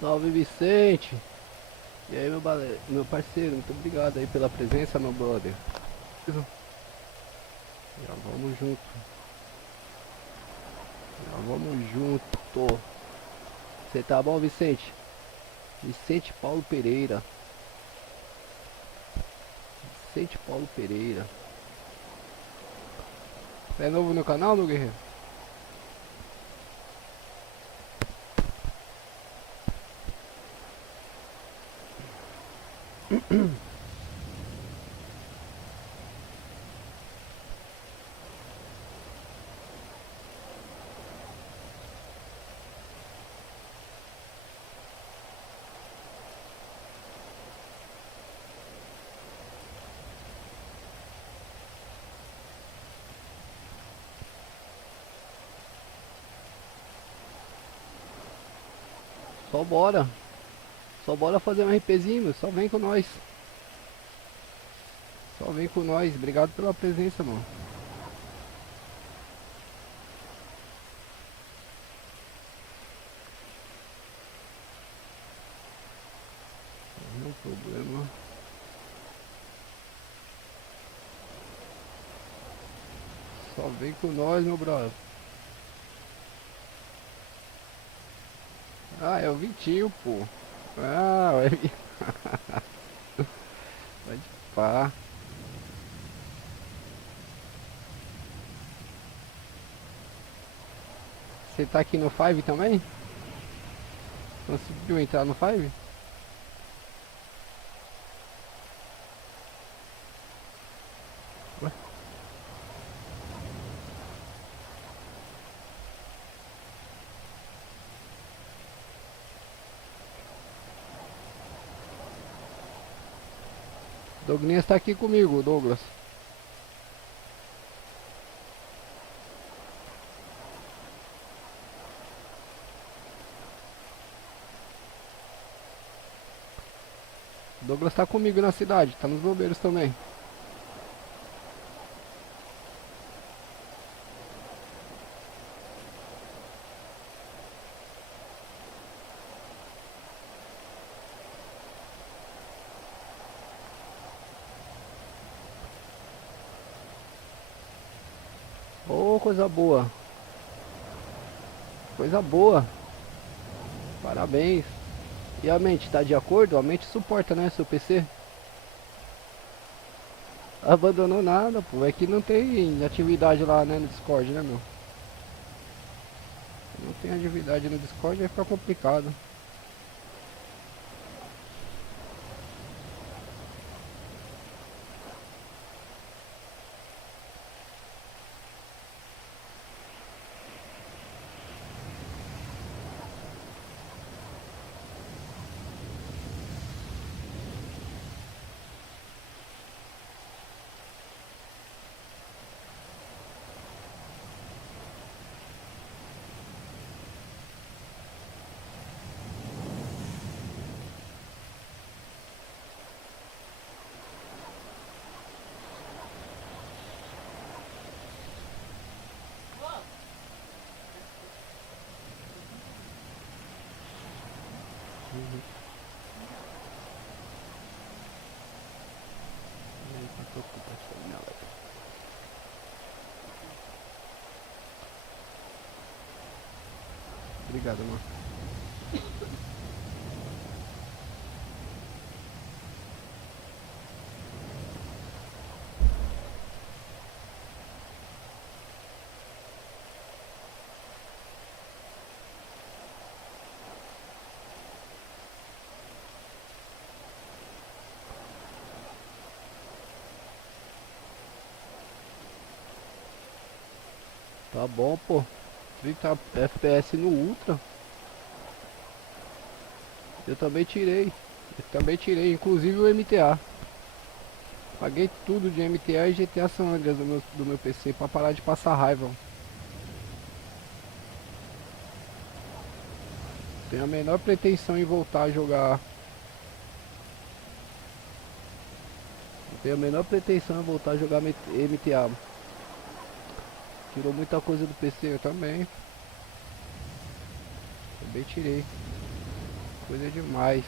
Salve Vicente! E aí meu parceiro, muito obrigado aí pela presença, meu brother. Já vamos junto, já vamos junto. Você tá bom, Vicente? Vicente Paulo Pereira. Vicente Paulo Pereira. Você é novo no canal, meu guerreiro? Só bora. Só bora fazer um RPzinho, meu. Só vem com nós. Só vem com nós. Obrigado pela presença, mano. Não problema. Só vem com nós, meu brother. Ah, é o Vitinho, pô. Ah, vai vir. Pode pá. Você tá aqui no Five também? Conseguiu entrar no Five? Ué? Douglas tá aqui comigo, Douglas. Douglas tá comigo na cidade, tá nos bombeiros também. Ô, coisa boa. Coisa boa. Parabéns. E a mente, tá de acordo? A mente suporta, né, seu PC? Abandonou nada, pô. É que não tem atividade lá, né, no Discord, né, meu? Não tem atividade no Discord, vai ficar complicado. Obrigado, mano. Tá bom, pô. 30 FPS no Ultra. Eu também tirei. Inclusive o MTA. Paguei tudo de MTA e GTA San Andreas do meu PC pra parar de passar raiva. Tenho a menor pretensão em voltar a jogar. Tenho a menor pretensão em voltar a jogar MTA. Tirou muita coisa do PC, eu também. Também tirei. Coisa demais.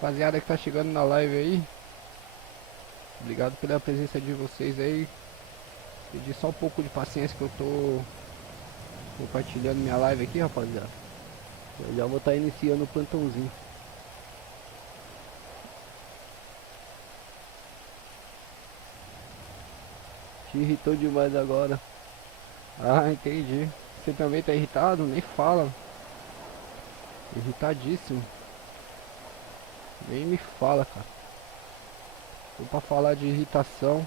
Rapaziada que tá chegando na live aí, obrigado pela presença de vocês aí. Pedir só um pouco de paciência que eu tô compartilhando minha live aqui, rapaziada. Eu já vou estar iniciando o plantãozinho. Te irritou demais agora. Ah, entendi. Você também tá irritado? Nem fala. Irritadíssimo. Nem me fala, cara. Tô pra falar de irritação.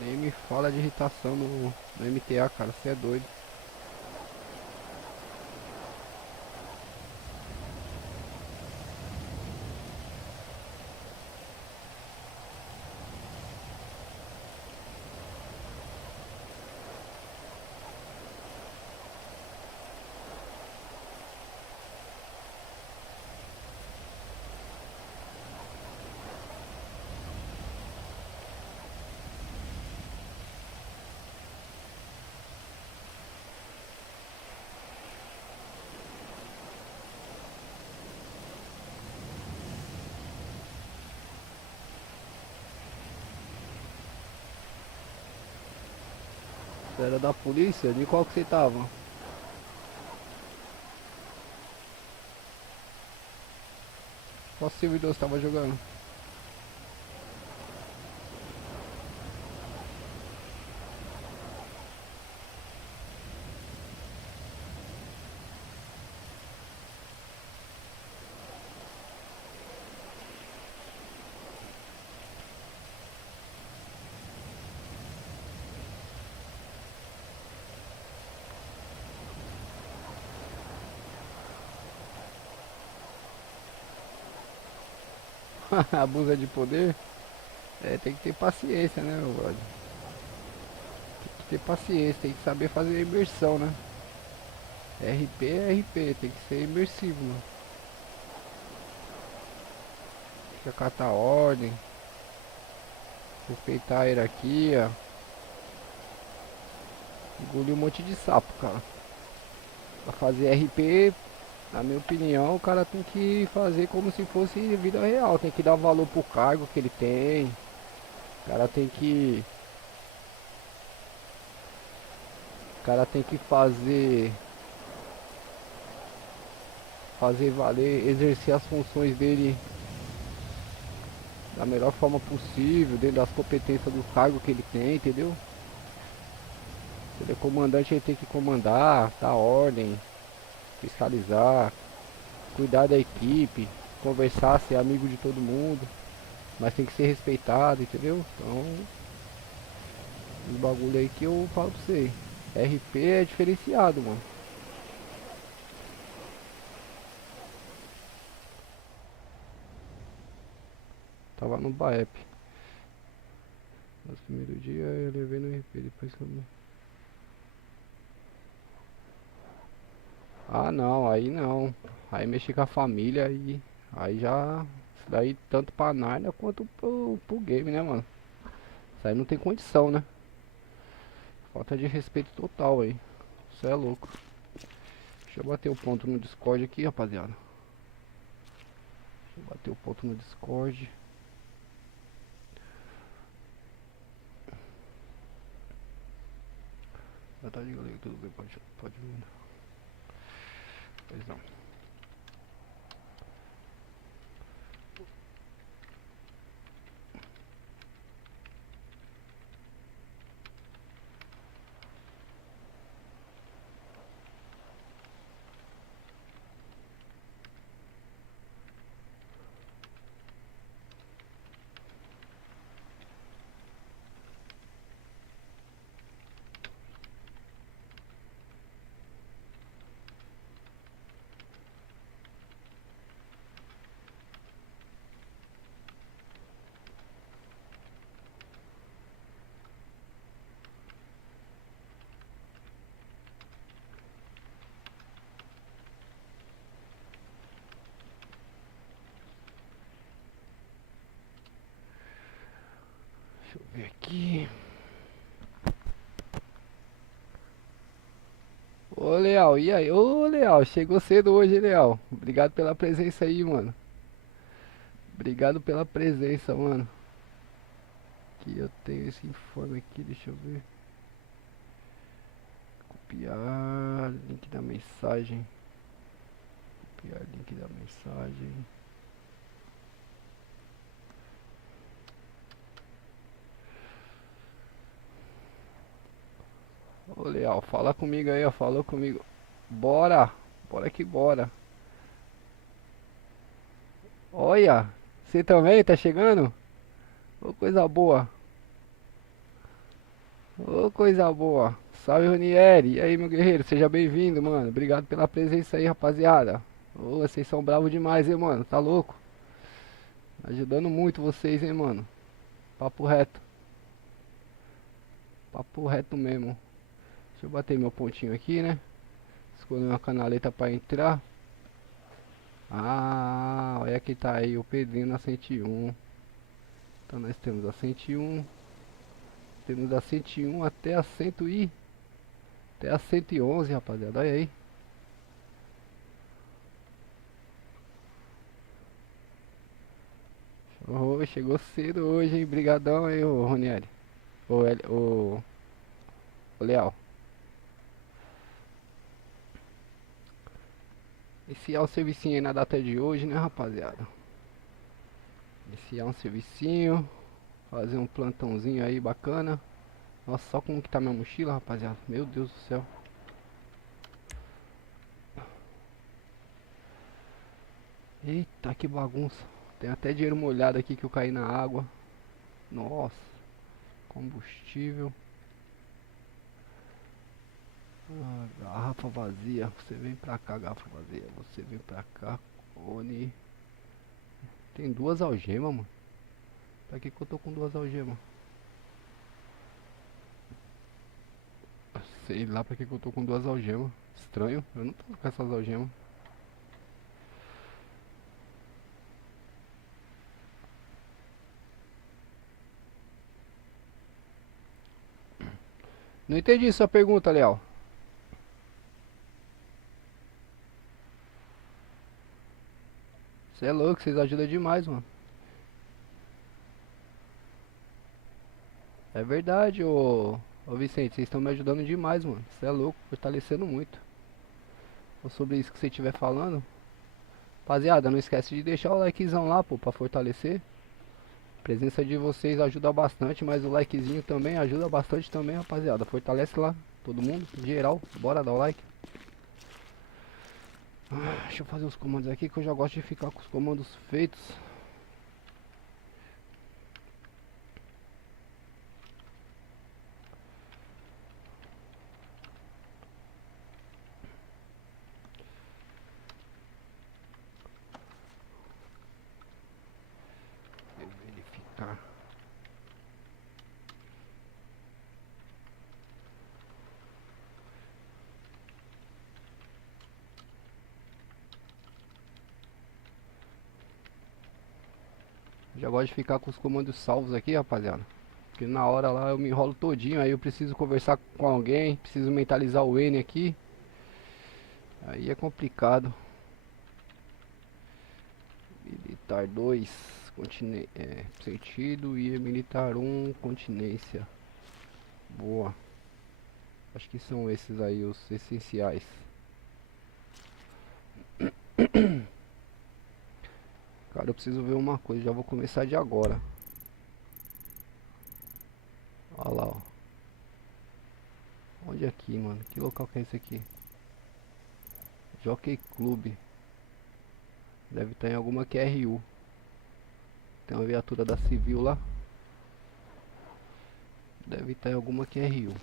Nem me fala de irritação no MTA, cara. Você é doido. Você era da polícia? De qual que você tava? Qual servidor você tava jogando? Abusa de poder? É, tem que ter paciência, né, meu brother? Tem que ter paciência, tem que saber fazer a imersão, né? RP é RP, tem que ser imersivo, mano. Tem que acatar a ordem, respeitar a hierarquia. Engolir um monte de sapo, cara. Pra fazer RP, na minha opinião, o cara tem que fazer como se fosse vida real. Tem que dar valor pro cargo que ele tem. O cara tem que. O cara tem que fazer valer, exercer as funções dele da melhor forma possível, dentro das competências do cargo que ele tem, entendeu? Se ele é comandante, ele tem que comandar, dar ordem, fiscalizar, cuidar da equipe, conversar, ser amigo de todo mundo, mas tem que ser respeitado, entendeu? Então, os bagulho aí que eu falo pra você. RP é diferenciado, mano. Tava no BAEP. No primeiro dia eu levei no RP, depois que eu... Ah não, aí não. Aí mexi com a família aí já. Isso daí tanto pra Narnia quanto pro game, né, mano? Isso aí não tem condição, né? Falta de respeito total aí. Isso é louco. Deixa eu bater o ponto no Discord aqui, rapaziada. Deixa eu bater o ponto no Discord. Boa tarde, galera. Tudo bem? Pode vir. Pois não. Deixa eu ver aqui. Ô Leal, e aí? Ô Leal, chegou cedo hoje, hein, Leal? Obrigado pela presença aí, mano. Obrigado pela presença, mano. Que eu tenho esse informe aqui, deixa eu ver. Copiar link da mensagem. Copiar link da mensagem. Ô Leal, fala comigo aí, ó. Falou comigo. Bora! Bora que bora. Olha, você também tá chegando? Ô coisa boa. Ô coisa boa. Salve Ronieri. E aí, meu guerreiro, seja bem-vindo, mano. Obrigado pela presença aí, rapaziada. Ô, vocês são bravos demais, hein, mano. Tá louco? Ajudando muito vocês, hein, mano. Papo reto. Papo reto mesmo. Deixa eu bater meu pontinho aqui, né? Escolher uma canaleta pra entrar. Ah, olha que tá aí o Pedrinho na 101. Então nós temos a 101. Temos a 101 até a 100 e... Até a 111, rapaziada. Olha aí. Oh, chegou cedo hoje, hein? Brigadão aí, ô Ronieri. Ô Leal. Esse é o servicinho aí na data de hoje, né, rapaziada? Esse é um servicinho. Fazer um plantãozinho aí bacana. Nossa, só como que tá minha mochila, rapaziada. Meu Deus do céu. Eita, que bagunça. Tem até dinheiro molhado aqui que eu caí na água. Nossa. Combustível. Ah, garrafa vazia. Você vem pra cá, garrafa vazia. Você vem pra cá. Cone. Tem duas algemas, mano. Pra que eu tô com duas algemas? Sei lá pra que eu tô com duas algemas. Estranho. Eu não tô com essas algemas. Não entendi sua pergunta, Leal. Você é louco, vocês ajudam demais, mano. É verdade, ô Vicente, vocês estão me ajudando demais, mano. Você é louco, fortalecendo muito. Ou sobre isso que você estiver falando. Rapaziada, não esquece de deixar o likezão lá, pô, pra fortalecer. A presença de vocês ajuda bastante, mas o likezinho também ajuda bastante também, rapaziada. Fortalece lá, todo mundo, geral, bora dar o like. Deixa eu fazer os comandos aqui que eu já gosto de ficar com os comandos feitos. Verificar. Já gosto de ficar com os comandos salvos aqui, rapaziada. Porque na hora lá eu me enrolo todinho, aí eu preciso conversar com alguém, preciso mentalizar o N aqui. Aí é complicado. Militar 2 sentido e militar 1 continência. Boa. Acho que são esses aí os essenciais. Cara, eu preciso ver uma coisa, já vou começar de agora. Olha lá, ó. Onde é aqui, mano? Que local que é esse aqui? Jockey Club. Deve estar em alguma QRU. Tem uma viatura da Civil lá. Deve estar em alguma QRU.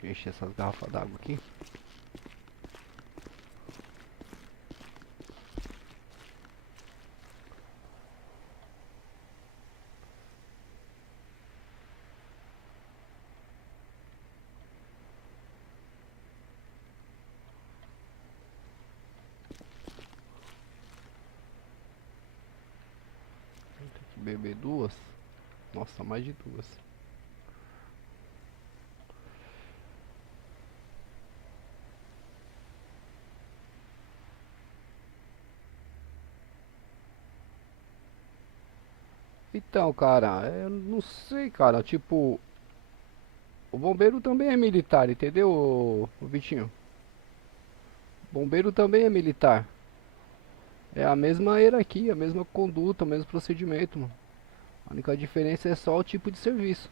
Deixa eu encher essas garrafas d'água aqui. beber duas. Nossa, mais de duas. Então, cara, eu não sei, cara. Tipo, o bombeiro também é militar, entendeu, ô Vitinho? Bombeiro também é militar. É a mesma hierarquia, a mesma conduta, o mesmo procedimento, mano. A única diferença é só o tipo de serviço.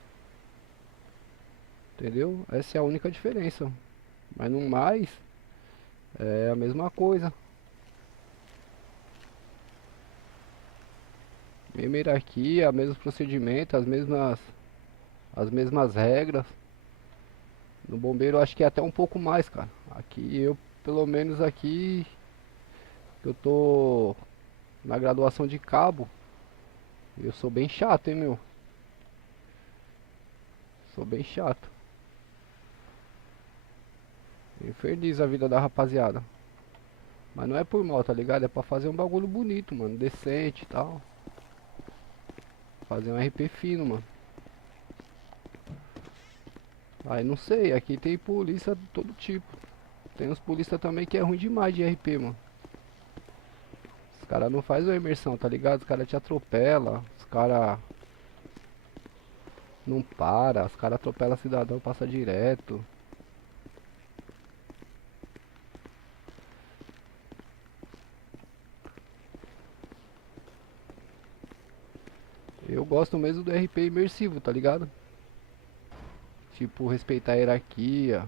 Entendeu? Essa é a única diferença. Mas no mais, é a mesma coisa. Mesma hierarquia, mesmo procedimento, as mesmas regras. No bombeiro eu acho que é até um pouco mais, cara. Aqui eu, pelo menos aqui, eu tô na graduação de cabo. Eu sou bem chato, hein, meu? Sou bem chato. Inferniza a vida da rapaziada. Mas não é por mal, tá ligado? É pra fazer um bagulho bonito, mano. Decente e tal. Fazer um RP fino, mano. Aí não sei, aqui tem polícia de todo tipo. Tem uns polícia também que é ruim demais de RP, mano. Os caras não fazem a imersão, tá ligado? Os caras te atropelam. Os caras não para. Os caras atropelam cidadão, passa direto. Eu gosto mesmo do RP imersivo, tá ligado? Tipo, respeitar a hierarquia,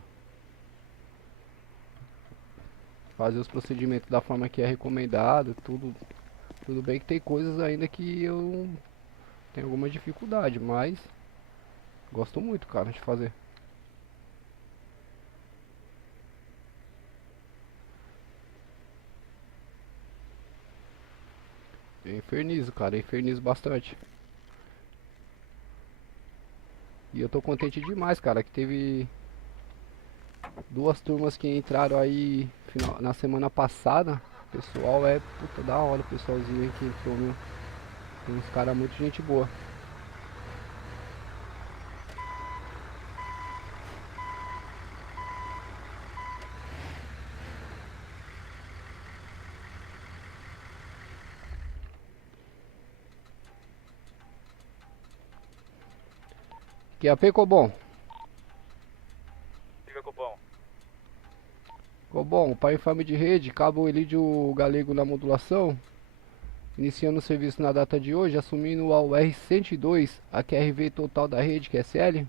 fazer os procedimentos da forma que é recomendado, tudo. Tudo bem que tem coisas ainda que eu tenho alguma dificuldade, mas gosto muito, cara, de fazer. Eu infernizo, cara, eu infernizo bastante. E eu tô contente demais, cara, que teve duas turmas que entraram aí na semana passada. O pessoal é puta da hora, o pessoalzinho aí que entrou, meu. Tem uns caras muito gente boa. Que AP, Cobom? Diga, Copão. Cobom, pai infame de rede, cabo Elídio Galego na modulação. Iniciando o serviço na data de hoje, assumindo ao R102, a QRV total da rede, QSL.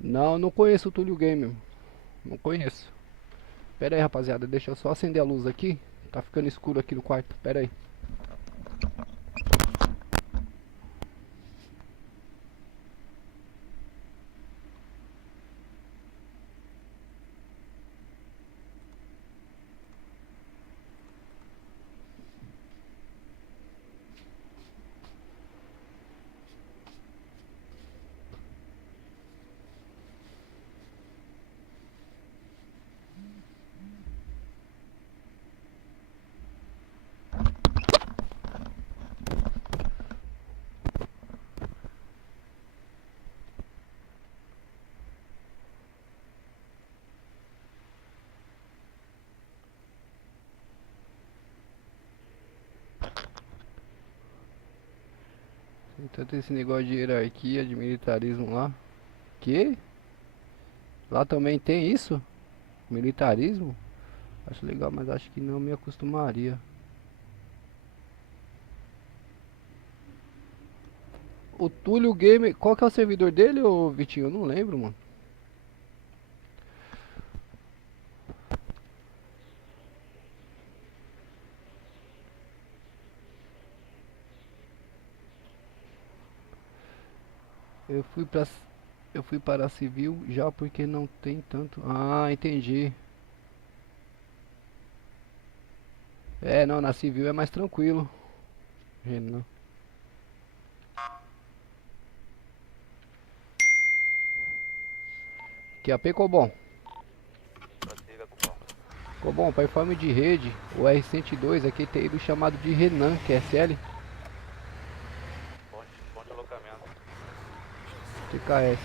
Não, não conheço o Túlio Gamer. Não conheço. Pera aí, rapaziada, deixa eu só acender a luz aqui. Tá ficando escuro aqui no quarto. Pera aí. Então tem esse negócio de hierarquia, de militarismo lá. Que? Lá também tem isso? Militarismo? Acho legal, mas acho que não me acostumaria. O Túlio Gamer, qual que é o servidor dele, ô Vitinho? Eu não lembro, mano. Eu fui pra eu fui para a civil já porque não tem tanto. Ah, entendi. É, não, na civil é mais tranquilo. Renan. Que AP, Cobom? Prossiga, cupom. Cobom, para informe de rede, o R102 aqui tem ido chamado de Renan, que é SL. Ponto de alocamento. TKS.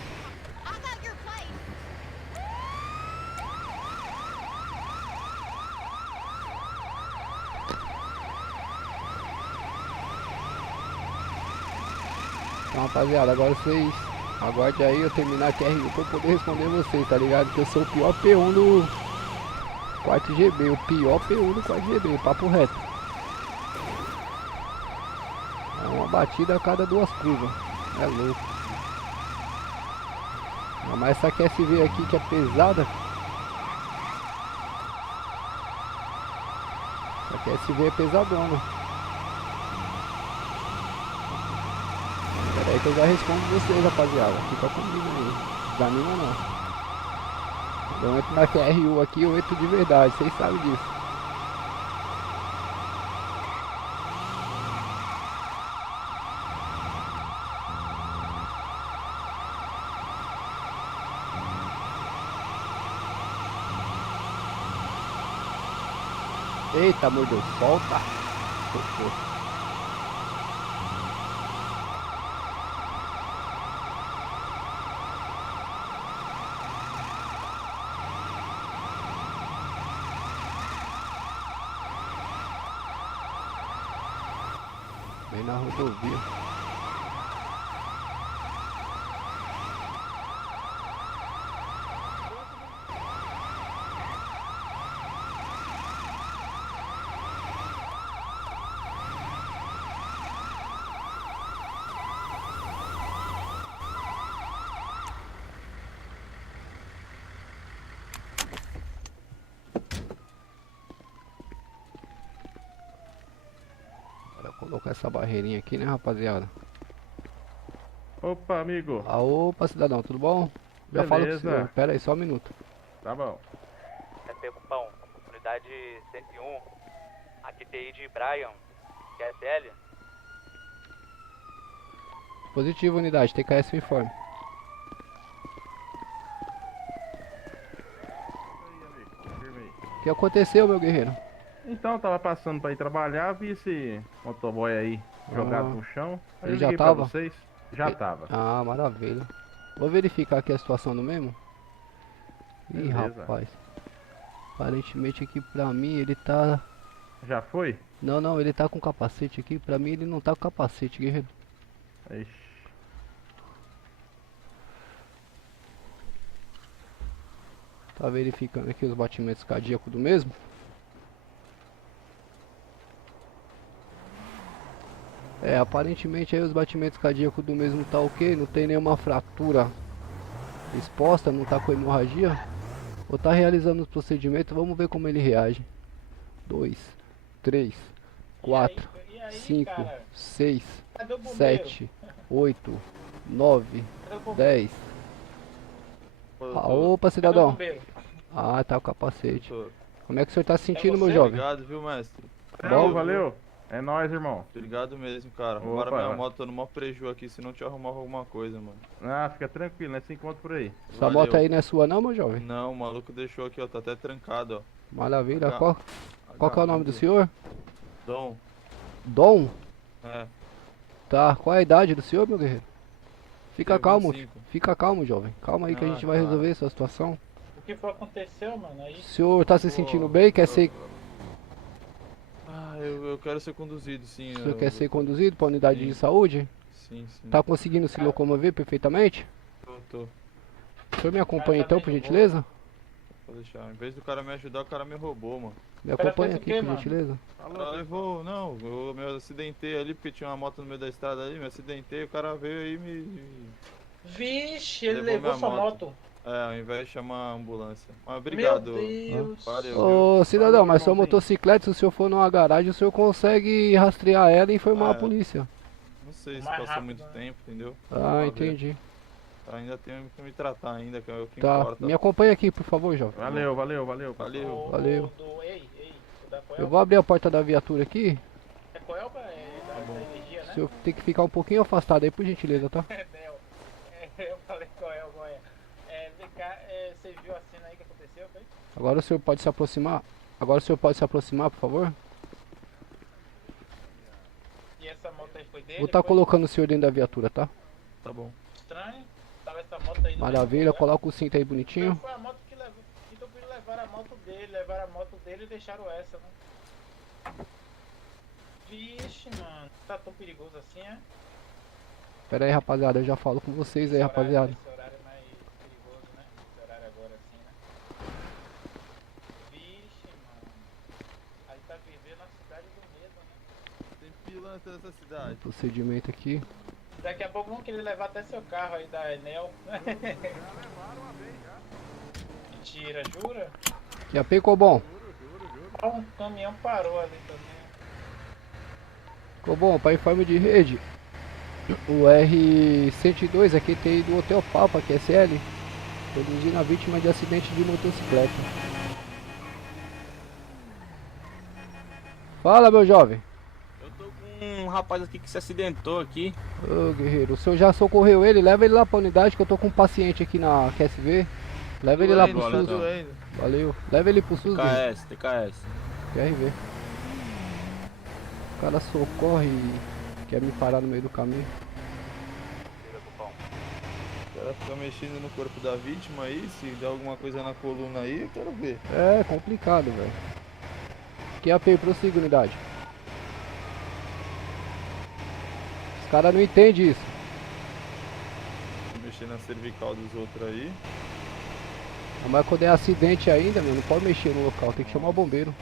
Então, rapaziada, agora vocês aguardem aí eu terminar a QRU pra eu poder responder vocês, tá ligado? Que eu sou o pior P1 do quarto GB, o pior P1 do quarto GB, papo reto. É uma batida a cada 2 curvas, é louco. Ainda mais essa QSV aqui que é pesada. Essa QSV é pesadona. Pera aí que eu já respondo vocês, rapaziada. Fica comigo aí. Desanima não. Quando eu entro na QRU aqui, eu entro de verdade. Vocês sabem disso. Eita, mordeu. Solta. Fechou. Bem na rodovia. Bora colocar essa barreirinha aqui, né, rapaziada? Opa, amigo. Ah, opa, cidadão, tudo bom? Já falo com o Beleza. senhor. Pera aí, só um minuto. Tá bom. SP cupom. Unidade 101. Aqui TI de Brian. QSL. Positivo, unidade. TKS informe. Aí, amigo. Firme aí. O que aconteceu, meu guerreiro? Então, eu tava passando pra ir trabalhar, vi esse motoboy aí jogado Ah. no chão. Aí Ele eu já liguei pra tava? vocês. Já tava. Ah, maravilha. Vou verificar aqui a situação do mesmo. Ih, Beleza. rapaz. Aparentemente aqui pra mim ele tá... Já foi? Não, ele tá com capacete aqui. Pra mim ele não tá com capacete, guerreiro. Ixi. Tá verificando aqui os batimentos cardíacos do mesmo. É, aparentemente aí os batimentos cardíacos do mesmo tá ok. Não tem nenhuma fratura exposta, não tá com hemorragia. Vou tá realizando os procedimentos, vamos ver como ele reage. 2, 3, 4, 5, 6, 7, 8, 9, 10. Ah, opa, cidadão. Ah, tá o capacete. Como é que o senhor tá se sentindo, meu jovem? Obrigado, viu, mestre? Valeu, valeu. É nóis, irmão. Obrigado mesmo, cara. Opa. Agora minha moto, tô no maior preju aqui, se não te arrumar alguma coisa, mano. Ah, fica tranquilo, né? Se encontra por aí. Essa Valeu. moto aí não é sua não, meu jovem? Não, o maluco deixou aqui, ó, tá até trancado, ó. Maravilha. H- Qual que é o nome do senhor? Dom, Dom? é. Tá, qual é a idade do senhor, meu guerreiro? Fica Tenho calmo, 25. fica calmo, jovem. Calma aí que a Ah, gente vai tá. resolver sua situação. O que foi aconteceu, mano? Aí O senhor tá se sentindo bem? Quer ser, Ah, eu quero ser conduzido, sim. o senhor quer ser conduzido para unidade de saúde? Sim, sim. Tá conseguindo se locomover perfeitamente? Tô. O senhor me acompanha então, por gentileza? Pode deixar. Em vez do cara me ajudar, o cara me roubou, mano. Me cara acompanha fez o aqui, quê, por mano? gentileza. O cara levou, não, eu me acidentei ali porque tinha uma moto no meio da estrada ali, me acidentei, o cara veio aí e me. Vixe, ele Levou levou minha sua moto. moto. É, ao invés de chamar a ambulância. Mas obrigado. Meu Deus. Valeu. Ô cidadão, mas sua irmãozinho. motocicleta, se o senhor for numa garagem, o senhor consegue rastrear ela e informar a Ah, polícia. Não sei se Mais passou rápido, muito né? tempo, entendeu? Ah, Vamos ver. entendi. Ainda tenho que me tratar ainda, que é o que Tá, importa. me acompanha aqui, por favor, jovem. Valeu. Valeu. O- Valeu. Ei, o da Coelba. Eu vou abrir a porta da viatura aqui. É Coelba? É da energia, O né? senhor tem que ficar um pouquinho afastado aí, por gentileza, tá? É Del. Eu falei Coelba, olha. Vem cá, aí. Agora o senhor pode se aproximar. Agora o senhor pode se aproximar, por favor? E essa moto aí foi dele? Vou estar foi? colocando o senhor dentro da viatura, tá? Tá bom. Estranho. Tava essa moto aí no Maravilha, mesmo lugar. coloca o cinto aí Então bonitinho. foi a moto que levou. Então eles levaram a moto dele e deixaram essa, né? Vixe, mano. Tá tão perigoso assim, é? Pera aí, rapaziada, eu já falo com vocês aí, rapaziada. Esse horário é mais perigoso, né? Esse horário agora assim, né? Vixe, mano. Aí tá vivendo a cidade do medo, né? Tem pilantra nessa cidade. Procedimento aqui. Daqui a pouco vão querer levar até seu carro aí da Enel. Mentira, jura? Que apê, bom? Ó, um caminhão parou ali também. Bom, para informe de rede, o R-102 aqui tem do Hotel Papa, QSL, conduzindo a vítima de acidente de motocicleta. Fala, meu jovem. Eu tô com um rapaz aqui que se acidentou aqui. Ô, guerreiro, o senhor já socorreu ele? Leva ele lá pra unidade que eu tô com um paciente aqui na QSV. Leva ele lá pro Doendo, SUS. doendo. Valeu. Leva ele pro SUS, guerreiro. TKS. QRV. O cara socorre e quer me parar no meio do caminho. Siga, cupom. O cara fica mexendo no corpo da vítima aí, se der alguma coisa na coluna aí, eu quero ver. É complicado, velho. QAP, prossiga, unidade. Os caras não entendem isso. Mexer na cervical dos outros aí. Mas quando é acidente ainda, meu, não pode mexer no local, tem que chamar o bombeiro.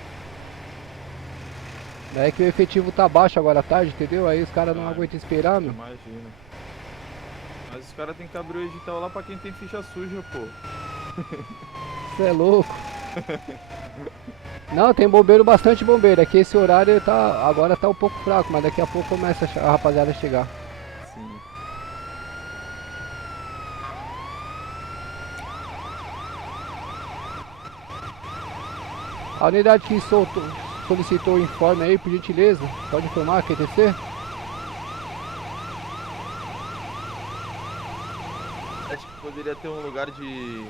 É que o efetivo tá baixo agora à tarde, entendeu? Aí os caras não aguentam esperar, meu. Imagina. Mas os caras têm que abrir o edital lá pra quem tem ficha suja, pô. Você é louco. Não, tem bombeiro, bastante bombeiro. É que esse horário tá, agora tá um pouco fraco, mas daqui a pouco começa a rapaziada a chegar. Sim. A unidade que solicitou o informe aí, por gentileza, pode informar, QTC? Acho que poderia ter um lugar de...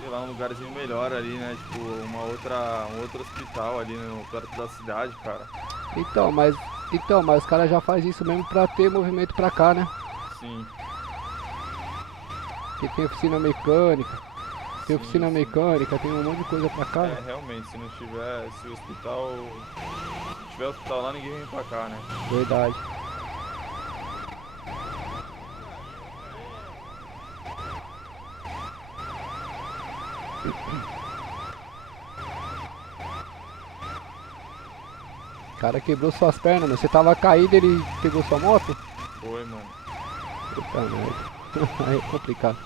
sei lá, um lugarzinho melhor ali, né? Tipo, um outro hospital ali no perto da cidade, cara. Então, mas os caras já fazem isso mesmo pra ter movimento pra cá, né? Sim. Que tem oficina mecânica, tem Sim, oficina sim. mecânica, tem um monte de coisa pra cá. É, realmente, se não tiver, se o hospital... se tiver hospital lá, ninguém vem pra cá, né? Verdade. O cara quebrou suas pernas, meu. Você tava caído, ele pegou sua moto? Foi, mano. Puta merda. Aí é complicado.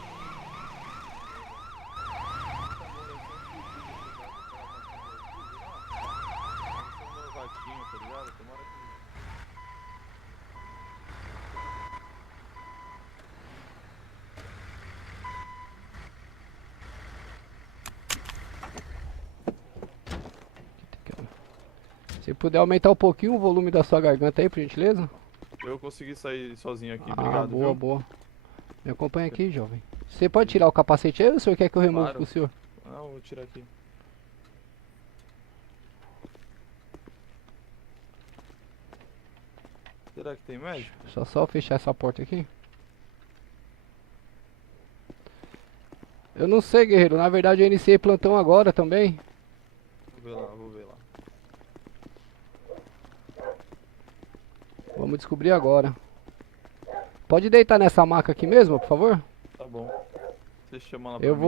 Novatinho, tá ligado? Tomara que... Se puder aumentar um pouquinho o volume da sua garganta aí, por gentileza. Eu consegui sair sozinho aqui, Ah, obrigado, boa, viu? boa. Me acompanha aqui, jovem. Você pode tirar o capacete aí ou o senhor quer que eu remova Claro. pro senhor? Não, vou tirar aqui. Será que tem médico? Só fechar essa porta aqui. Eu não sei, guerreiro. Na verdade eu iniciei plantão agora também. Vou ver lá, vou ver lá. Vamos descobrir agora. Pode deitar nessa maca aqui mesmo, por favor? Tá bom. Você chama lá pra Eu mim?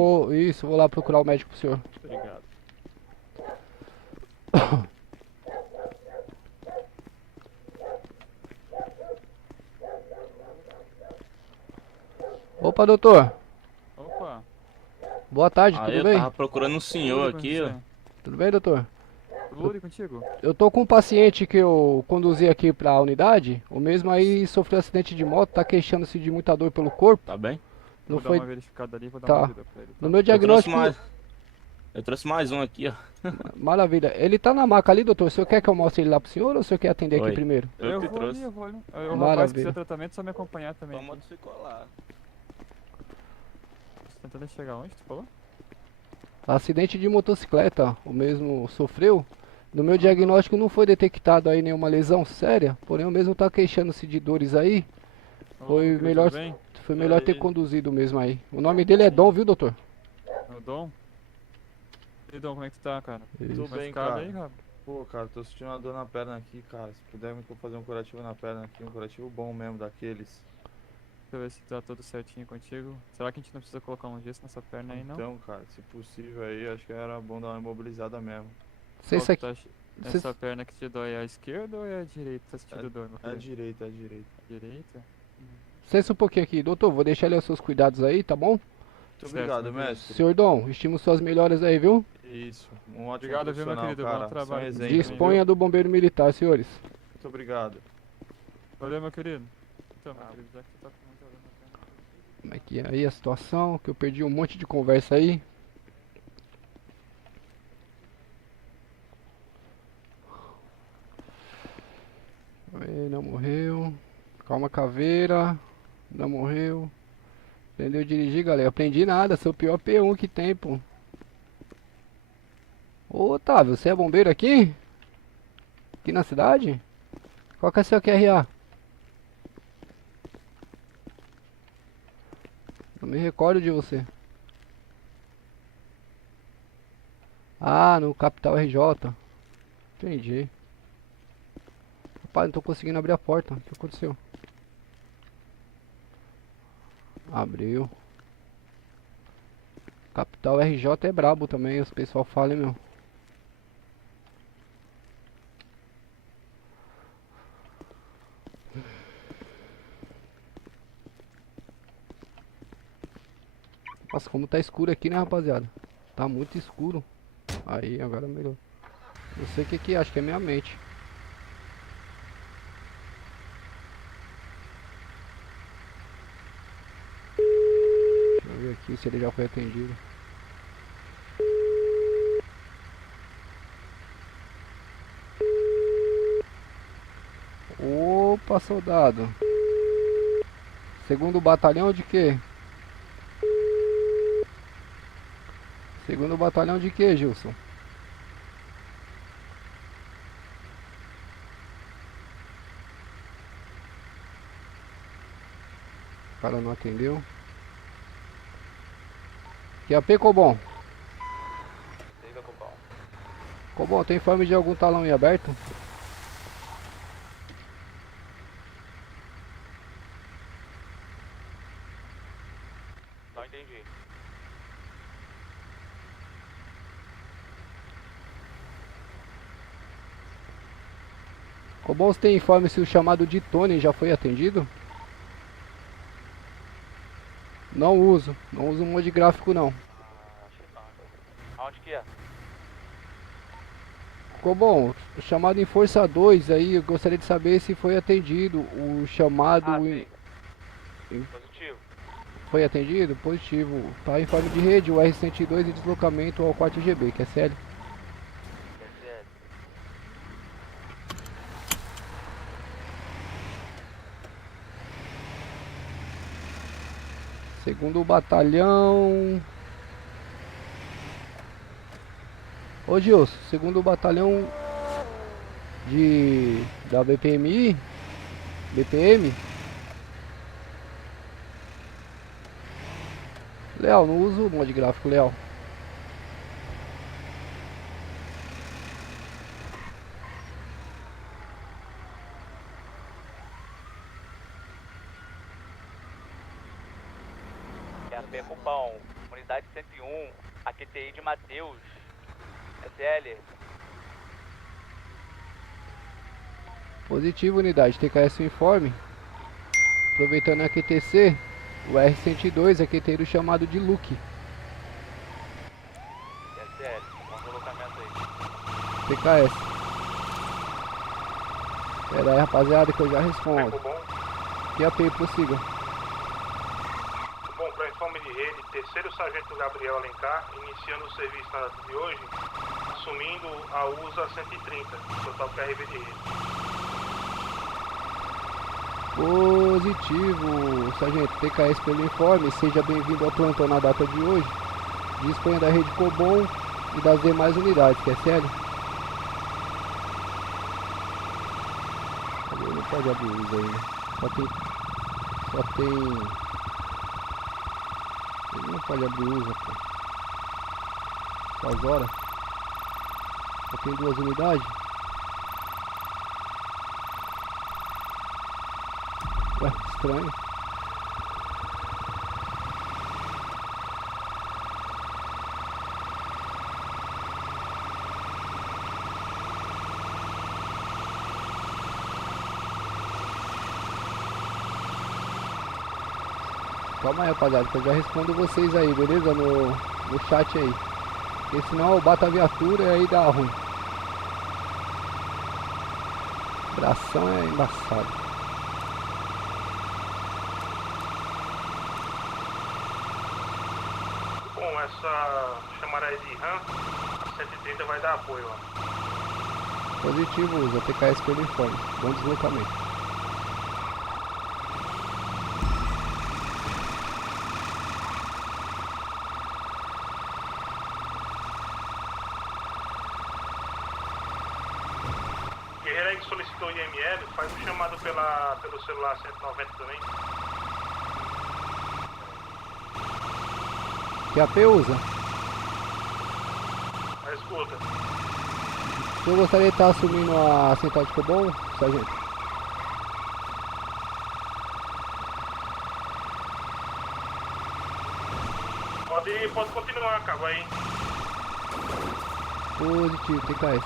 vou lá procurar o médico pro senhor. Obrigado. Opa, doutor. Opa, Boa tarde, Aí tudo eu bem? tava procurando um senhor aqui, ó. Tudo bem, doutor? tudo e contigo? Eu tô com um paciente que eu conduzi aqui pra unidade. O mesmo aí sofreu acidente de moto, tá queixando-se de muita dor pelo corpo. Tá bem? Não Vou dar foi uma verificada ali, vou dar Tá. uma ajuda pra ele. no meu Eu trouxe diagnóstico. mais um aqui, ó. Maravilha. Ele tá na maca ali, doutor. O senhor quer que eu mostre ele lá pro senhor ou o senhor quer atender aqui Oi. primeiro? Eu que vou trouxe. ali, eu vou ali. O rapaz que Maravilha. precisa de tratamento só me acompanhar também. Tua moto ficou lá. Tentando chegar onde, tu falou? Acidente de motocicleta, o mesmo sofreu. No meu diagnóstico não foi detectado aí nenhuma lesão séria, porém o mesmo tá queixando-se de dores aí. Ô, Foi querido, melhor, tudo bem? foi melhor ter aí? conduzido mesmo aí. O nome dele é Dom, viu, doutor? É o Dom? E Dom, como é que tu tá, cara? Isso. Tudo bem, Machucado cara. aí, cara? Pô, cara, tô sentindo uma dor na perna aqui, cara. Se puder me fazer um curativo na perna aqui, um curativo bom mesmo, daqueles. Deixa eu ver se tá tudo certinho contigo. Será que a gente não precisa colocar um gesso nessa perna aí, não? Então, cara, se possível aí, acho que era bom dar uma imobilizada mesmo. Sei Qual se que aqui, tu acha? Essa perna que te dói é a esquerda ou é a direita? Tá sentindo dor, meu É a filho? direita, é a direita. Direita? licença um pouquinho aqui, doutor. Vou deixar ele aos seus cuidados aí, tá bom? Muito obrigado, meu querido. mestre. Senhor Dom, estimo suas melhoras aí, viu? Isso, um ótimo Obrigado, viu, meu profissional, querido? Bom cara. trabalho. Você é um exemplo, hein? Disponha do bombeiro militar, senhores. Muito obrigado. Valeu, meu querido. Então, meu querido, já que tu tá com muita dor na perna. Como é que é aí a situação? Que eu perdi um monte de conversa aí. Aí, não morreu. Calma, caveira. Não morreu. Aprendeu a dirigir, galera. Aprendi nada, sou o pior P1 que tem, pô. Ô, Otávio, você é bombeiro aqui? Aqui na cidade? Qual que é seu QRA? Não me recordo de você. Ah, no Capital RJ. Entendi. Rapaz, não tô conseguindo abrir a porta. O que aconteceu? Abriu. Capital RJ é brabo também, os pessoal falam, meu. Nossa, como tá escuro aqui, né, rapaziada? Tá muito escuro. Aí, agora melhor. Não sei o que que é, acho que é minha mente. Deixa eu ver aqui se ele já foi atendido. Opa, soldado. Segundo batalhão de quê? Segundo batalhão de quê, Gilson? O cara não atendeu. QAP, Cobom. Liga, Copão. Cobom, tem informe de algum talão em aberto? Não entendi. Cobom, você tem informe se o chamado de Tony já foi atendido? Não uso mod gráfico não. Acho que não. Aonde que é? Cobom, o chamado em Força 2 aí, eu gostaria de saber se foi atendido. O chamado Sim. Positivo. foi atendido? Positivo. Tá, informe de rede, o R102 e deslocamento ao 4GB, que é sério. SL. Segundo batalhão. Ô Gilson, segundo batalhão da BPMI, BPM. Léo, não uso mod gráfico, Léo. É a P Copão. Unidade 101. A QTI de Matheus. SL. Positivo, unidade, TKS o informe. Aproveitando a QTC, o R102 é QTI chamado de Luke. SL. Bom deslocamento aí. TKS. Pera aí, rapaziada, que eu já respondo. QAP, prossiga. Bom, para informe de rede, terceiro sargento Gabriel Alencar, iniciando o serviço na data de hoje, assumindo a USA 130, total KRV de rede. Positivo, sargento TKS pelo informe, seja bem-vindo ao plantão na data de hoje. Disponha da rede Cobom e das demais unidades, que é sério? Não pode abrir uso aí, né? Só tem... Ele não pode abrir uso, pô. Faz hora. Só tem 2 unidades. Ué, estranho. Calma aí, rapaziada, que eu já respondo vocês aí, beleza? No chat aí. Porque senão eu bato a viatura e aí dá ruim. Bração é embaçado. Bom, essa chamada aí de RAM, a 130 vai dar apoio lá. Positivo, usa TKS pelo informe. Bom deslocamento. Guerreiro aí que solicitou IML, faz um chamado pelo celular 190 também. Que AP usa? Mas escuta, O senhor gostaria de estar assumindo a central de Cobom, sargento? pode continuar, cabo aí. Positivo, TKS.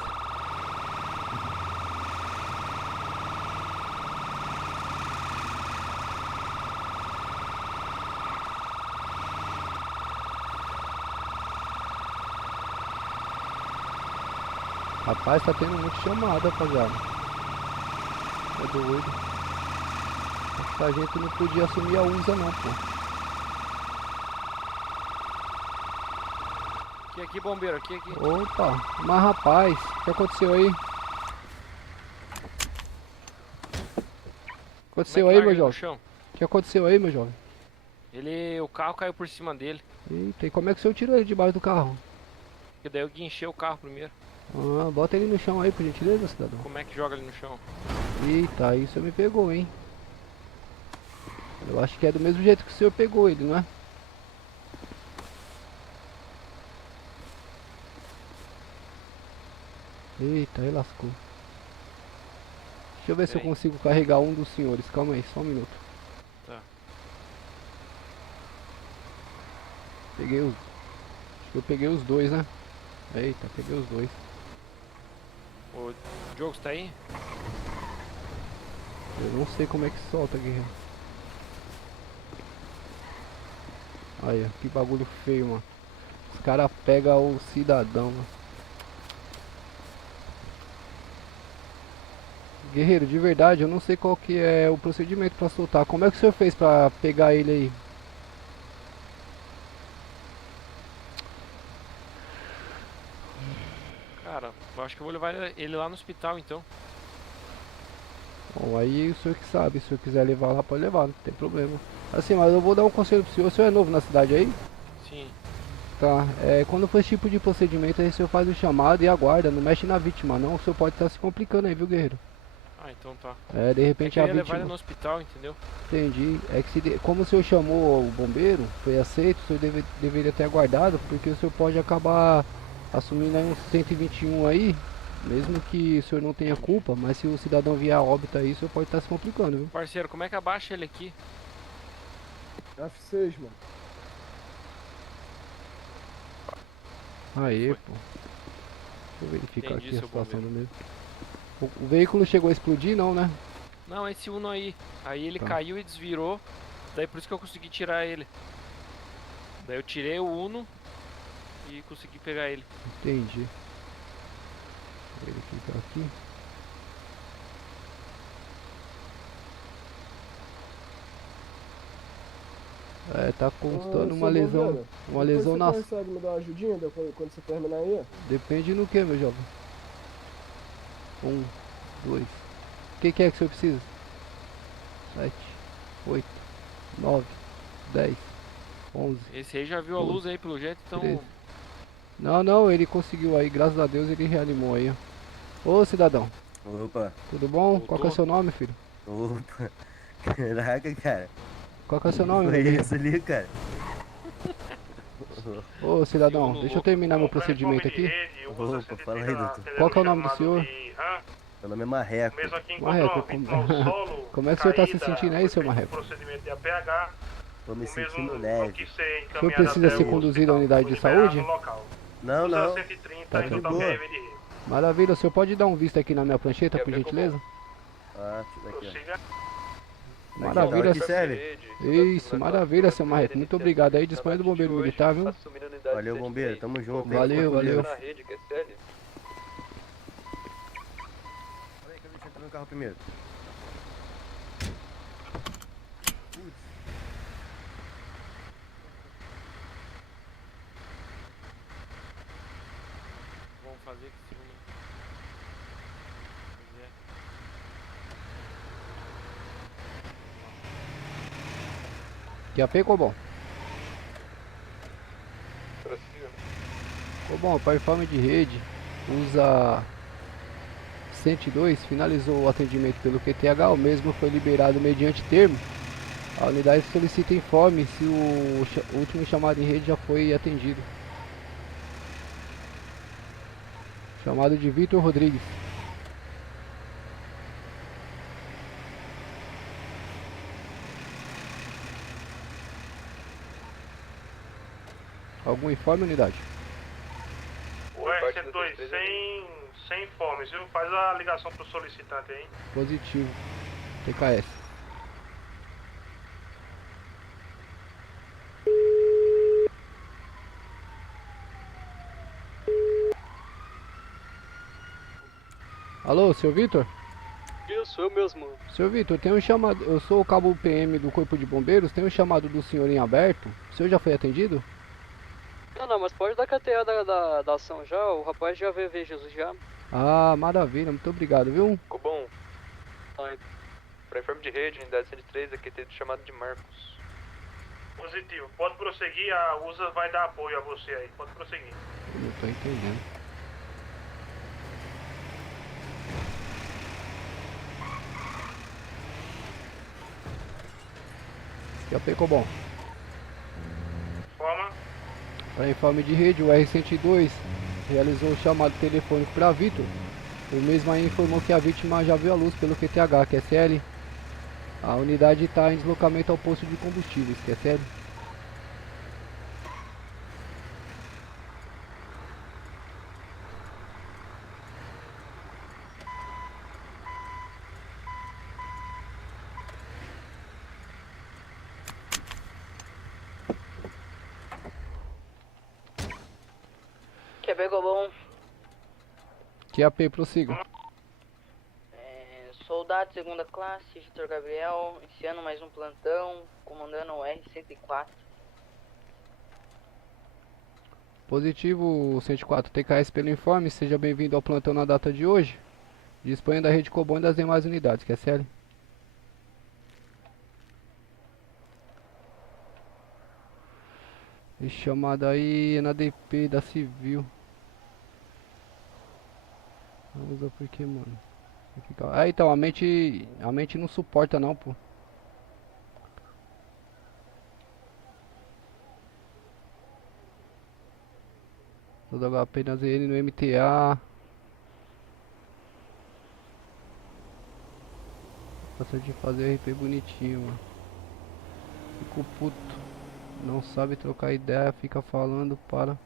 Rapaz, tá tendo muito chamada, rapaziada. É doido. Acho que a gente não podia assumir a USA não, pô. Aqui, bombeiro, aqui. Opa, mas rapaz, o que aconteceu aí? Aconteceu aí, meu jovem? O que aconteceu aí, meu jovem? O carro caiu por cima dele. Eita, e como é que o senhor tirou ele debaixo do carro? Porque daí eu guinchei o carro primeiro. Ah, bota ele no chão aí, por gentileza, cidadão. Como é que joga ele no chão? Eita, aí o senhor me pegou, hein? Eu acho que é do mesmo jeito que o senhor pegou ele, não é? Eita, aí lascou. Deixa eu ver se eu consigo carregar um dos senhores. Calma aí, só um minuto. Tá. Peguei os... Acho que eu peguei os dois, né? Eita, peguei os dois. O Diogo, você tá aí? Eu não sei como é que solta, guerreiro. Olha, que bagulho feio, mano. Os caras pegam o cidadão, mano. Guerreiro, de verdade, eu não sei qual que é o procedimento pra soltar. Como é que o senhor fez pra pegar ele aí? Cara, eu acho que eu vou levar ele lá no hospital, então. Bom, aí o senhor que sabe. Se o senhor quiser levar lá, pode levar, não tem problema. Assim, mas eu vou dar um conselho pro senhor. O senhor é novo na cidade aí? Sim. Tá, quando for esse tipo de procedimento, aí o senhor faz o chamado e aguarda. Não mexe na vítima, não. O senhor pode estar se complicando aí, viu, guerreiro? Ah, então tá. De repente eu a ia levar vítima... ele no hospital, entendeu? Entendi. É que como o senhor chamou o bombeiro, foi aceito, o senhor deveria ter aguardado, porque o senhor pode acabar assumindo aí uns 121 aí, mesmo que o senhor não tenha culpa, mas se o cidadão vier a óbito aí, o senhor pode estar se complicando, viu? Parceiro, como é que abaixa ele aqui? F6, mano. Aê, pô. Deixa eu verificar Entendi, aqui a seu situação do bombeiro. mesmo. O veículo chegou a explodir, não, né? Não, esse Uno aí. Aí ele Tá. caiu e desvirou. Daí por isso que eu consegui tirar ele. Daí eu tirei o Uno e consegui pegar ele. Entendi. Vou verificar aqui. Tá constando uma lesão. Uma lesão na... Você consegue me dar uma ajudinha quando você terminar aí? Depende no que, meu jovem? 1, 2. O que é que o senhor precisa? 7, 8, 9, 10. 11. Esse aí já viu a luz aí pelo jeito, então. 13. Não, ele conseguiu aí, graças a Deus ele reanimou aí, ó. Ô cidadão, Opa, tudo bom? Voltou? Qual que é o seu nome, filho? opa. Caraca, cara. Qual que é o seu nome, Foi meu? isso ali, cara. Ô cidadão, deixa eu terminar meu procedimento aqui. Opa, fala aí, doutor. Qual que é o nome do senhor? Meu nome é Marreco. Mesmo aqui Marreco, encontrou uma vítima no solo. como é que o senhor tá se caída, sentindo aí, seu foi feito Marreco? procedimento de APH. Tô me O mesmo sentindo não leve. quis ser O senhor encaminhado precisa até ser o conduzido à hospital, unidade foi de liberado saúde? no local. Não, Usa não. 130 Tá em de total boa. PRV de rede. Maravilha, o senhor pode dar um visto aqui na minha prancheta, por gentileza? Ah, deixa eu ver aqui, Prossiga. ó. Maravilha. Aqui serve? Isso, maravilha, seu Marreco. Muito obrigado aí, disponha do bombeiro militar, viu? Valeu, bombeiro. Tamo junto. hein? Valeu, valeu. Peraí que eu deixo entrar no carro primeiro. Vamos fazer que segundo. Que AP, Cobom? Cobom, para informe de rede, usa 102, finalizou o atendimento pelo QTH, o mesmo foi liberado mediante termo. A unidade solicita informe se o último chamado em rede já foi atendido. Chamado de Vitor Rodrigues. Algum informe, unidade? O R102 sem informes, viu? Faz a ligação pro solicitante aí. Positivo. TKS. Alô, seu Vitor? Isso, eu mesmo. Seu Vitor, tem um chamado. Eu sou o cabo PM do Corpo de Bombeiros. Tem um chamado do senhor em aberto. O senhor já foi atendido? Não, mas pode dar KTA da ação já. O rapaz já veio ver Jesus já. Ah, maravilha. Muito obrigado, viu? Ficou bom. Para informe de rede, unidade 103, aqui tem chamado de Marcos. Positivo. Pode prosseguir, a USA vai dar apoio a você aí. Pode prosseguir. Eu não tô entendendo. Já pegou bom. Forma. Para informe de rede, o R102 realizou o chamado telefônico para Vitor. O mesmo aí informou que a vítima já viu a luz pelo QTH, QSL. A unidade está em deslocamento ao posto de combustíveis, QSL. Quer pegou bom? QAP, prossiga. Soldado segunda classe, Vitor Gabriel, iniciando mais um plantão, comandando o R104. Positivo 104 TKS pelo informe, seja bem-vindo ao plantão na data de hoje. Disponha da rede Cobom e das demais unidades, QSL. E chamada aí na DP da Civil. Vamos ver por que, mano. Ah, então, a mente não suporta não, pô. Todo HP na ZN no MTA. Passa de fazer RP bonitinho, mano. Fico puto. Não sabe trocar ideia, fica falando para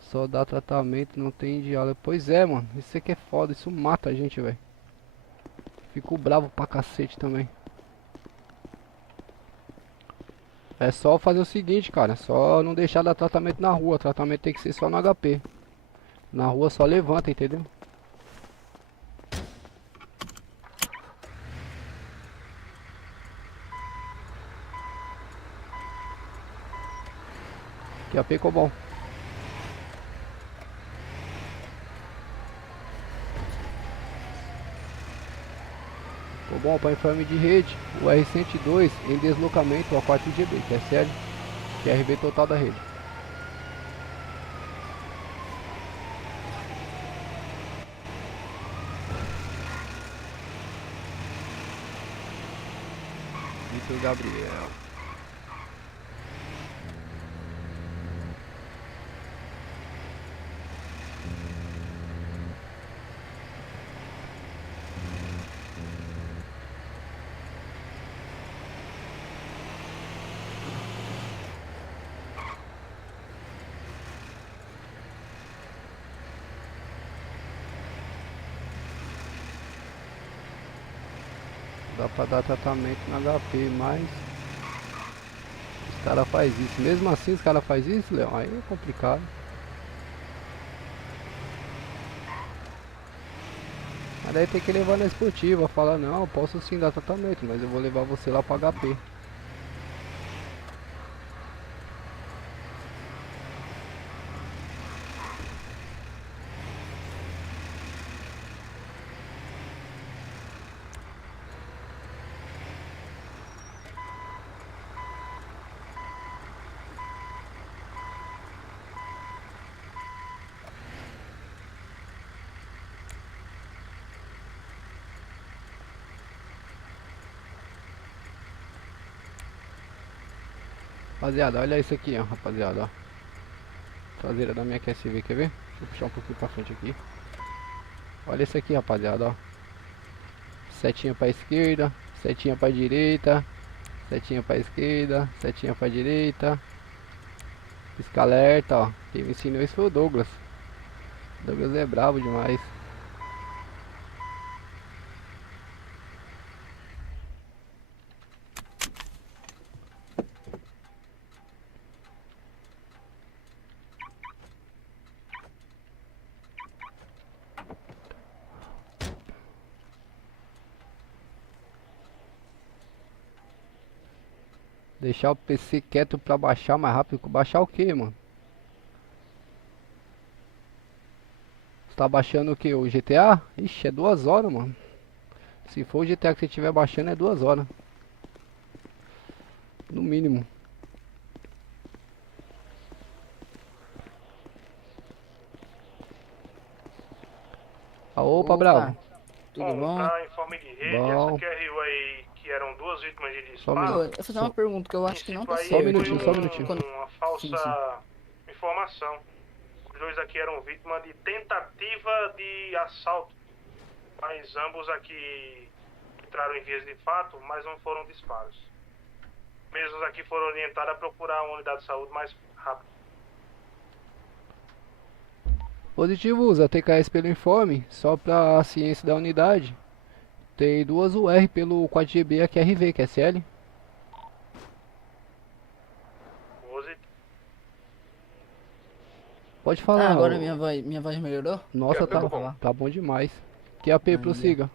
só dar tratamento, não tem diálogo. Pois é, mano. Isso aqui é foda, isso mata a gente, velho. Fico bravo pra cacete também. É só fazer o seguinte, cara. Só não deixar dar tratamento na rua. Tratamento tem que ser só no HP. Na rua só levanta, entendeu? Que AP ficou bom. Bom, para informe de rede, o R102 em deslocamento ao 4 GB, que é sério. QRV total da rede. Vitor Gabriel. Dá pra dar tratamento no HP, mas os caras fazem isso. Mesmo assim os caras fazem isso, Leão, aí é complicado. Mas daí tem que levar na esportiva, falar, não, eu posso sim dar tratamento, mas eu vou levar você lá pra HP. Rapaziada, olha isso aqui, ó, rapaziada, ó. Traseira da minha QSV, quer ver? Deixa eu puxar um pouquinho pra frente aqui. Olha isso aqui, rapaziada, ó. Setinha pra esquerda, setinha pra direita, setinha pra esquerda, setinha pra direita. Pisca alerta, ó. Quem me ensinou isso foi o Douglas. O Douglas é bravo demais. Deixar o PC quieto pra baixar mais rápido. Baixar o que, mano? Você tá baixando o que? O GTA? Ixi, é 2 horas, mano. Se for o GTA que você estiver baixando, é 2 horas. No mínimo. Opa, Bravo. Tudo bom? Pra informe de rede, Bom. essa QRU aí, que eram 2 vítimas de Só um disparo. minuto. Eu vou fazer uma pergunta que eu acho que não tá Aí Só um certo. minutinho, foi só um minutinho. Uma falsa Sim, informação. Os dois aqui eram vítimas de tentativa de assalto. Mas ambos aqui entraram em vias de fato, mas não foram disparos. Mesmos aqui foram orientados a procurar uma unidade de saúde mais rápido. Positivo, usa TKS pelo informe, só pra ciência da unidade. Tem 2 UR pelo 4GB aqui RV, que é SL. Pode falar. agora ô. minha voz melhorou? Nossa, tá bom demais. QAP, prossiga.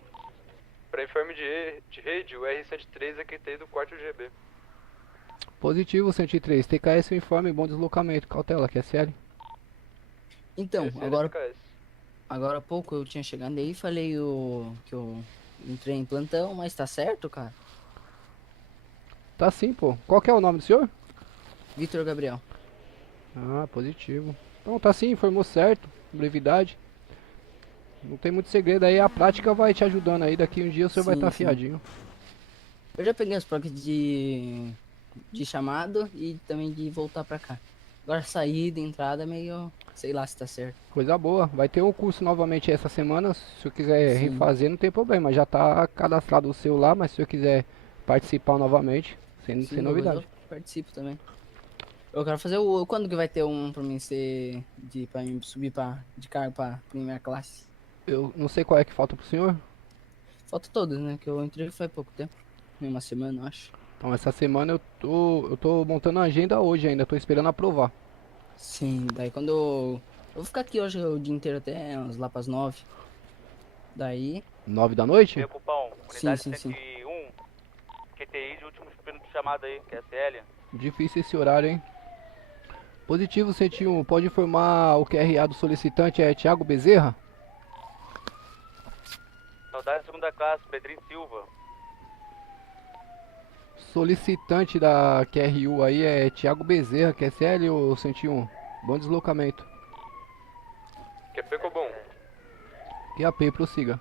Para informe de rede, o R103 é QT do 4GB. Positivo, 103. TKS o informe, bom deslocamento. Cautela, que é SL. Então, Esse é agora TKS. há pouco eu tinha chegado aí e falei que eu entrei em plantão, mas tá certo, cara? Tá sim, pô. Qual que é o nome do senhor? Vitor Gabriel. Ah, positivo. Então tá sim, informou certo. Brevidade. Não tem muito segredo aí, a prática vai te ajudando aí. Daqui um dia o senhor vai Sim, estar sim. afiadinho. Eu já peguei as placas de chamado e também de voltar pra cá. Agora saída, entrada, meio... sei lá se tá certo. Coisa boa. Vai ter um curso novamente essa semana. Se eu quiser Sim. refazer, não tem problema. Já tá cadastrado o seu lá, mas se eu quiser participar novamente, sem Sim, novidade. Eu participo também. Eu quero fazer quando que vai ter um pra mim ser... pra mim subir de cargo pra primeira classe? Eu não sei qual é que falta pro senhor. Falta todas, né? Que eu entrei faz pouco tempo. Em uma semana, eu acho. Então essa semana eu tô montando a agenda hoje ainda. Tô esperando aprovar. Sim, daí quando eu vou ficar aqui hoje o dia inteiro até uns lá pras 9. Daí... 9 da noite? Meu cupom, Sim, unidade sim, sim. 101, QTI de último minuto de chamada aí, que é SL. Difícil esse horário, hein? Positivo 101. Pode informar o QRA do solicitante é Thiago Bezerra? Saudade segunda classe, Pedrinho Silva. Solicitante da QRU aí é Thiago Bezerra, QSL ou 101? Bom deslocamento. QP Cobom. QAP, prossiga.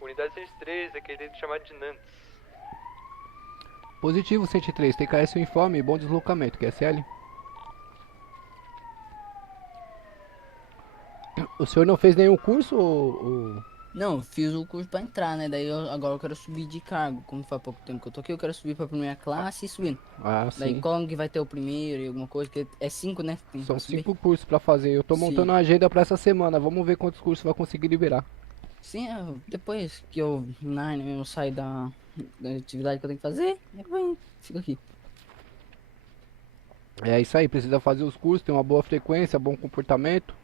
Unidade 103, aquele chamado de Nantes. Positivo 103, TKS o informe, bom deslocamento, QSL. O senhor não fez nenhum curso ou... Não, fiz o curso pra entrar, né? Daí agora eu quero subir de cargo. Como faz pouco tempo que eu tô aqui, eu quero subir pra primeira classe e subindo. Ah, Daí sim. como que vai ter o primeiro e alguma coisa? Que é 5, né? Tem São pra subir. 5 cursos pra fazer. Eu tô Sim. montando a agenda pra essa semana. Vamos ver quantos cursos vai conseguir liberar. Sim, depois que eu eu sair da atividade que eu tenho que fazer, depois fico aqui. É isso aí, precisa fazer os cursos, ter uma boa frequência, bom comportamento,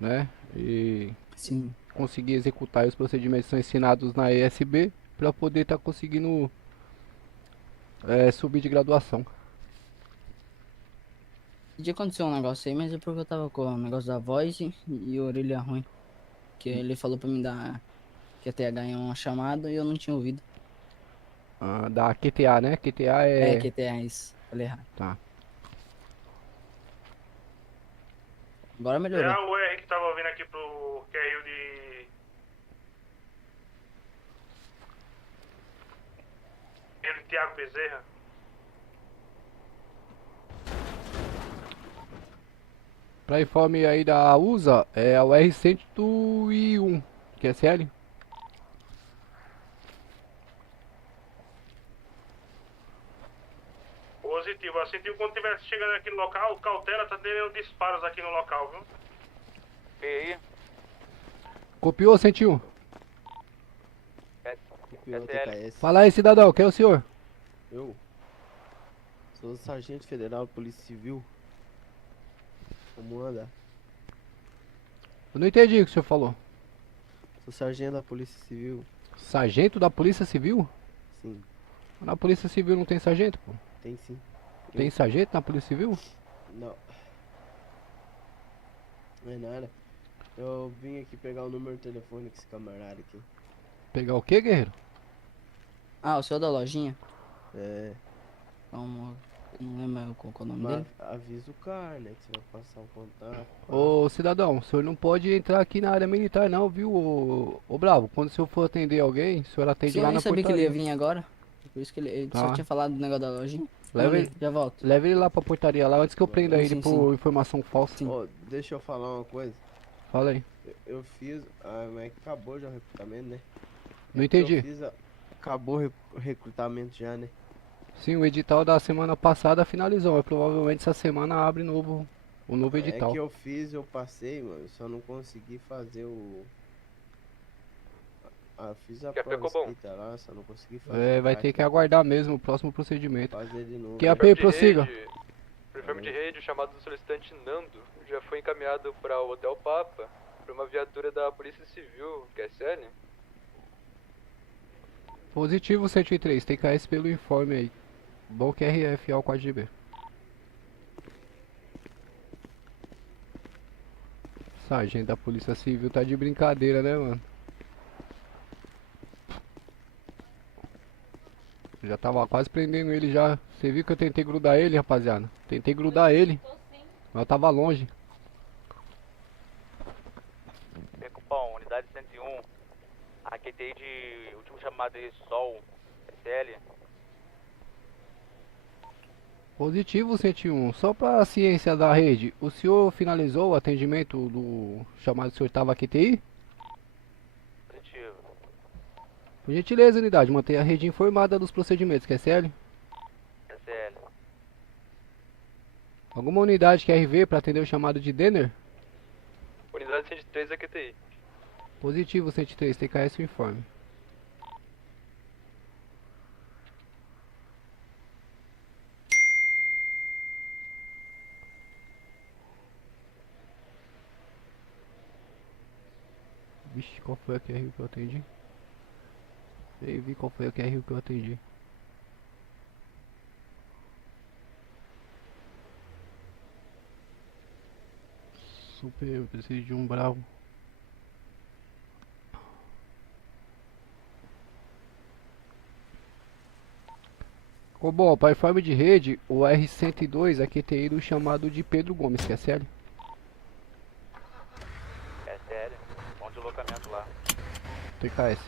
né? E Sim. conseguir executar os procedimentos que são ensinados na ESB para poder estar conseguindo subir de graduação. Já aconteceu um negócio aí, mas é porque eu tava com o negócio da voz e orelha ruim. Que ele falou pra mim dar que a TH é uma chamada e eu não tinha ouvido. Ah, da QTA, né? QTA é... QTA, isso. Falei errado. Tá. Agora melhorou. É o R que tava vindo aqui pro QRU de... Thiago Bezerra. Para informe aí da USA, é o R101, QSL. Positivo. Assim, quando estiver chegando aqui no local, cautela, tá tendo disparos aqui no local, viu? E aí? Copiou 101. Copiou TKS. Fala aí, cidadão, quem é o senhor? Eu sou sargento federal de Polícia Civil. Como anda? Eu não entendi o que o senhor falou. Sou sargento da Polícia Civil. Sargento da Polícia Civil? Sim. Na Polícia Civil não tem sargento, pô? Tem sim. Tem sargento na Polícia Civil? Não. Não é nada. Eu vim aqui pegar o número de telefone desse camarada aqui. Pegar o que, guerreiro? Ah, o senhor da lojinha? É. Não lembro qual é o nome Mas dele. avisa o cara, né? Que você vai passar o contato. Ô cidadão, o senhor não pode entrar aqui na área militar não, viu, ô Bravo? Quando o senhor for atender alguém, o senhor atende Sim, eu lá nem na sabia que ele portaria. ia vir agora. Por isso que ele só Tá. tinha falado do negócio da lojinha. Leva Vamos ele, ali, já volto. leva ele lá pra portaria lá antes que eu prenda Sim, ele sim, por informação falsa. Ó, deixa eu falar uma coisa. Fala aí. Eu fiz. Mas acabou já o recrutamento, né? Não entendi. Eu fiz acabou o recrutamento já, né? Sim, o edital da semana passada finalizou, mas provavelmente essa semana abre o novo edital. É que eu fiz, eu passei, mano. Eu só não consegui fazer o. Eu fiz a prova escrita lá, só não consegui fazer. Vai ter que aguardar mesmo o próximo procedimento. Fazer de novo. QAP, prossiga. O informe de rede, o chamado do solicitante Nando, já foi encaminhado para o Hotel Papa, para uma viatura da Polícia Civil, QSL. Positivo 103, TKS pelo informe aí. Bom QRF ao 4GB. Sargento da Polícia Civil tá de brincadeira, né, mano? Já tava quase prendendo ele já. Você viu que eu tentei grudar ele, rapaziada? Tentei grudar ele, mas eu tava longe. Recupão, unidade 101. A QTI de último chamado aí, Sol, SL. Positivo 101, só pra ciência da rede, o senhor finalizou o atendimento do chamado que o senhor estava QTI? Positivo. Por gentileza, unidade, mantenha a rede informada dos procedimentos, QSL? SL. Alguma unidade QRV para atender o chamado de Denner? Unidade 103 da QTI. Positivo 103, TKS o informe. Vixe, qual foi a QRU que eu atendi? Eu vi qual foi a QRU que eu atendi. Super, eu preciso de um bravo. Ô, bom, para informe de rede, o R102 aqui tem ido chamado de Pedro Gomes, que é sério? É sério. Ponto de locamento lá. TKS.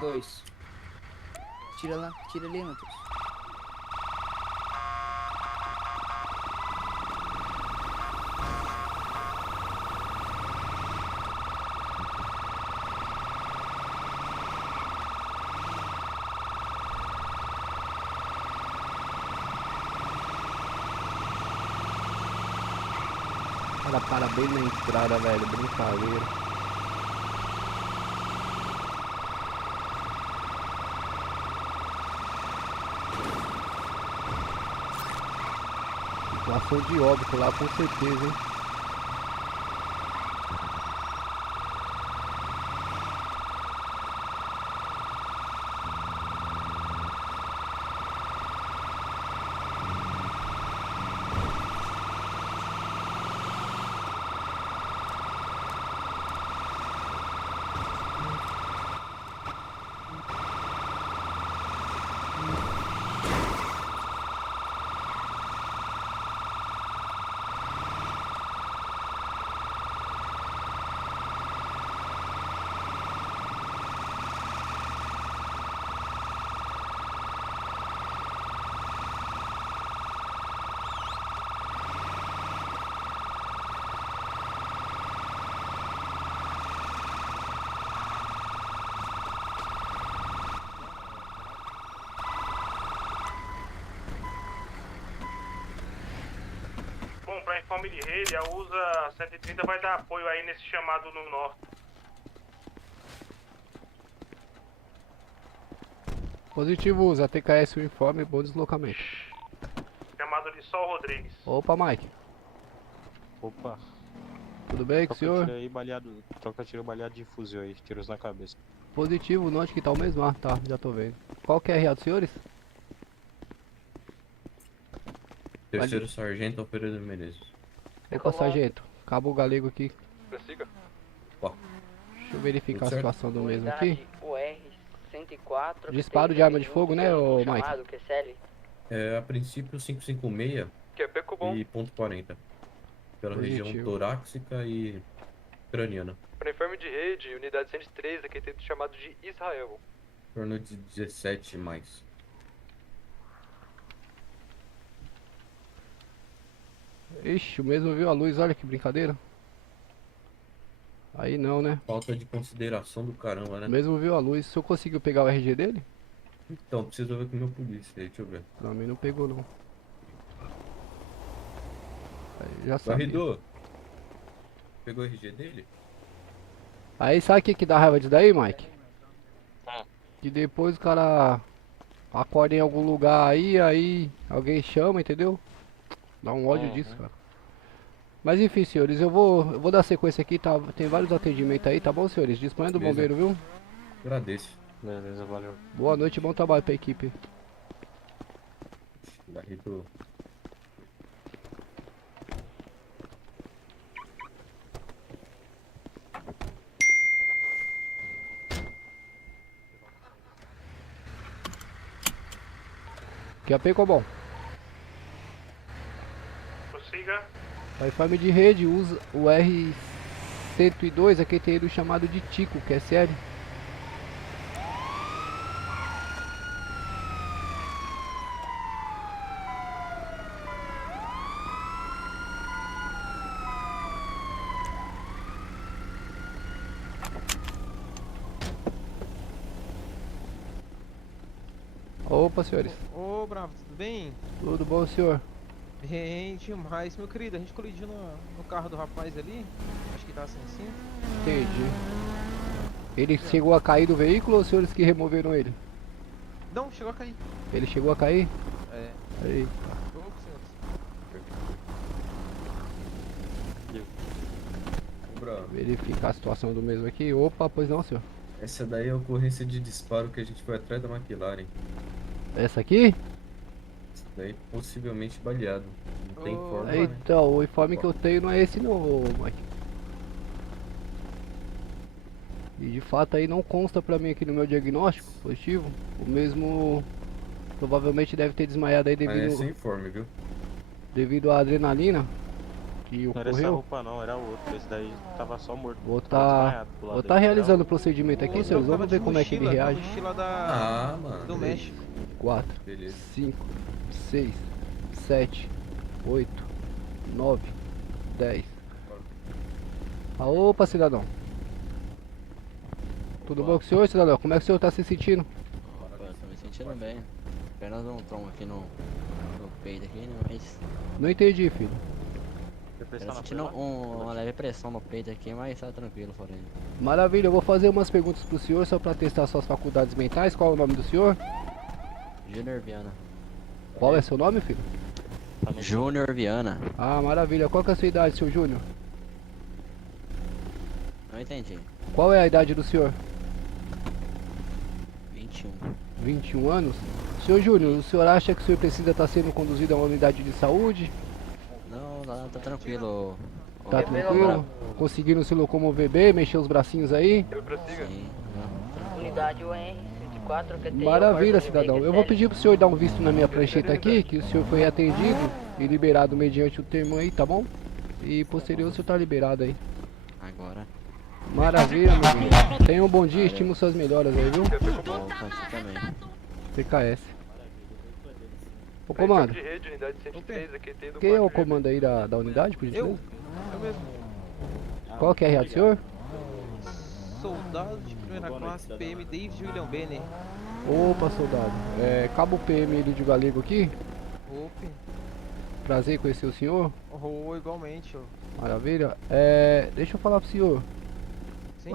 Dois. Tira lá, tira ali, Matheus. Ela para bem na entrada, velho. Brincadeira. Situação de óbito lá, com certeza, hein? Bom, para informe de rede, a USA 130 vai dar apoio aí nesse chamado no norte. Positivo, usa TKS o informe, bom deslocamento. Chamado de Sol Rodrigues. Opa, Mike. Opa. Tudo bem com o senhor? Tiro aí, baleado. Troca tiro baleado de fuzil aí, tiros na cabeça. Positivo, note que tá o mesmo. Ah, tá, já tô vendo. Qual que é a RA dos senhores? Terceiro sargento Alfredo Menezes. Opa, sargento. Cabo galego aqui. Prossiga. Deixa eu verificar a Tudo certo? situação do mesmo aqui. O R-104. Disparo de arma de fogo, né, ô Mike? Chamado QCL. É, a princípio 556 Que é beco bom. e ponto .40. Pela região Positivo. torácica e craniana. Para informe de rede, unidade 103, aqui tem chamado de Israel. Em torno de 17 mais. Ixi, o mesmo viu a luz, olha que brincadeira. Aí não, né? Falta de consideração do caramba, O né? mesmo viu a luz. O senhor conseguiu pegar o RG dele? Então, preciso ver com o meu polícia aí, deixa eu ver. Pra mim não pegou não. Aí, já sabia. Barridor, pegou o RG dele? Aí sabe o que dá raiva disso daí, Mike? Que depois o cara acorda em algum lugar aí alguém chama, entendeu? Dá um ódio disso, cara. Mas enfim, senhores, eu vou dar sequência aqui, tá? Tem vários atendimentos aí, tá bom, senhores? Disponha do Beleza. bombeiro, viu? Agradeço. Beleza, valeu. Boa noite e bom trabalho pra equipe. Barrito. Que apego bom. Prossiga. A informe de rede usa o R102, aqui tem ido chamado de Tico, que é sério. Opa, senhores. Ô, Bravo, tudo bem? Tudo bom, senhor? Bem demais, meu querido. A gente colidiu no carro do rapaz ali. Acho que tá sem cinto. Entendi. Ele chegou a cair do veículo ou os senhores que removeram ele? Não, chegou a cair. Ele chegou a cair? É. Aí. Ô, senhores. Verificar a situação do mesmo aqui. Opa, pois não, senhor. Essa daí é a ocorrência de disparo que a gente foi atrás da McLaren. Essa aqui? Essa daí possivelmente baleado. Tem informe, né? Então, o informe que eu tenho não é esse não, ô, Mike. E de fato aí não consta pra mim aqui no meu diagnóstico positivo. O mesmo provavelmente deve ter desmaiado aí Mas é esse devido, informe, viu? devido à adrenalina que Não era essa ocorreu. roupa não, era outro. Esse daí tava só morto. Vou tava tá, desmaiado pro lado vou tá dele. realizando o procedimento aqui, senhores. Vamos ver como é que ele reage. Mochila Ah, mano. do México. 4, Beleza. 5, 6, 7, 8, 9, 10. Ah, opa, cidadão. Tudo bom com o senhor, cidadão? Como é que o senhor tá se sentindo? Opa, tô me sentindo bem. Apenas um tom aqui no peito aqui, né? Mas. Não entendi, filho. Tô sentindo uma leve pressão no peito aqui, mas tá tranquilo, porém. Maravilha, eu vou fazer umas perguntas pro senhor só pra testar suas faculdades mentais. Qual é o nome do senhor? Júnior Viana. Qual é seu nome, filho? Júnior Viana. Ah, maravilha. Qual que é a sua idade, seu Júnior? Não entendi. Qual é a idade do senhor? 21. 21 anos? Senhor Júnior, o senhor acha que o senhor precisa estar sendo conduzido a uma unidade de saúde? Não, tá tranquilo. Tá tranquilo? Conseguindo se locomover bem, mexer os bracinhos aí? Sim, Unidade UR 104 QTI. Maravilha, cidadão. Eu vou pedir pro senhor dar um visto na minha prancheta aqui, que o senhor foi atendido e liberado mediante o termo aí, tá bom? E posterior o senhor tá liberado aí. Agora. Maravilha, meu amigo. Tenha um bom dia, estimo suas melhoras aí, viu? PKS. Ô comando, De rede, unidade 103, aqui tem do quem é o 4G. comando aí da unidade, por gentileza? Eu mesmo. Qual que é a RA do senhor? Soldado de primeira classe, PM David William Benner. Opa, soldado. Cabo PM Lídio Galego aqui. Opa. Prazer em conhecer o senhor. Oh, igualmente, ó. Maravilha. Deixa eu falar pro senhor. Sim.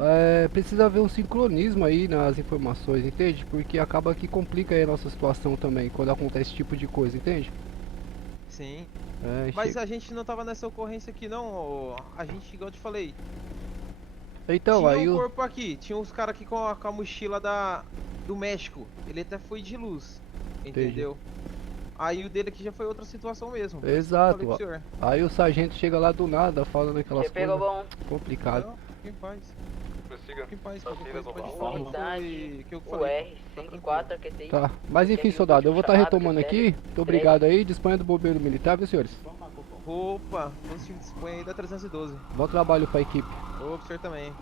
Precisa haver um sincronismo aí nas informações, entende? Porque acaba que complica aí a nossa situação também, quando acontece esse tipo de coisa, entende? Sim. Mas chega- a gente não tava nessa ocorrência aqui não, ó. A gente, igual eu te falei. Então, tinha aí um o... corpo aqui, tinha uns caras aqui com a mochila do México. Ele até foi de luz, entendeu? Aí o dele aqui já foi outra situação mesmo. Exato. Falei pro senhor. Aí o sargento chega lá do nada, falando aquelas Você pegou coisas. Complicado. Não, quem faz? Prossiga. Quem faz? Qualquer coisa pode falar. Unidade Que eu falei. UR 104 QTI. Tá, mas enfim, soldado, eu vou estar retomando aqui. Muito obrigado aí, disponha do bombeiro militar, viu, senhores? Opa, positivo dispõe aí da 312. Bom trabalho pra equipe. Ô, pro senhor também.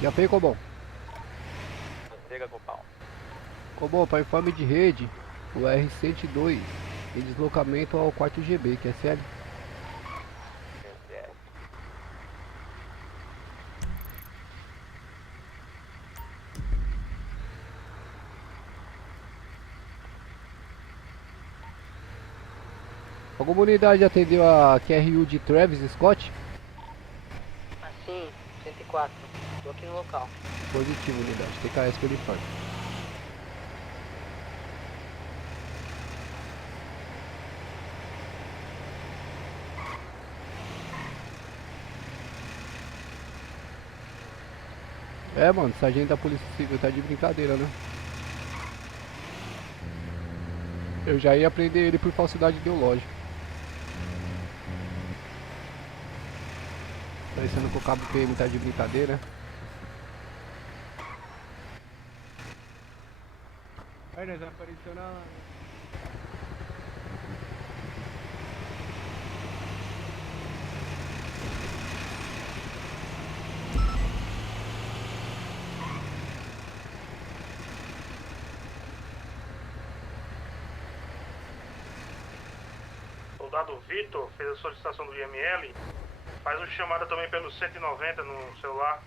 Já foi, Cobol? Chega, Copal. Cobol, para informe de rede, o R102 em deslocamento ao 4GB, que é sério? Alguma unidade atendeu a QRU de Travis Scott? Assim, 104. Tô aqui no local. Positivo, unidade. TKS pelo informe. Mano, sargento da Polícia Civil tá de brincadeira, né? Eu já ia prender ele por falsidade ideológica. Parecendo que o cabo PM tá de brincadeira. Aí, nós apareceu na... Soldado Vitor fez a solicitação do IML. Faz uma chamada também pelo 190 no celular.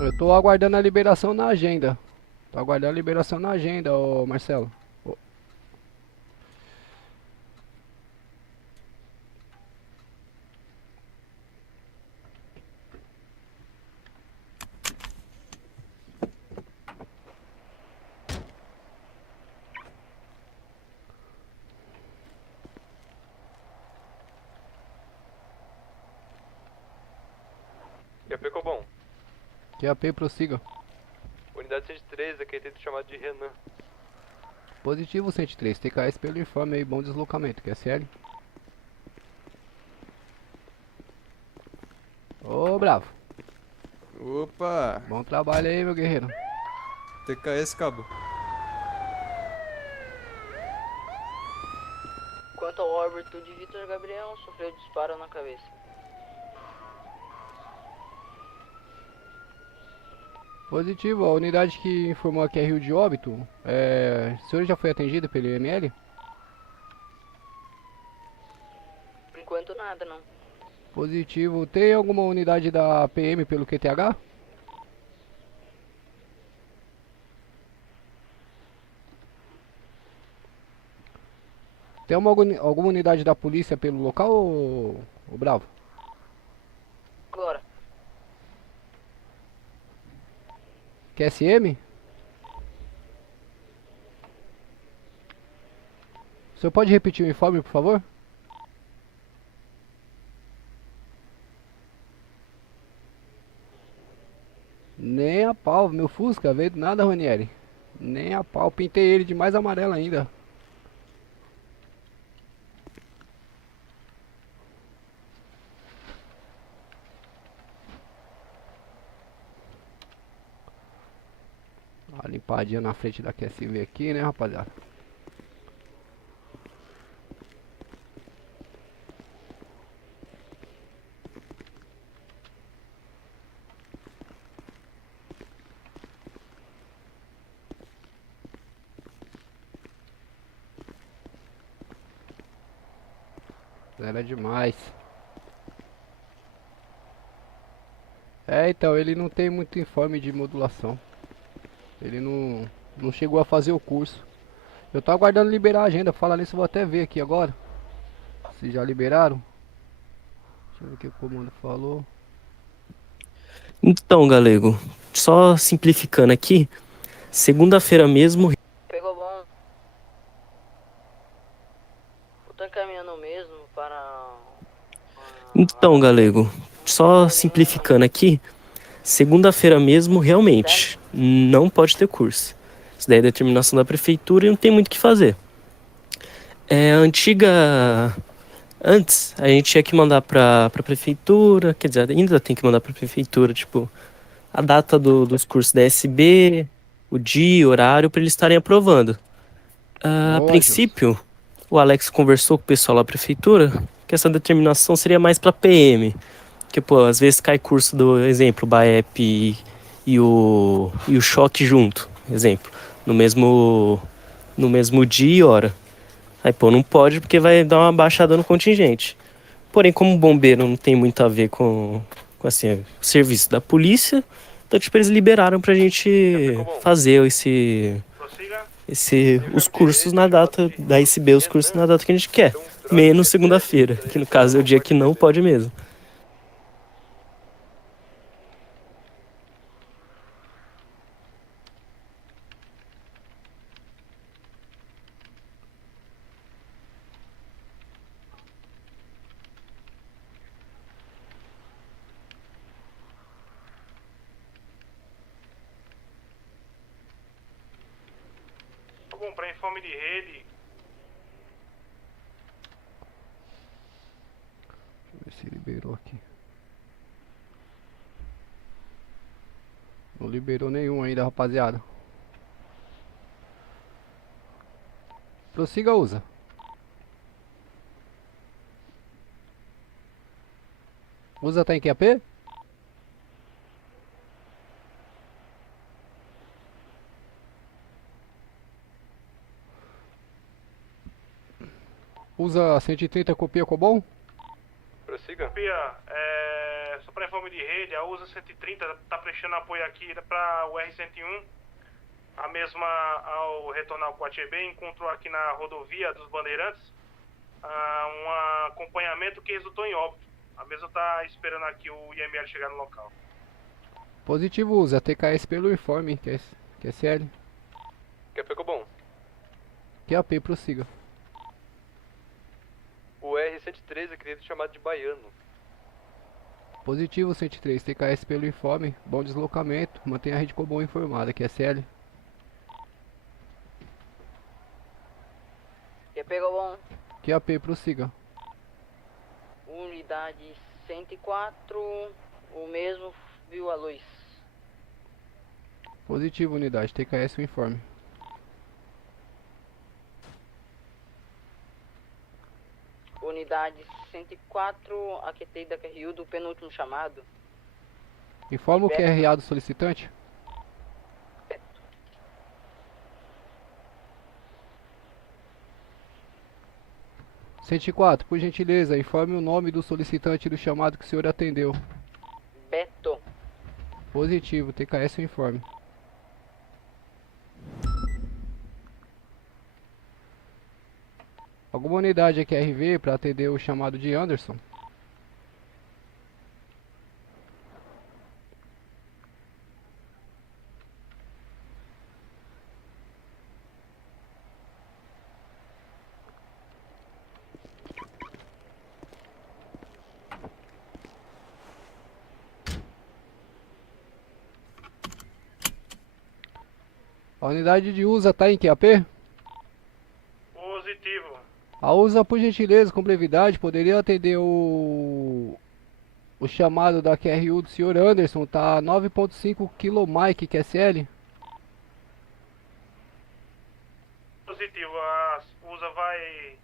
Eu tô aguardando a liberação na agenda. Tô aguardando a liberação na agenda, ô Marcelo. QAP Cobom. QAP, prossiga. Unidade 103, aqui tem chamado de Renan. Positivo 103, TKS pelo informe aí, bom deslocamento, QSL. Ô, bravo. Opa! Bom trabalho aí, meu guerreiro. TKS, cabo. Quanto ao óbito de Vitor Gabriel, sofreu disparo na cabeça. Positivo, a unidade que informou aqui é Rio de Óbito. O senhor já foi atendido pelo IML? Por enquanto nada, não. Positivo, tem alguma unidade da PM pelo QTH? Tem alguma unidade da polícia pelo local, ou Bravo? Agora. QSM? O senhor pode repetir o informe, por favor? Nem a pau, meu Fusca veio do nada, Ranieri. Nem a pau, pintei ele de mais amarelo ainda. Uma limpadinha na frente da QSV aqui, né, rapaziada? Era demais. Então, ele não tem muito informe de modulação. Ele não chegou a fazer o curso. Eu tô aguardando liberar a agenda. Falar nisso, eu vou até ver aqui agora. Se já liberaram. Deixa eu ver o que o comando falou. Então, Galego, só simplificando aqui. Segunda-feira mesmo... Pegou bom. Eu tô encaminhando mesmo para... Então, Galego, só simplificando aqui. Segunda-feira mesmo, realmente, não pode ter curso. Isso daí é determinação da prefeitura e não tem muito o que fazer. A antiga... Antes, a gente tinha que mandar pra prefeitura, quer dizer, ainda tem que mandar pra prefeitura, tipo, a data dos cursos da SB, o dia, horário, pra eles estarem aprovando. A princípio, o Alex conversou com o pessoal da prefeitura que essa determinação seria mais pra PM. Porque, pô, às vezes cai curso do, exemplo, o BAEP e o choque junto, exemplo, no mesmo dia e hora. Aí, pô, não pode porque vai dar uma baixada no contingente. Porém, como bombeiro não tem muito a ver com assim, o serviço da polícia, então, tipo, eles liberaram pra gente fazer os cursos na data da SB, os cursos na data que a gente quer. Menos segunda-feira, que no caso é o dia que não pode mesmo. Bom, para informe de rede, Deixa eu ver se liberou aqui. Não liberou nenhum ainda, rapaziada. Prossiga, usa. Usa tá em QAP? Usa 130, copia com bom? Prossiga. copia, só para informe informe de rede, a USA 130 tá prestando apoio aqui para o R101. A mesma, ao retornar ao Coatiebê, encontrou aqui na rodovia dos Bandeirantes um acompanhamento que resultou em óbito. A mesma tá esperando aqui o IML chegar no local. Positivo, usa TKS pelo informe, QSL. Que ficou bom. QAP, prossiga. O R113 é querido chamado de baiano. Positivo, 103, TKS pelo informe, bom deslocamento, mantenha a rede Cobom informada, QSL. Que pegou bom. QAP, prossiga. Unidade 104, o mesmo viu a luz. Positivo, unidade, TKS o informe. Unidade 104, aqui da QRU do penúltimo chamado. Informa o QRA do solicitante. (104), por gentileza, informe o nome do solicitante do chamado que o senhor atendeu. Beto. Positivo, TKS o informe. Alguma unidade aqui RV para atender o chamado de Anderson? A unidade de USA tá em QAP? Positivo. A USA, por gentileza, com brevidade, poderia atender o chamado da QRU do Sr. Anderson, tá 9.5 km QSL. Positivo, a USA vai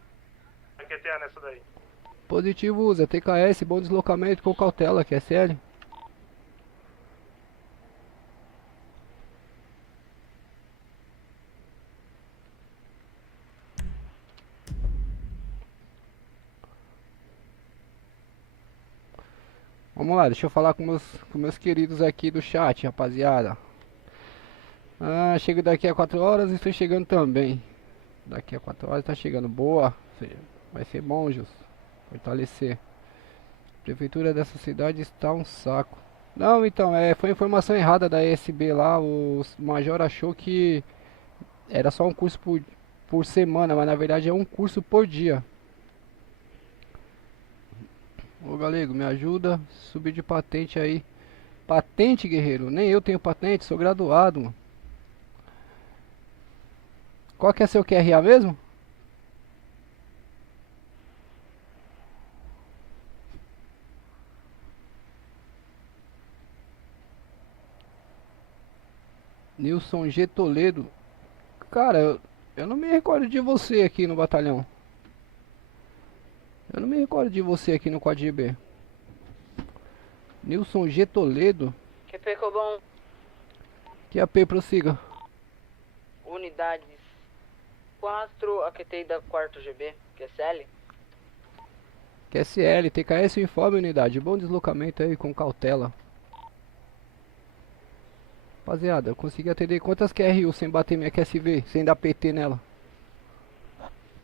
QTA nessa daí. Positivo, USA, TKS, bom deslocamento com cautela, QSL. Vamos lá, deixa eu falar com meus queridos aqui do chat, rapaziada. Chego daqui a 4 horas e estou chegando também. Daqui a 4 horas tá chegando. Boa. Vai ser bom, Jus. Fortalecer. A prefeitura dessa cidade está um saco. Não, então, foi informação errada da ESB lá. O major achou que era só um curso por semana, mas na verdade é um curso por dia. Ô galego, me ajuda, subir de patente aí. Patente, guerreiro? Nem eu tenho patente, sou graduado, mano. Qual que é seu QRA mesmo? Nilson G. Toledo. Cara, eu não me recordo de você aqui no batalhão. Eu não me recordo de você aqui no Quad GB. Nilson G. Toledo. Que ficou bom. QAP, prossiga. Unidades 4, aqui da 4 GB, QSL. QSL, TKS informe unidade. Bom deslocamento aí com cautela. Rapaziada, eu consegui atender quantas QRU sem bater minha QSV, sem dar PT nela?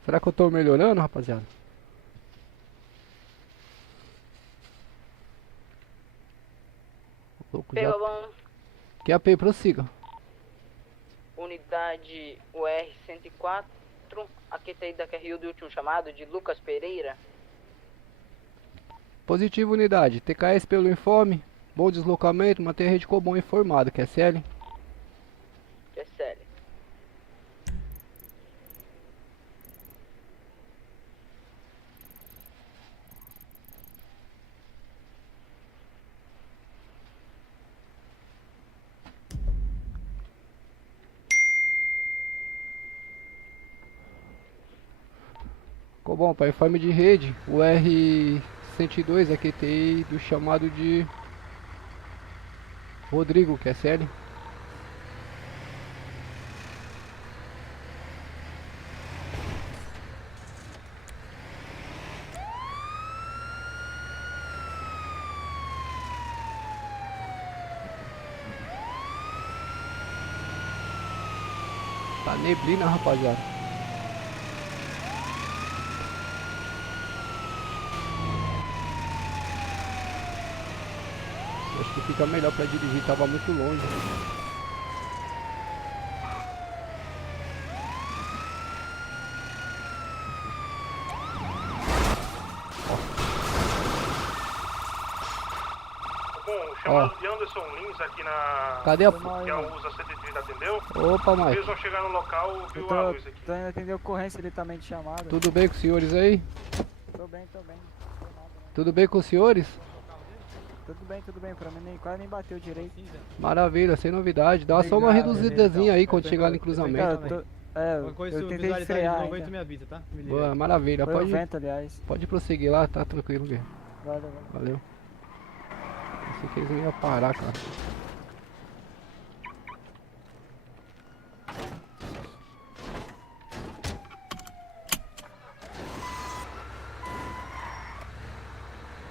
Será que eu tô melhorando, rapaziada? Louco, já. Bom. QAP, prossiga. Unidade UR-104, aqui da QRU do último chamado, de Lucas Pereira. Positivo, unidade. TKS pelo informe. Bom deslocamento, manter a rede Cobom informada. QSL? QSL. Cobom, para informe de rede, o R102 aqui tem do chamado de Rodrigo, QSL. Tá neblina, rapaziada. Acho que fica melhor pra dirigir, tava muito longe. Bom, chamado de Anderson Lins aqui na... Cadê a... Que é o USA 130 atendeu? Opa, Mike. Eles vão chegar no local, viu a luz aqui. Tô indo atender a ocorrência ali também de chamada. Tudo bem com os senhores aí? Tô bem, tô bem. Tudo bem com os senhores? Tudo bem, pra mim quase nem bateu direito. Maravilha, sem novidade. Dá só uma reduzidazinha aí quando chegar no cruzamento. Eu tentei frear ainda. Tu me avisa, tá? Me liga. Boa, maravilha. Foi Pode, o vento, aliás. pode prosseguir lá, tá tranquilo, guerreiro. Valeu. Pensei que eles não iam parar, cara.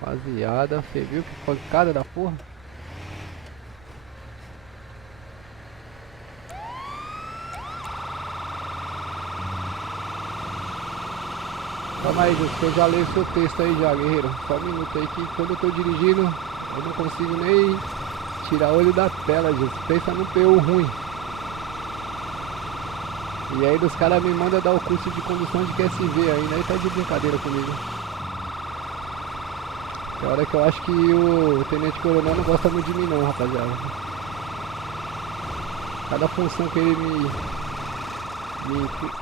Rapaziada, você viu que pancada da porra? Calma aí, Júlio, eu já leio o seu texto aí já, guerreiro. Só um minuto aí que quando eu tô dirigindo, eu não consigo nem tirar olho da tela, Júlio. Pensa no PU ruim. E aí os caras me mandam dar o curso de condução de QSV ainda, aí tá de brincadeira comigo. É hora que eu acho que o Tenente Coronel não gosta muito de mim não, rapaziada. Cada função que ele me...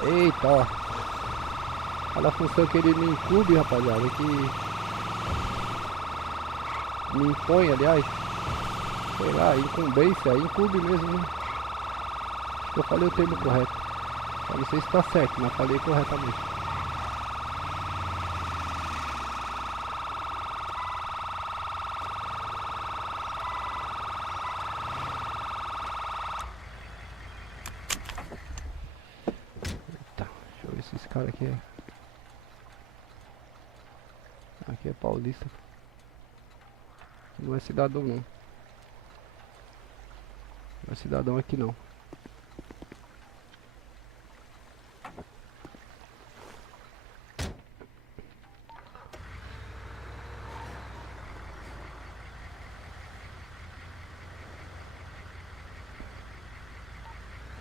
Eita, ó. Cada função que ele me incube, rapaziada, que... Me impõe, aliás. Sei lá, incumbência, incube mesmo, né? Acho que eu falei o termo correto. Eu não sei se tá certo, mas falei corretamente. Esses caras aqui aqui é paulista, não é cidadão não, não é cidadão aqui não.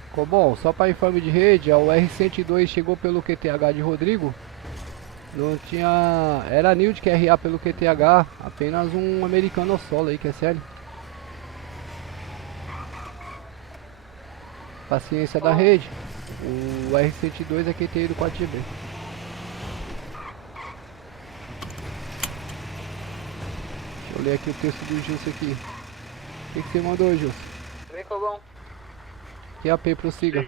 Ficou bom, só para informe de rede, o R102 chegou pelo QTH de Rodrigo. Não tinha... Era Nild QRA pelo QTH, apenas um americano solo aí, que é sério. Paciência da rede. O R102 é QTI do 4GB. Deixa eu ler aqui o texto do Gilson aqui. O que você mandou, Gilson? Vem, Cobão. QAP, prossiga.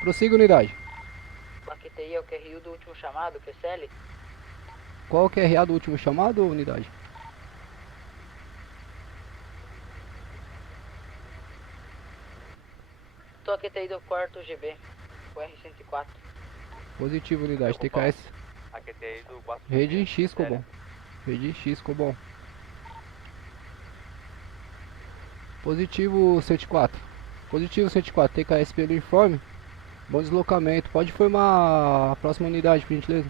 Prossiga, unidade. A QTI é o QRU do último chamado, QCL? Qual o QRA do último chamado, unidade? Tô a QTI do quarto GB, o R104. Positivo, unidade, TKS. A QTI do 4. Rede X, Cobom. Rede X, Cobom. Positivo 104. Positivo 104, TKS pelo informe. Bom deslocamento. Pode formar a próxima unidade, por gentileza.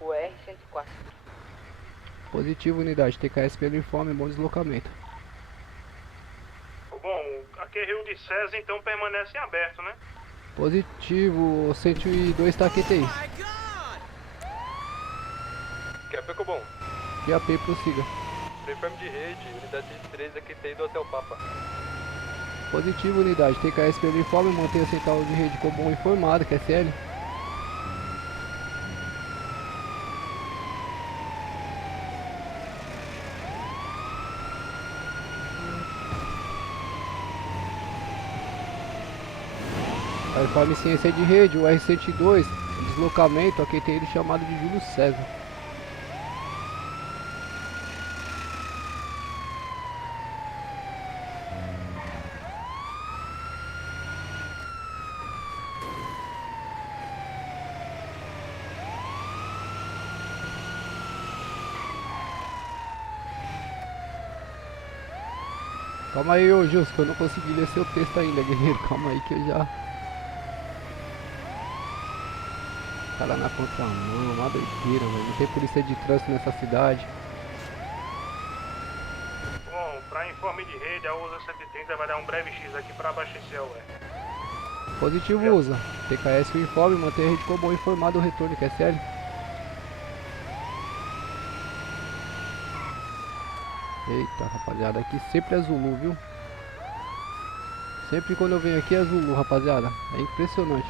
O R104. Positivo, unidade. TKS pelo informe. Bom deslocamento. Bom, a QRU de César então permanece em aberto, né? Positivo 102 tá QTI. QAP Cobom. QAP, prossiga. Informe de rede, unidade de 3 aqui tem do Hotel Papa. Positivo, unidade. TKS pelo informe, mantenha a central de rede Cobom informada, que é CL. A informe ciência de rede, o R102, deslocamento, a QTI do chamado de Júlio César. Calma aí, ô Justo, que eu não consegui ler seu texto ainda, guerreiro. Calma aí que eu já... Cara na contramão, uma doideira, velho. Não tem polícia de trânsito nessa cidade. Bom, pra informe de rede, a USA 130 vai dar um breve X aqui pra abastecer o R. Positivo, USA. TKS o informe, manter a rede Cobol informada do retorno, QSL. Eita, rapaziada, aqui sempre é Zulu, viu? Sempre quando eu venho aqui é Zulu, rapaziada. É impressionante.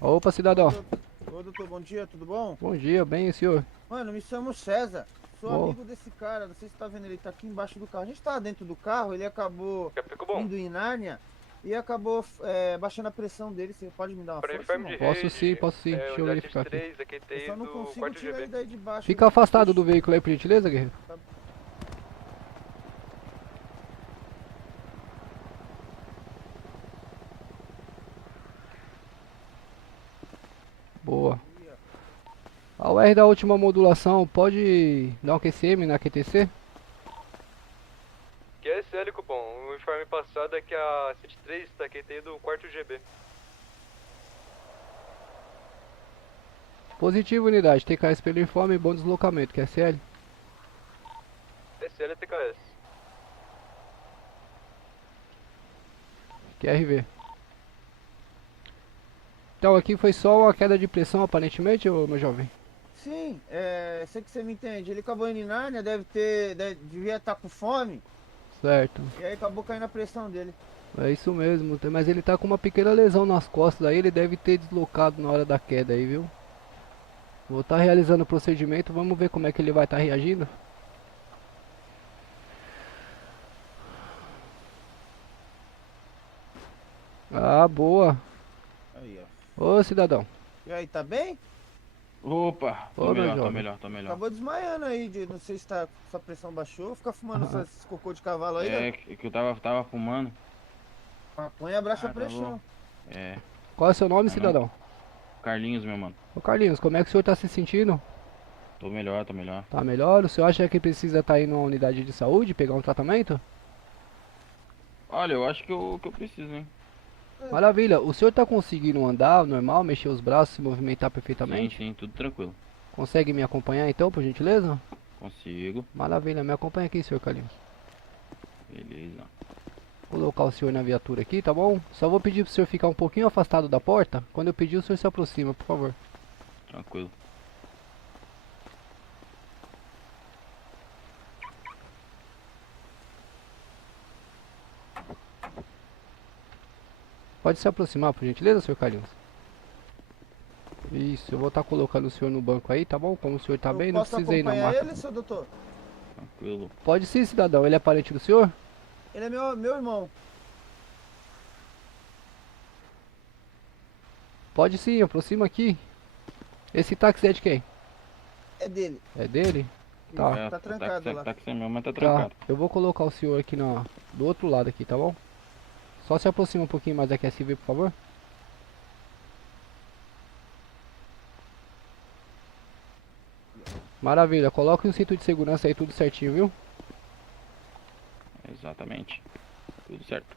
Opa, cidadão. Ô doutor, bom dia, tudo bom? Bom dia, bem, senhor. Mano, me chamo César. Sou Bom. amigo desse cara, não sei se tá vendo, ele tá aqui embaixo do carro. A gente tava dentro do carro, ele acabou indo em Nárnia e acabou baixando a pressão dele. Você pode me dar uma força, irmão? Posso sim, deixa eu verificar aqui. Eu só não consigo tirar ele daí de baixo. Fica afastado do veículo aí, por gentileza, guerreiro. Boa. A UR da última modulação, pode dar um QCM na QTC? QSL, cupom. O informe passado é que a 73 está QTI do quarto GB. Positivo, unidade. TKS pelo informe e bom deslocamento. QSL? QSL é TKS. QRV. Então aqui foi só uma queda de pressão aparentemente, ô, meu jovem? Sim, sei que você me entende. Ele acabou indo em Nárnia, devia estar com fome. Certo. E aí acabou caindo a pressão dele. É isso mesmo, mas ele tá com uma pequena lesão nas costas aí, ele deve ter deslocado na hora da queda aí, viu? Vou estar realizando o procedimento, vamos ver como é que ele vai estar reagindo. Ah, boa. Aí, ó. Ô, cidadão. E aí, tá bem? Opa, Ô, meu tô jovem. melhor. Acabou desmaiando aí, não sei se sua pressão baixou, fica fumando esses cocô de cavalo aí, né? Que eu tava fumando. Maconha abraça a Tá pressão. bom. É. Qual é o seu nome, Não. cidadão? Carlinhos, meu mano. Ô, Carlinhos, como é que o senhor tá se sentindo? Tô melhor. Tá melhor? O senhor acha que precisa estar indo numa unidade de saúde, pegar um tratamento? Olha, eu acho que eu preciso, hein? Maravilha. O senhor tá conseguindo andar normal, mexer os braços, se movimentar perfeitamente? Sim, tudo tranquilo. Consegue me acompanhar então, por gentileza? Consigo. Maravilha, me acompanha aqui, senhor Carlinhos. Beleza. Vou colocar o senhor na viatura aqui, tá bom? Só vou pedir pro senhor ficar um pouquinho afastado da porta. Quando eu pedir, o senhor se aproxima, por favor. Tranquilo. Pode se aproximar, por gentileza, senhor Carlinhos? Isso, eu vou estar colocando o senhor no banco aí, tá bom? Como o senhor tá bem, não precisa ir na Posso acompanhar maca. ele, seu doutor? Tranquilo. Pode sim, cidadão. Ele é parente do senhor? Ele é meu irmão. Pode sim, aproxima aqui. Esse táxi é de quem? É dele. É dele? Tá. É, Tá trancado lá. Tá que mesmo, mas tá Tá, trancado. eu vou colocar o senhor aqui do outro lado aqui, tá bom? Só se aproxima um pouquinho mais da QSV, por favor. Maravilha, coloque um cinto de segurança aí, tudo certinho, viu? Exatamente. Tudo certo.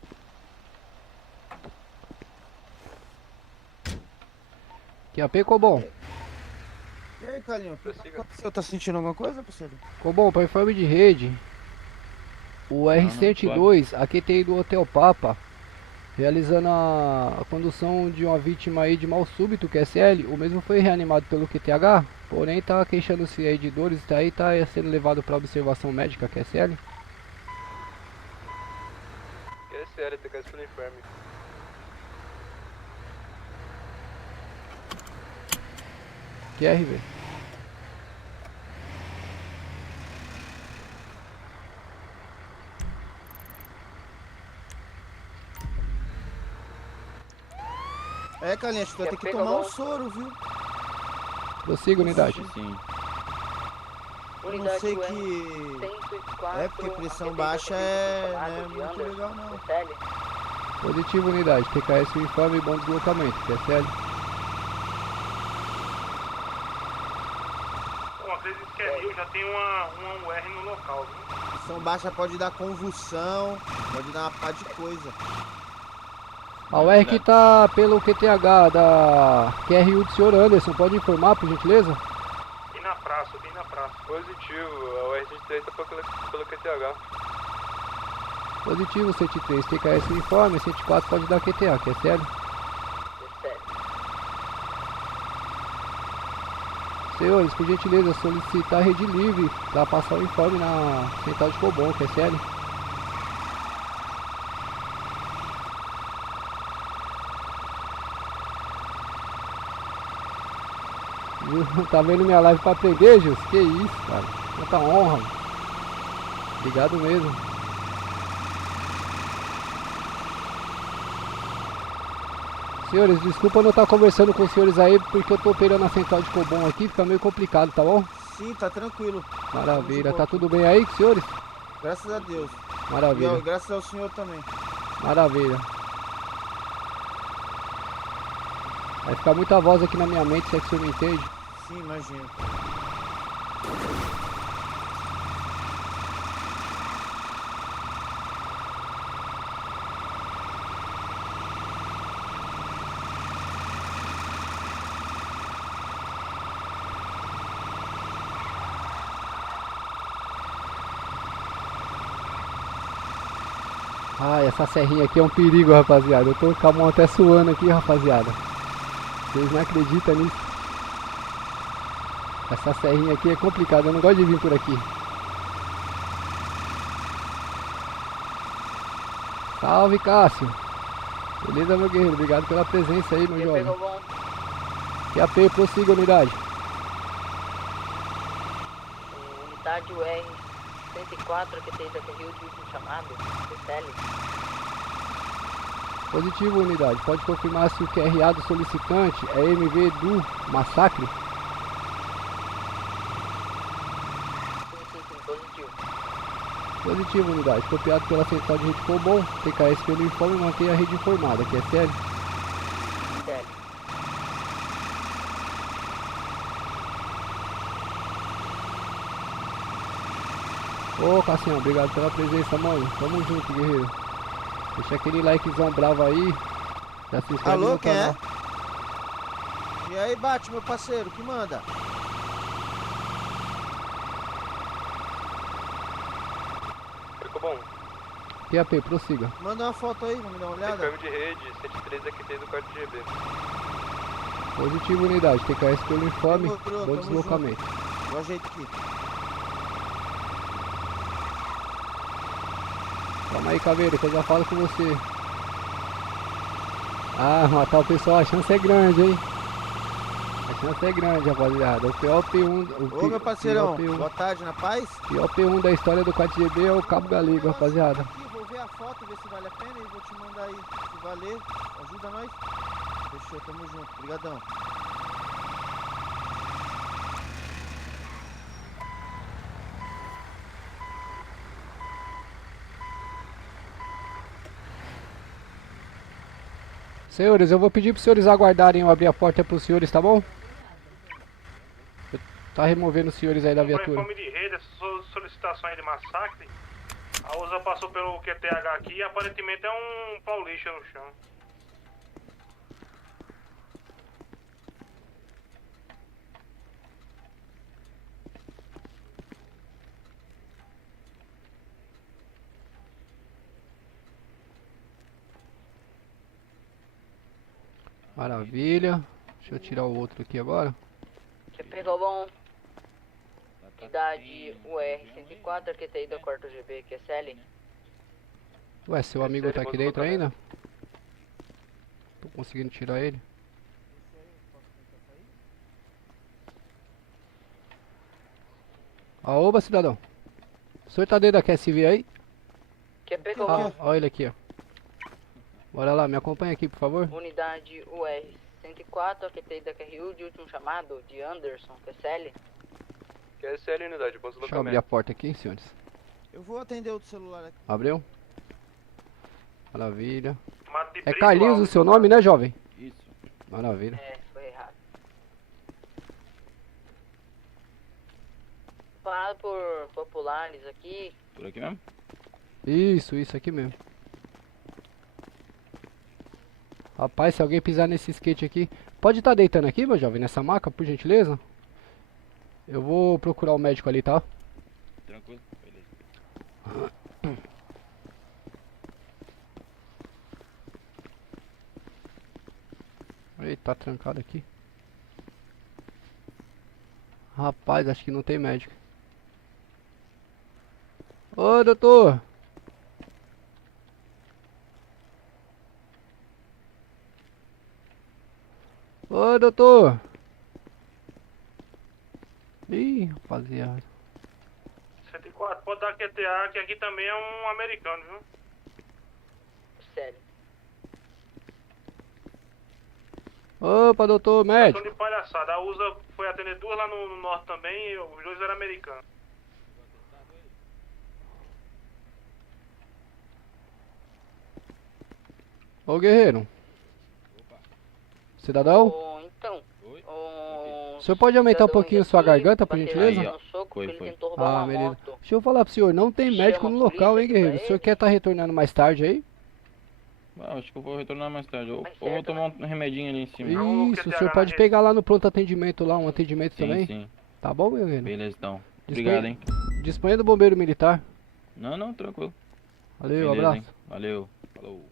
QAP, Cobom. E aí, Carlinhos? Você tá sentindo alguma coisa, parceiro? Cobom, para informe de rede, o R-102, a QTI do Hotel Papa, realizando a condução de uma vítima aí de mal súbito, QSL, o mesmo foi reanimado pelo QTH, porém tá queixando-se aí de dores, tá sendo levado para observação médica, QSL. QSL, TKS pelo informe. QRV. Carlinhos, tu vai ter que tomar um soro, viu? Prossiga, unidade. Sim. Eu não sei que... porque pressão baixa não é muito legal, não. Positivo, unidade. TKS o informe e bom deslocamento, QSL. vezes QRU já tem uma UR no local, viu? Pressão baixa pode dar convulsão, pode dar uma pá de coisa. A UR que tá pelo QTH da QRU do senhor Anderson, pode informar, por gentileza? Bem na praça, bem na praça. Positivo, a UR-103 tá pelo QTH. Positivo, 103, TKS uniforme, 104 pode dar QTA, que é sério? Senhores, por gentileza, solicitar a rede livre para passar o informe na central de Cobom, que é sério? Viu? Tá vendo minha live para aprender, Gils? Que isso, cara. Quanta honra. Obrigado mesmo. Senhores, desculpa não estar conversando com os senhores aí, porque eu tô operando a central de Cobom aqui, fica meio complicado, tá bom? Sim, tá tranquilo. Maravilha, tá tudo bem aí com os senhores? Graças a Deus. Maravilha. E graças ao senhor também. Maravilha. Vai ficar muita voz aqui na minha mente, se é que o senhor me entende. Sim, imagino. Ai, essa serrinha aqui é um perigo, rapaziada. Eu tô com a mão até suando aqui, rapaziada. Vocês não acreditam nisso? Essa serrinha aqui é complicada, eu não gosto de vir por aqui. Salve, Cássio. Beleza, meu guerreiro? Obrigado pela presença aí, meu jovem. QAP, prossiga, unidade. Unidade UR 104, que tem daqui Rio de último chamado, CCL. Positivo, unidade. Pode confirmar se o QRA do solicitante é MV do massacre? Sim, positivo. Positivo, unidade. Copiado pela central de rede Cobom. TKS pelo informe e mantém a rede informada, que é sério? Sério. Ô, Cassião, obrigado pela presença, mano. Tamo junto, guerreiro. Deixa aquele likezão bravo aí. Já se inscreve Alô, no quem canal. E aí, Bate, meu parceiro, que manda? Ficou bom. QAP, prossiga. Manda uma foto aí, vamos dar uma olhada. Informe de rede, 103 aqui desde o quarto GB. Positivo, unidade. TKS pelo informe Demorou, do tamo deslocamento. Dá um jeito aqui. Calma aí, Caveira, que eu já falo com você. Ah, matar o pessoal, a chance é grande, hein? A chance é grande, rapaziada. O pior P1... Ô, meu parceirão, P1, boa tarde, na paz? pior P1 da história do 4GB é o Cabo Galego, rapaziada. Aqui, vou ver a foto, ver se vale a pena e vou te mandar aí. Se valer, ajuda nós. Fechou, tamo junto. Obrigadão. Senhores, eu vou pedir para os senhores aguardarem eu abrir a porta para os senhores, tá bom? Tá removendo os senhores aí da Por viatura. informe de rede, essa solicitação aí de massacre, a USA passou pelo QTH aqui e aparentemente é um paulista no chão. Maravilha. Deixa eu tirar o outro aqui agora. Que pegou bom. Unidade UR 104, que tem da quarto GB, que é CL. Ué, seu amigo tá aqui dentro ainda? Tô conseguindo tirar ele. Oba, cidadão. O senhor tá dentro da QSV aí? Que pegou Ah, bom. olha ele aqui, ó. Bora lá, me acompanha aqui, por favor. Unidade UR 104, que tem da QRU de último chamado, de Anderson, que é CL. QSL, unidade, bom Deixa eu abrir deslocamento. a porta aqui, senhores. Eu vou atender outro celular aqui. Abriu? Maravilha. Mato de É Brito Carlinhos o Alves. seu nome, né, jovem? Isso. Maravilha. É, foi errado. por Populares aqui. Por aqui mesmo? Isso aqui mesmo. Rapaz, se alguém pisar nesse skate aqui... Pode estar deitando aqui, meu jovem, nessa maca, por gentileza? Eu vou procurar o médico ali, tá? Tranquilo, beleza. Eita, tá trancado aqui. Rapaz, acho que não tem médico. Ô, doutor! Ô, doutor! Ih, rapaziada. 104, pode dar QTA, que aqui também é um americano, viu? Sério. Opa, doutor, médico. Tô de palhaçada. A USA foi atender duas lá no norte também e os dois eram americanos. Ô, guerreiro. Cidadão? Então, O senhor pode aumentar um pouquinho sua garganta, por gentileza? Aí, ó. Foi. Ah, beleza. Deixa eu falar pro senhor, não tem médico no local, hein, guerreiro? O senhor quer estar retornando mais tarde aí? Ah, acho que eu vou retornar mais tarde. Ou vou tomar um remedinho ali em cima. Isso, o senhor pode pegar lá no pronto atendimento lá, um atendimento também? Sim. Tá bom, meu guerreiro? Beleza, então. Obrigado, hein. Disponha do bombeiro militar. Não, tranquilo. Valeu, Beleza, abraço. hein. Valeu, falou.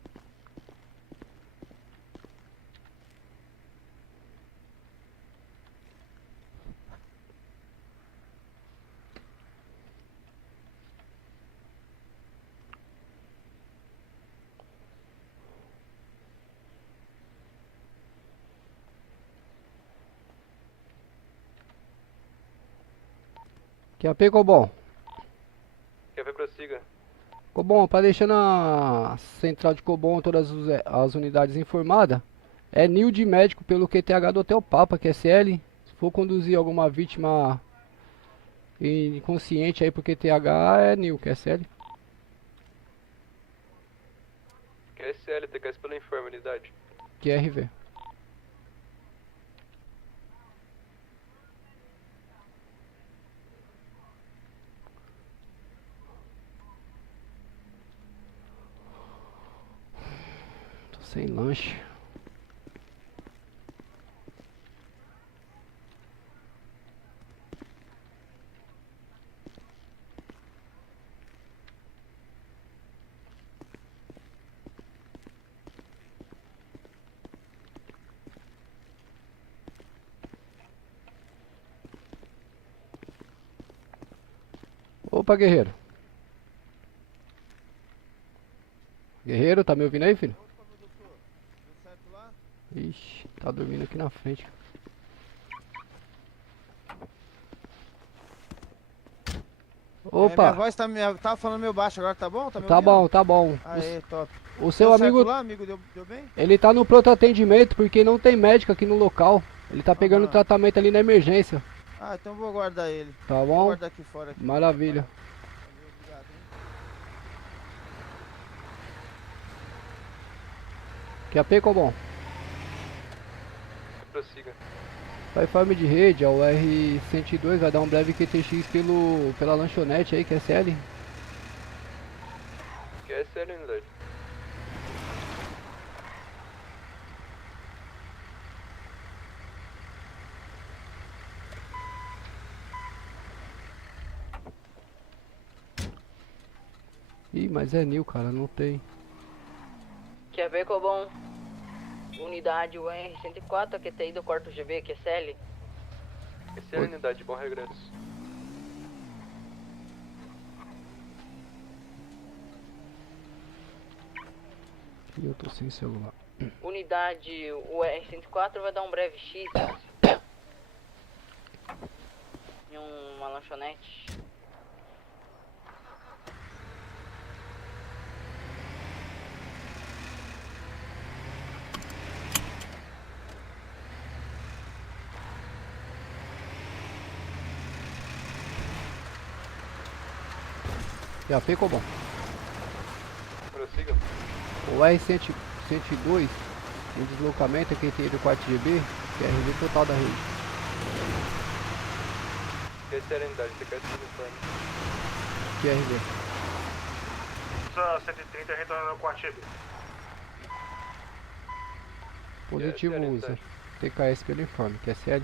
Quer ver, Cobom? Quer ver, prossiga. Cobom, pra deixar na central de Cobom todas as unidades informadas, é NIL de médico pelo QTH do Hotel Papa, QSL. Se for conduzir alguma vítima inconsciente aí pro QTH, é NIL, QSL. QSL, TKS pela informalidade. QRV. Sem lanche. Opa, guerreiro. Guerreiro, tá me ouvindo aí, filho? Ixi, tá dormindo aqui na frente. Opa! Minha voz tá falando meio baixo agora, tá bom? Tá bom, tá bom. Aí, top. O seu Deu amigo... certo lá, amigo, deu bem? Ele tá no pronto atendimento porque não tem médico aqui no local. Ele tá pegando tratamento ali na emergência. Ah, então vou guardar ele. Tá Vou bom? guardar aqui fora. Aqui. Maravilha. Obrigado, hein? Quer pegar, bom? Prossiga. Vai farm de rede, ó, o R102 vai dar um breve QTX pela lanchonete aí, QSL. QSL, unidade. Ih, mas é new, cara, não tem. Quer ver, Cobom? Unidade UR-104, a QTI do quarto GB, QSL. QSL, unidade, bom regresso. Ih, eu tô sem celular. Unidade UR-104 vai dar um breve X em uma lanchonete. Já pegou, bom. Prossiga. O R102, em deslocamento, aqui tem do 4GB, que é a rede total da rede. Que serenidade, TKS do uniforme. QRV. Usa 130 retornando ao quarto GB. Positivo usa. TKS pelo uniforme, QSL.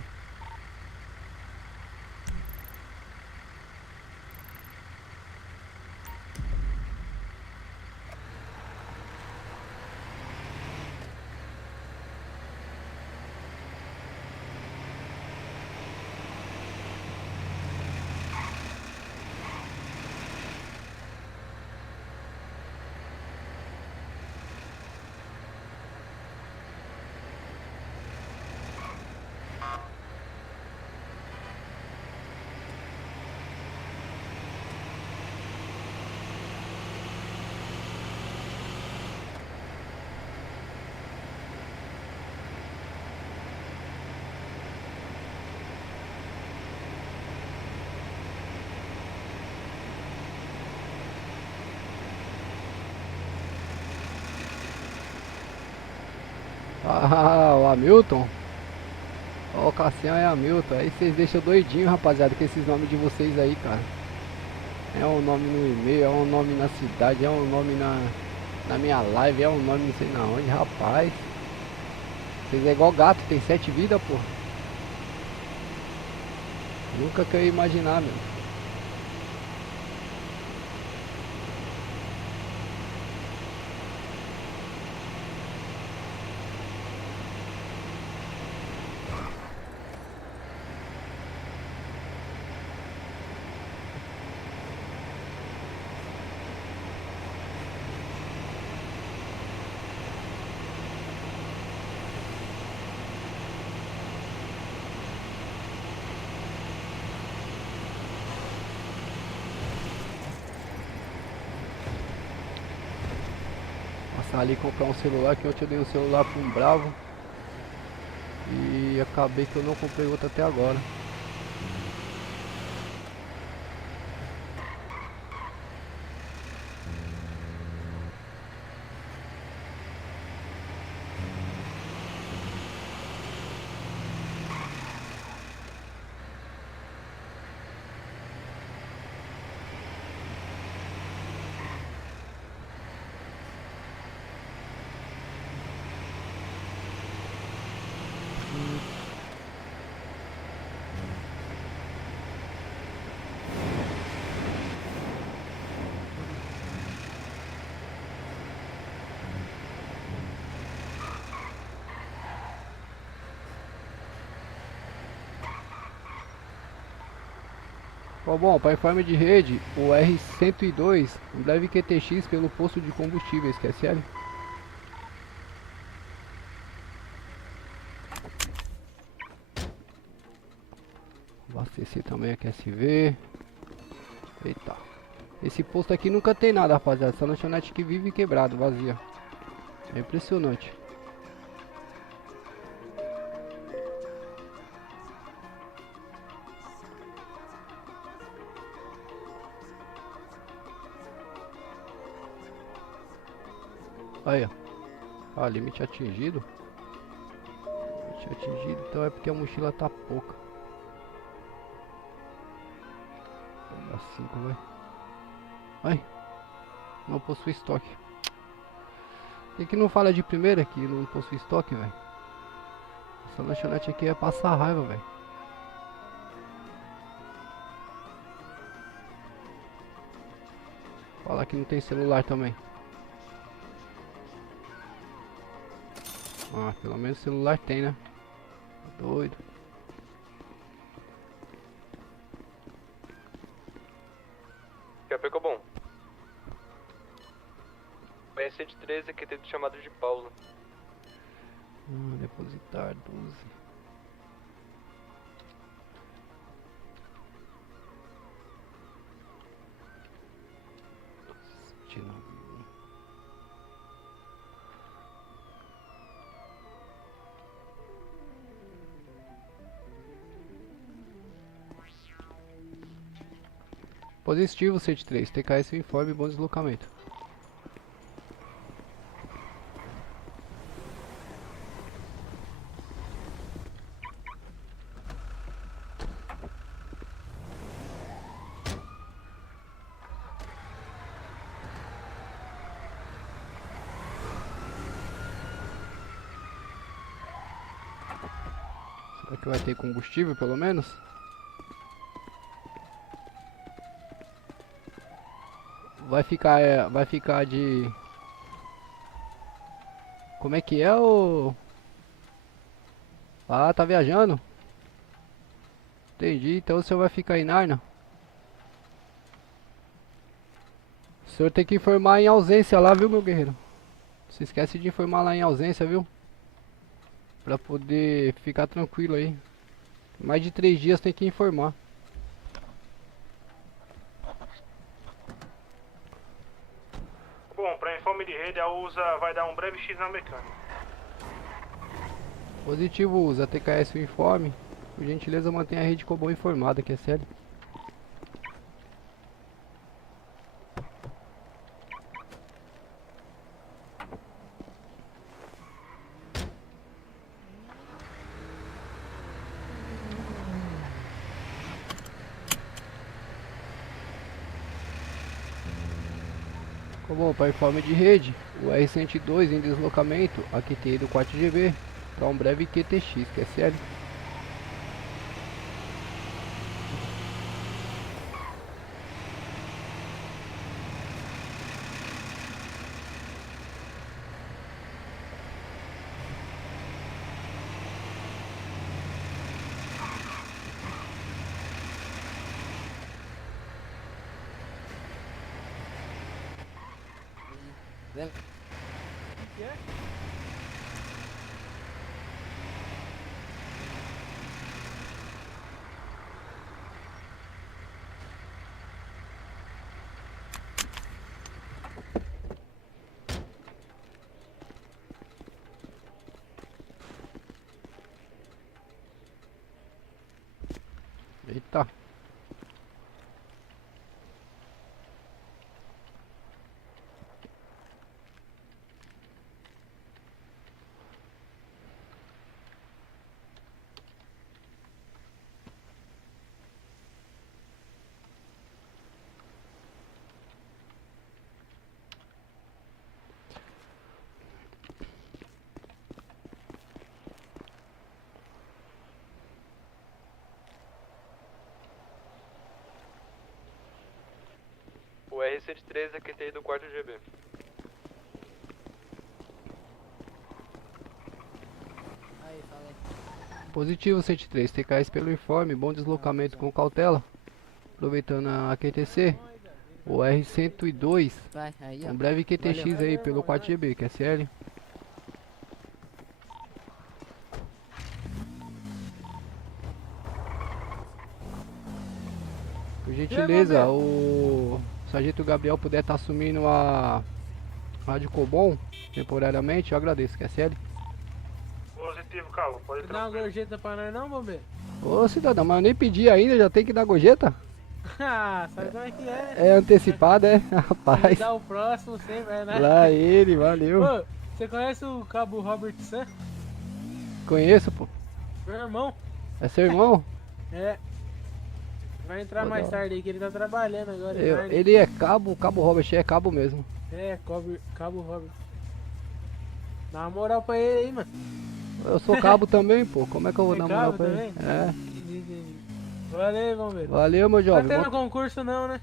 Ah, o Hamilton. Ó, o Cassião é Hamilton. Aí vocês deixam doidinho, rapaziada, com esses nomes de vocês aí, cara. É um nome no e-mail, é um nome na cidade, é um nome na minha live, é um nome não sei na onde, rapaz. Vocês é igual gato, tem 7 vidas, pô. Nunca que eu ia imaginar, meu. Passar ali comprar um celular, que ontem eu dei um celular para um bravo. E acabei que eu não comprei outro até agora. Bom, para informe de rede, o R102 leve QTX pelo posto de combustíveis, QSL. Abastecer também a QSV. Eita. Esse posto aqui nunca tem nada, rapaziada. Essa lanchonete que vive quebrado, vazia. É impressionante. Aí, ó. Ah, limite atingido. Limite atingido, então é porque a mochila tá pouca. Vou dar 5, vai. Ai. Não possui estoque. Tem que não fala de primeira que não possui estoque, velho. Essa lanchonete aqui é passar raiva, velho. Fala que não tem celular também. Ah, pelo menos celular tem, né? Doido. Ficou bom. O R113 aqui teve chamado de Paulo. Depositar 12. Positivo 103, TKS informe, bom deslocamento. Será que vai ter combustível pelo menos? Vai ficar de... Como é que é o... Ah, tá viajando? Entendi, então o senhor vai ficar em Narnia. O senhor tem que informar em ausência lá, viu, meu guerreiro? Não se esquece de informar lá em ausência, viu? Pra poder ficar tranquilo aí. Mais de 3 dias tem que informar. Bom, para informe de rede, a USA vai dar um breve X na mecânica. Positivo, usa TKS o informe. Por gentileza, mantenha a rede Cobol informada, que é sério. Cobol, para informe de rede, o R-102 em deslocamento, a QTI do 4GB, para um breve QTX, que é sério. Vem. Eita. O R-103 é QTI do 4GB. Aí, fala aí. Positivo 103, TKS pelo informe, bom deslocamento com cautela. Aproveitando a QTC, o R-102, Vai, aí, ó. um breve QTX Valeu. aí pelo 4GB, que é sério. Por gentileza, o Sargento Gabriel puder estar assumindo a Rádio Cobom temporariamente, eu agradeço, que é sério. Positivo, Cabo. Pode Dá uma gorjeta pra nós não, bombeiro? Ô cidadão, mas eu nem pedi ainda, já tem que dar gorjeta? Ah, sabe como é que é? É antecipado, é? Me Rapaz. dá o próximo sempre, né? Lá ele, valeu. Ô, você conhece o Cabo Robert Sam? Conheço, pô. Meu irmão. É seu irmão? É. Vai entrar Pô, mais da hora. tarde aí, que ele tá trabalhando agora. em Narnia. Ele é cabo Robert, é cabo mesmo. É, Cabo Robert. Dá uma moral pra ele aí, mano. Eu sou cabo também, pô. Como é que eu vou Você dar moral cabo pra ele? também? É. Entendi. Valeu, bombeiro. Valeu, meu jovem. Tá tendo Bom- concurso não, né?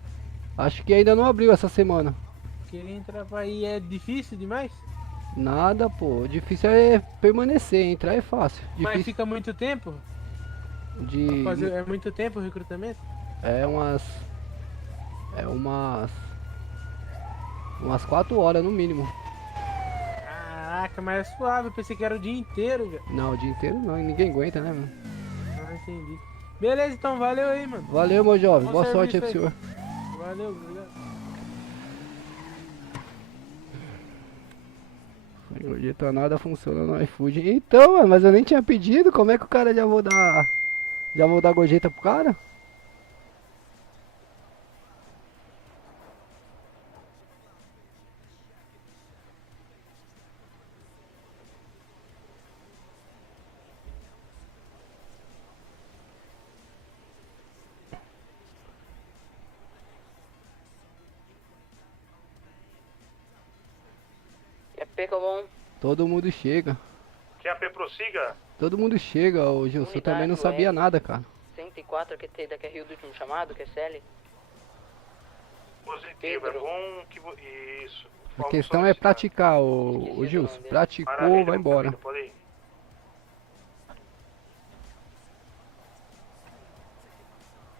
Acho que ainda não abriu essa semana. Queria entrar pra ir, é difícil demais? Nada, pô. Difícil é permanecer, entrar é fácil. Mas Difícil fica muito tempo? de. É muito tempo o recrutamento? É umas. Umas 4 horas no mínimo. Caraca, mas é suave, eu pensei que era o dia inteiro, velho. Não, o dia inteiro não, e ninguém aguenta, né, mano? Ah, entendi. Beleza, então valeu aí, mano. Valeu, meu jovem. Bom Boa sorte aí pro serviço senhor. Valeu, obrigado. Sem gorjeta nada funciona no iFood. Então, mano, mas eu nem tinha pedido. Como é que o cara já vou dar. Já vou dar gorjeta pro cara? É P, Cobom. Todo mundo chega. Que a P prossiga. Todo mundo chega, ô Gilson. Eu também não sabia nada, cara. 104 QT da QRU do último chamado, QSL. Positivo, é bom que... Isso. A questão é praticar, ô Gilson. Praticou, Maravilha, vai embora. pode ir.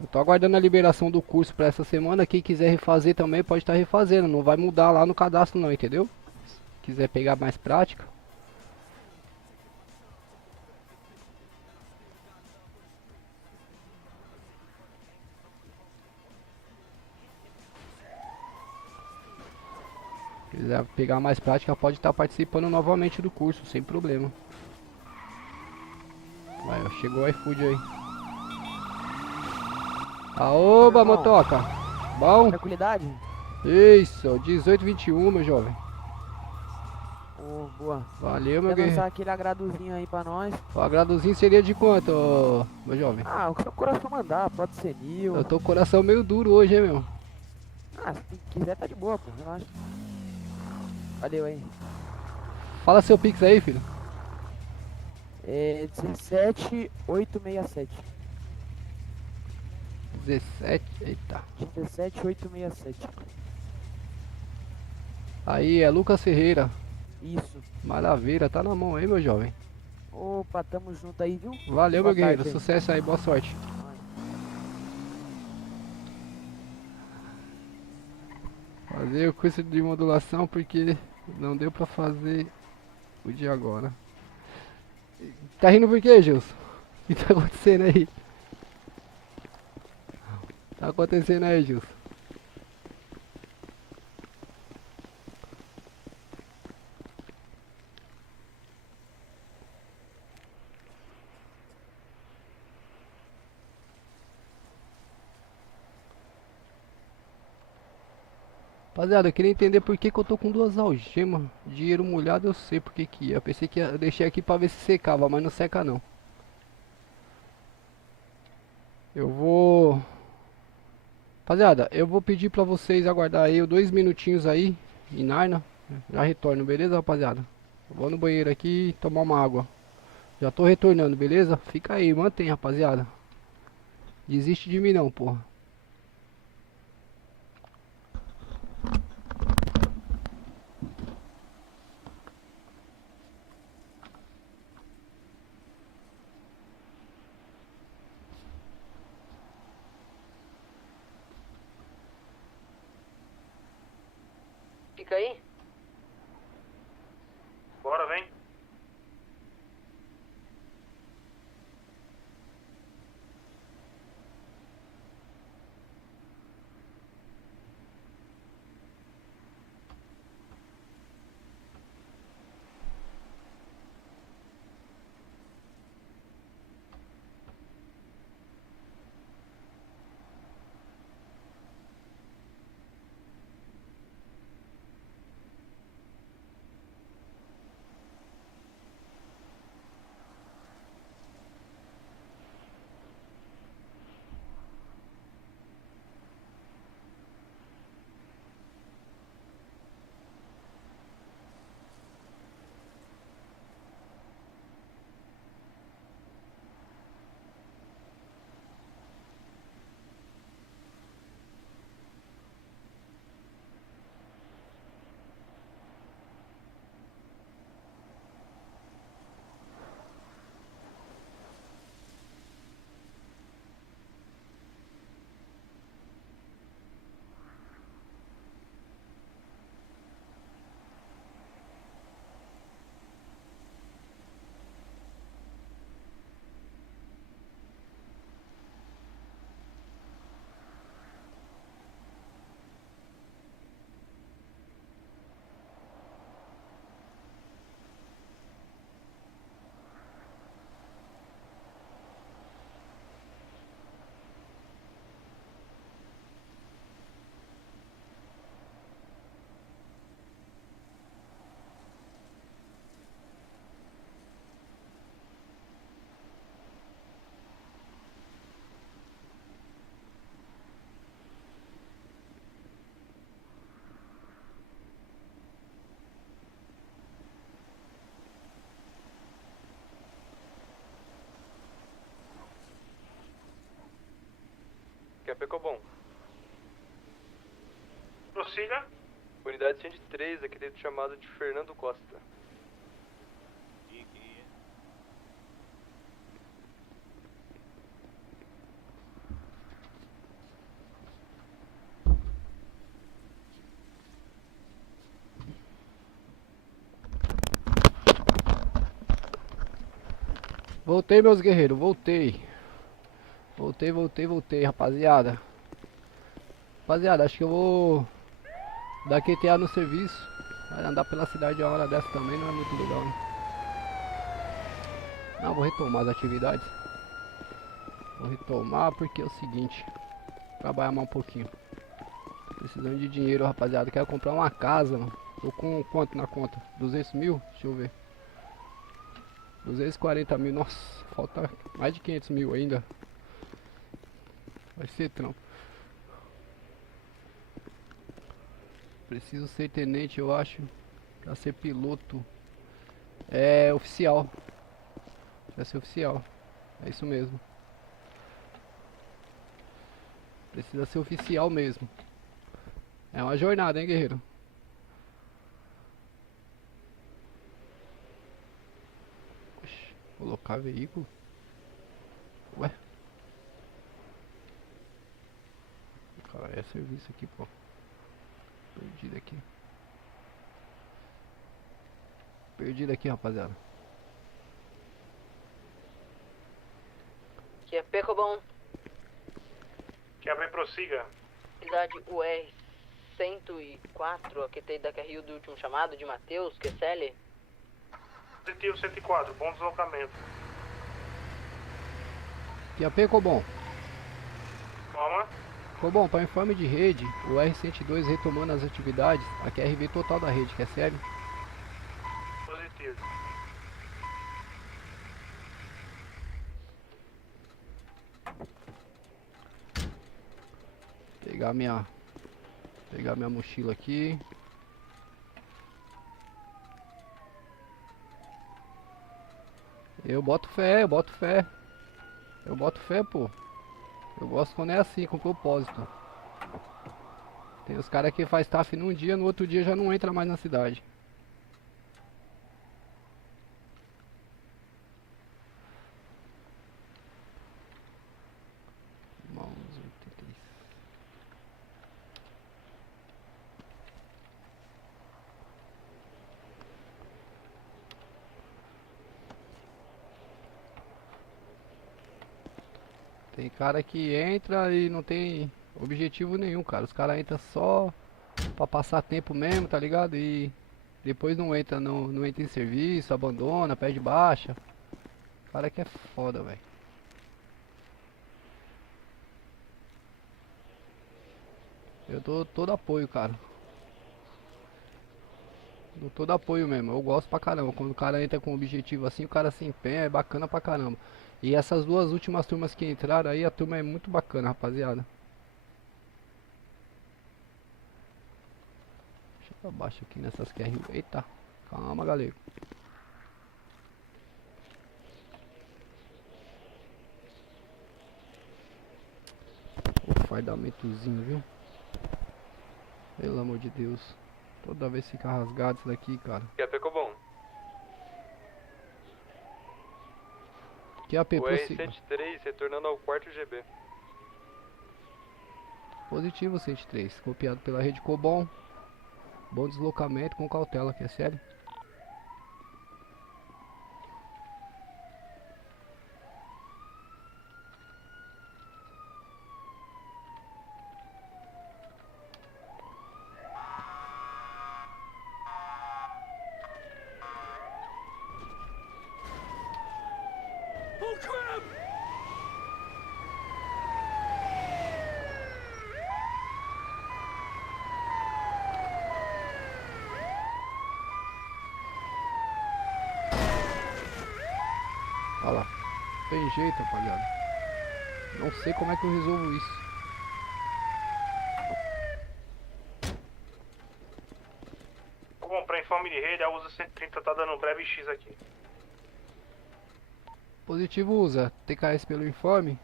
Eu tô aguardando a liberação do curso pra essa semana. Quem quiser refazer também pode estar refazendo. Não vai mudar lá no cadastro não, entendeu? Se quiser pegar mais prática. Se quiser pegar mais prática, pode estar participando novamente do curso, sem problema. Vai, ó, chegou o iFood aí. Aoba, motoca! Bom? Tranquilidade? Isso, 1821, meu jovem. Ô, boa. Valeu, meu Quer guerreiro. lançar aquele agradozinho aí pra nós? O agradozinho seria de quanto, meu jovem? Ah, o que seu coração mandar, pode ser 1000. Eu tô com o coração meio duro hoje, hein, meu? Ah, se quiser tá de boa, pô, relaxa. Valeu aí. Fala seu pix aí, filho. É 17867. 17, eita. 17867. Aí, é Lucas Ferreira. Isso. Maravilha, tá na mão aí, meu jovem. Opa, tamo junto aí, viu? Valeu, Boa meu guerreiro. tarde aí. Sucesso aí, boa sorte. Fazer o curso de modulação porque não deu pra fazer o de agora. Tá rindo por quê, Gilson? O que tá acontecendo aí? Tá acontecendo aí, Gilson? Rapaziada, eu queria entender por que eu tô com duas algemas. Dinheiro molhado eu sei por que é. Eu pensei que eu deixei aqui pra ver se secava, mas não seca não. Eu vou... Rapaziada, eu vou pedir pra vocês aguardar aí 2 minutinhos aí em Narnia. Já retorno, beleza, rapaziada? Eu vou no banheiro aqui tomar uma água. Já tô retornando, beleza? Fica aí, mantém, rapaziada. Desiste de mim não, porra. Fica aí. Bora, vem. QAP Cobom. Prossiga. Unidade 103, aqui dentro chamado de Fernando Costa. Voltei, meus guerreiros, voltei. Voltei, rapaziada. Rapaziada, acho que eu vou dar QTA no serviço. Vai andar pela cidade a hora dessa também, não é muito legal, né? Não, vou retomar as atividades. Vou retomar porque é o seguinte, trabalhar mais um pouquinho. Precisando de dinheiro, rapaziada. Quero comprar uma casa, mano. Tô com quanto na conta? 200 mil? Deixa eu ver. 240 mil, nossa, falta mais de 500 mil ainda. Vai ser trampo. Preciso ser tenente, eu acho. Pra ser piloto. É oficial. Pra ser oficial. É isso mesmo. Precisa ser oficial mesmo. É uma jornada, hein, guerreiro? Colocar veículo? Ué? Cara, é serviço aqui, pô. Perdido aqui. Perdido aqui, rapaziada. QAP Cobom. QAP prossiga. Unidade UR 104, aqui tem da Rio do último chamado de Matheus, QSL. Positivo 104, bom deslocamento. QAP Cobom. Toma. Cobom, para informe de rede, o R102 retomando as atividades, a QRV total da rede, que é sério? Positivo. Pegar minha mochila aqui. Eu boto fé, pô. Eu gosto quando é assim, com propósito. Tem os caras que faz TAF num dia, no outro dia já não entra mais na cidade. Tem cara que entra e não tem objetivo nenhum, cara. Os caras entram só pra passar tempo mesmo, tá ligado? E depois não entra em serviço, abandona, pede baixa. Cara que é foda, velho. Eu dou todo apoio, cara. Dou todo apoio mesmo. Eu gosto pra caramba. Quando o cara entra com um objetivo assim, o cara se empenha, é bacana pra caramba. E essas duas últimas turmas que entraram aí, a turma é muito bacana, rapaziada. Deixa eu abaixo aqui nessas QR. Eita, calma, galera. O fardamentozinho, viu? Pelo amor de Deus. Toda vez fica rasgado isso daqui, cara. QAP Cobom. QAP, o R103 retornando ao quarto GB. Positivo 103, copiado pela rede Cobom. Bom deslocamento com cautela, que é sério. Olha lá, tem jeito, rapaziada. Não sei como é que eu resolvo isso. Bom, pra informe de rede, a USA 130 tá dando um breve X aqui. Positivo usa TKS pelo informe.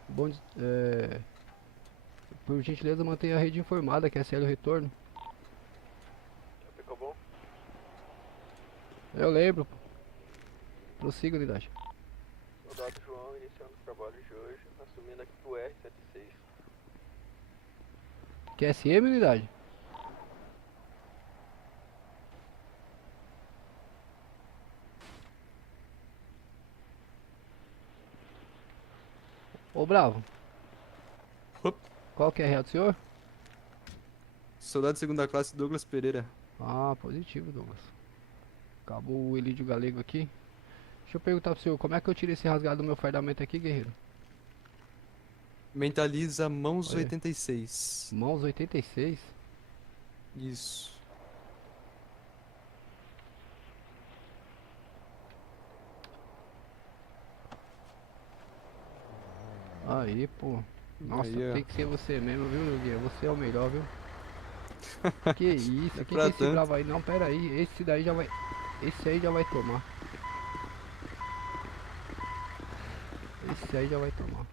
Por gentileza, mantenha a rede informada, que é sério o retorno. Ficou bom? Eu lembro. Prossiga, unidade. Soldado João, iniciando o trabalho de hoje, assumindo aqui pro R-106. QSM, unidade? Ô, Bravo. Qual que é a real do senhor? Soldado de segunda classe, Douglas Pereira. Ah, positivo, Douglas. Acabou o Elídio Galego aqui. Deixa eu perguntar pro senhor, como é que eu tiro esse rasgado do meu fardamento aqui, guerreiro? Mentaliza mãos Olha. 86. Mãos 86? Isso. Aí, pô. Nossa, Aí, ó. tem que ser você mesmo, viu, meu guia? Você é o melhor, viu? Que isso? É Quem pra que é esse tanto. bravo aí? Não, pera aí. Esse daí já vai... Esse aí já vai tomar. Esse aí já vai tomar.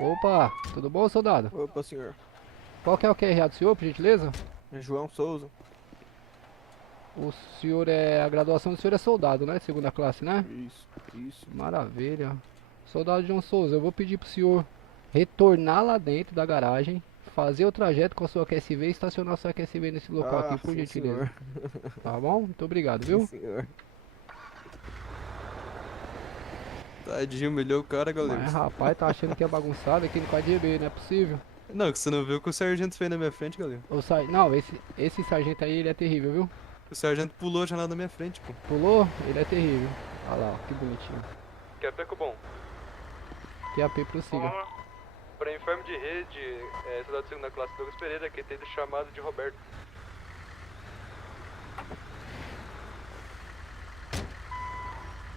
Opa, tudo bom, soldado? Opa, senhor. Qual que é o QRA do senhor, por gentileza? João Souza. O senhor é... A graduação do senhor é soldado, né? Segunda classe, né? Isso. Maravilha. Soldado João Souza, eu vou pedir pro senhor retornar lá dentro da garagem, fazer o trajeto com a sua QSV e estacionar a sua QSV nesse local aqui, por sim, gentileza. senhor. Tá bom? Muito obrigado, viu? Sim, senhor. Tadinho, humilhou o cara, galera. Mas rapaz, tá achando que é bagunçado aqui no KGB, não é possível. Não, que você não viu o que o sargento fez na minha frente, galera. Não, esse sargento aí, ele é terrível, viu? O sargento pulou já lá na minha frente, pô. Pulou? Ele é terrível. Olha lá, ó, que bonitinho. QAP com bom. QAP prossiga. Para informe de rede, soldado de segunda classe Douglas Pereira, que tem do chamado de Roberto.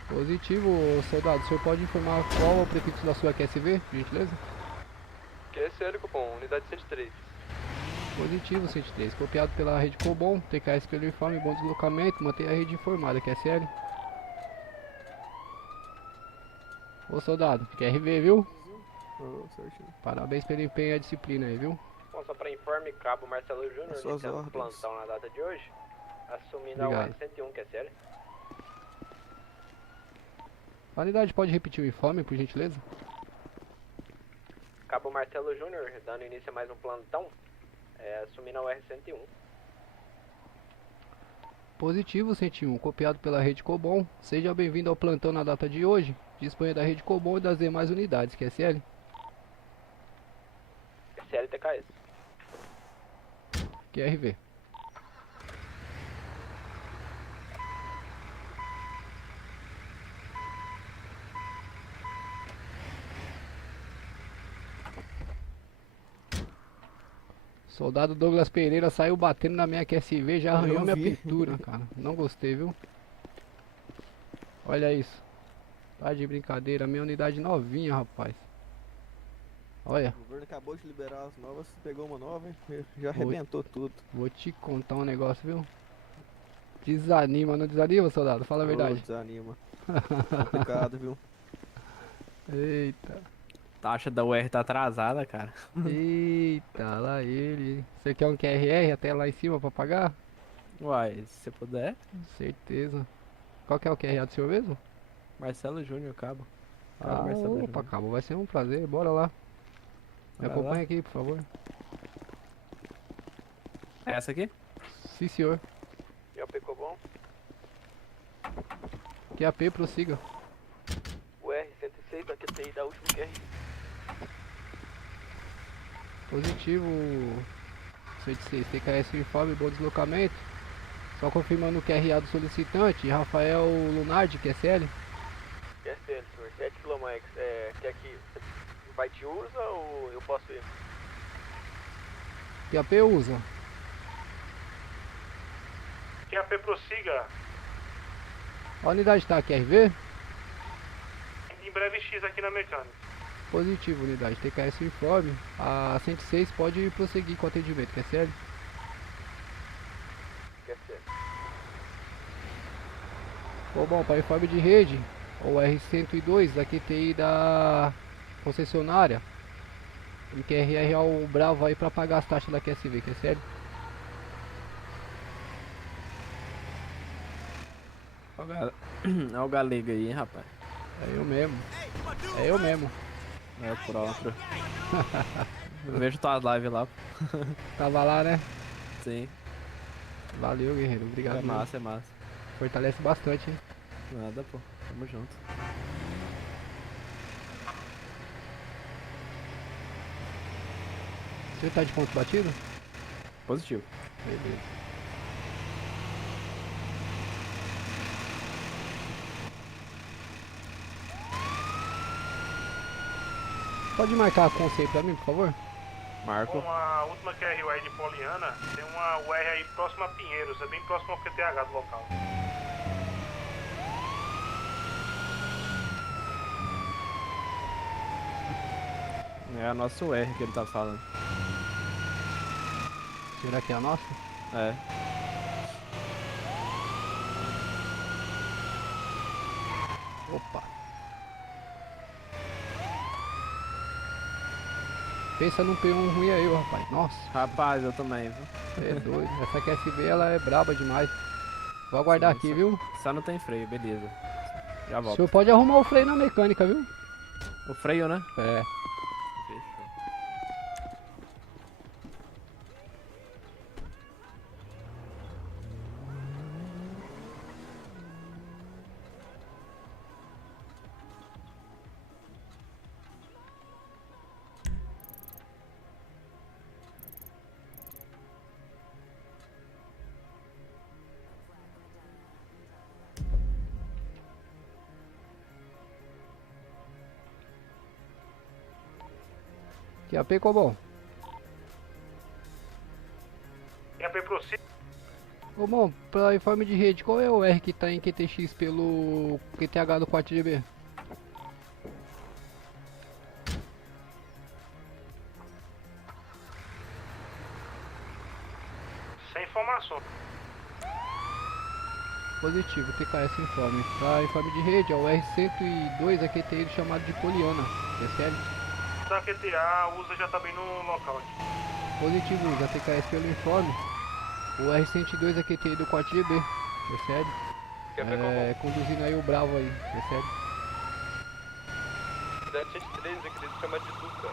Positivo, soldado. O senhor pode informar qual é o prefixo da sua QSV, por gentileza? QSL Cupom, unidade 103. Positivo, 103. Copiado pela rede Cobom, TKS pelo informe, bom deslocamento, mantenha a rede informada, QSL. Ô soldado, QRV, viu? Certinho. Parabéns pelo empenho e a disciplina aí, viu? Bom, só para informe, Cabo Marcelo Júnior, Suas iniciando ordens. plantão na data de hoje, assumindo a Obrigado. UR-101, QSL. A unidade pode repetir o informe, por gentileza? Cabo Marcelo Júnior, dando início a mais um plantão, assumindo a UR-101. Positivo, 101. Copiado pela rede Cobom. Seja bem-vindo ao plantão na data de hoje. Disponha da rede Cobom e das demais unidades, QSL. QSL TKS. QRV. Soldado Douglas Pereira saiu batendo na minha QSV, já arranhou Eu minha vi. pintura, cara. Não gostei, viu? Olha isso. Tá de brincadeira, minha unidade novinha, rapaz. Olha, O governo acabou de liberar as novas, pegou uma nova, hein? Já arrebentou tudo. vou te contar um negócio, viu? Desanima, não desanima, soldado? Fala a Ô, verdade. desanima. Complicado, viu? Eita. Taxa da UR tá atrasada, cara. Eita, lá ele. Você quer um QRR até lá em cima pra pagar? Uai, se você puder. Certeza. Qual que é o QRA do senhor mesmo? Marcelo Júnior, Cabo. Ah, Marcelo opa, Júnior. cabo, vai ser um prazer. Bora lá. Me Vai acompanha lá. aqui, por favor. É essa aqui? Sim, senhor. QAP Cobom, QAP, prossiga. o R-106 da QTI da última QR. Positivo. 106, TKS informe, bom deslocamento. Só confirmando o QRA do solicitante, Rafael Lunardi, QSL. QSL, senhor, 7 km. Quer que vai te usa ou eu posso ir? QAP usa. QAP prossiga. A unidade tá QRV? Em breve X aqui na mecânica. Positivo, unidade. TKS informe. A 106 pode prosseguir com o atendimento, QSL. QSL. Bom, para informe de rede, o R102 da QTI da concessionária. E quer RR o Bravo aí pra pagar as taxas da QSV, que é sério? Olha o galego aí, hein, rapaz. É eu mesmo. É eu mesmo. É o próprio. Eu vejo tuas lives lá. Tava lá, né? Sim. Valeu, guerreiro. Obrigado. É massa, é massa. Fortalece bastante, hein? Nada, pô. Tamo junto. Você tá de ponto batido? Positivo. Beleza. Pode marcar a conceito pra mim, por favor? Marco. Com a última QRU aí de Poliana, tem uma UR aí próxima a Pinheiros, é bem próximo ao QTH do local. É a nossa UR que ele tá falando. Será que é a nossa? É. Opa. Pensa num P1 ruim aí, ô, rapaz. Nossa. Rapaz, eu também, viu? É doido. Essa QSV ela é braba demais. Vou aguardar aqui, viu? Só não tem freio, beleza. Já O volto. senhor pode arrumar o freio na mecânica, viu? O freio, né? É. QAP Cobol. QAP prossiga. Ô, bom, pra informe de rede, qual é o R que tá em QTX pelo QTH do 4GB? Sem informação. Positivo, TKS informe. Pra informe de rede, é o R102 a QTI do chamado de Poliana. Percebe? Da QTA, usa já tá bem no local aqui. Positivo, usa TKS pelo informe. O R102 a QTI do 4GB. Percebe? Conduzindo aí o Bravo aí. Percebe? Cidade 103, aquele se chama de Duca.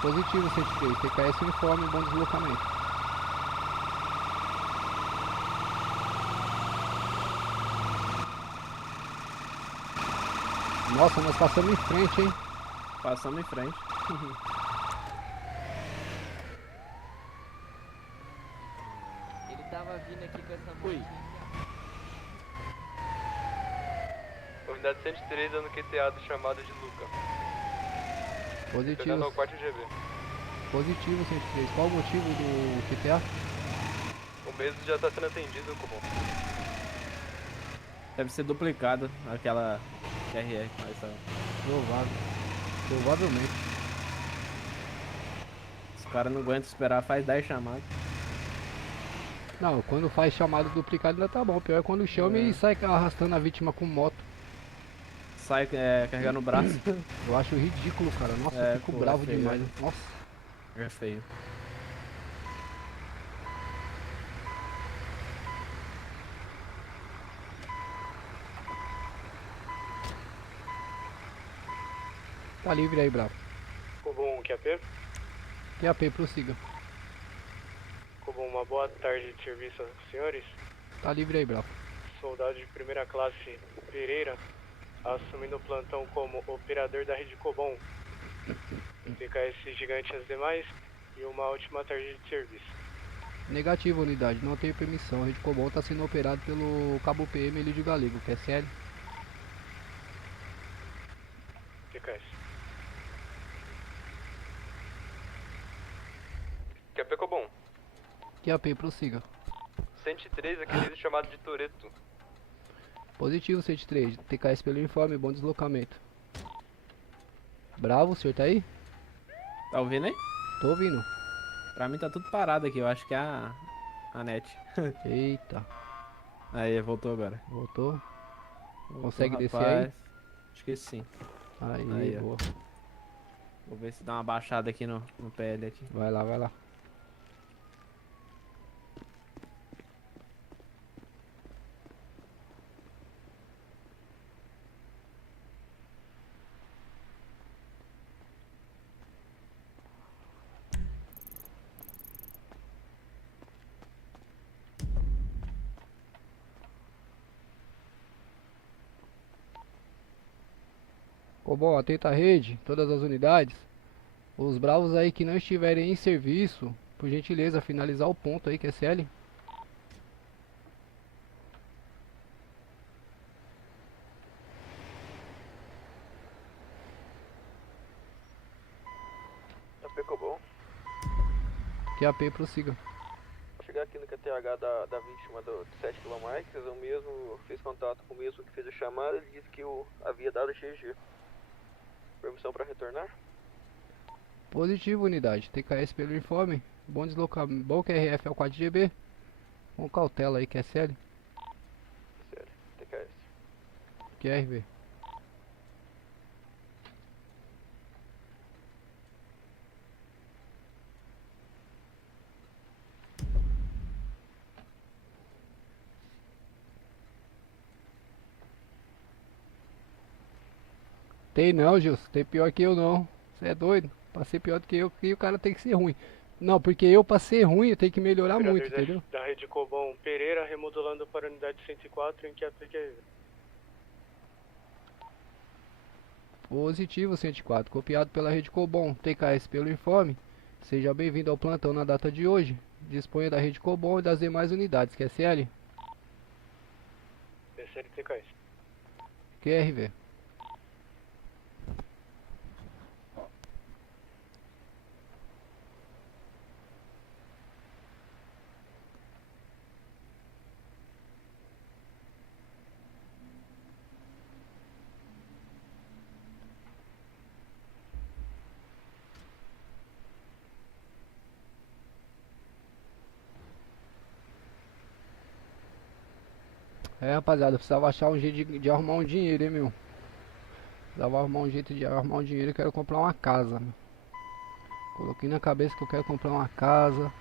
Positivo, 103. TKS informe, bom deslocamento. Nossa, nós passamos em frente, hein? Passamos em frente. Ele tava vindo aqui com essa moto. Unidade 103 dando QTA do chamado de Luca. Positivo. Pegando ao 4GB. Positivo, 103. Qual o motivo do QTA? O mesmo já tá sendo atendido, comum. Deve ser duplicado aquela QRR. Mas tá... Provável. Provavelmente. Os caras não aguentam esperar, faz 10 chamadas. Não, quando faz chamado duplicado ainda tá bom. Pior é quando chama e sai arrastando a vítima com moto. Sai carregando o braço. Eu acho ridículo, cara. Nossa, eu fico bravo é feio, demais. né? Nossa. É feio. Tá livre aí, Bravo. Cobom, QAP? QAP, prossiga. Cobom, uma boa tarde de serviço aos senhores. Tá livre aí, Bravo. Soldado de primeira classe Pereira, assumindo o plantão como operador da rede Cobom. PKS gigante as demais e uma ótima tarde de serviço. Negativo, unidade. Não tenho permissão. A rede Cobol tá sendo operado pelo Cabo PM Elídio Galego, que é sério. PKS. QAP Cobom. QAP, prossiga. 103, aquele chamado de Toreto. Positivo, 103. TKS pelo informe, bom deslocamento. Bravo, o senhor tá aí? Tá ouvindo aí? Tô ouvindo. Pra mim tá tudo parado aqui, eu acho que é a net. Eita. Aí, voltou agora. Voltou? Voltou, Consegue descer rapaz. aí? Acho que sim. Aí, ó. boa. Vou ver se dá uma baixada aqui no PL aqui. Vai lá, vai lá. Bom, atenta a rede, todas as unidades. Os bravos aí que não estiverem em serviço, por gentileza, finalizar o ponto aí, QSL. AP Cobol. QAP, prossiga. Chegar aqui no QTH da vítima do 7 km, eu mesmo fiz contato com o mesmo que fez a chamada, ele disse que havia dado GG. Permissão para retornar? Positivo, unidade. TKS pelo informe. Bom deslocamento. Bom QRF ao 4GB. Com cautela aí, QSL. Sério, TKS. QRV. Tem não, Gilson. Tem pior que eu não. Você é doido? Pra ser pior do que eu, o cara tem que ser ruim. Não, porque eu pra ser ruim eu tenho que melhorar muito, entendeu? Da rede Cobom Pereira, remodulando para a unidade 104 em que a PQV. Positivo 104, copiado pela rede Cobom, TKS pelo informe. Seja bem-vindo ao plantão na data de hoje. Disponha da rede Cobom e das demais unidades, QSL. PSL TKS. QRV. Rapaziada, eu precisava achar um jeito de arrumar um dinheiro, hein, meu. Precisava arrumar um jeito de arrumar um dinheiro. Eu quero comprar uma casa, meu. Coloquei na cabeça que eu quero comprar uma casa.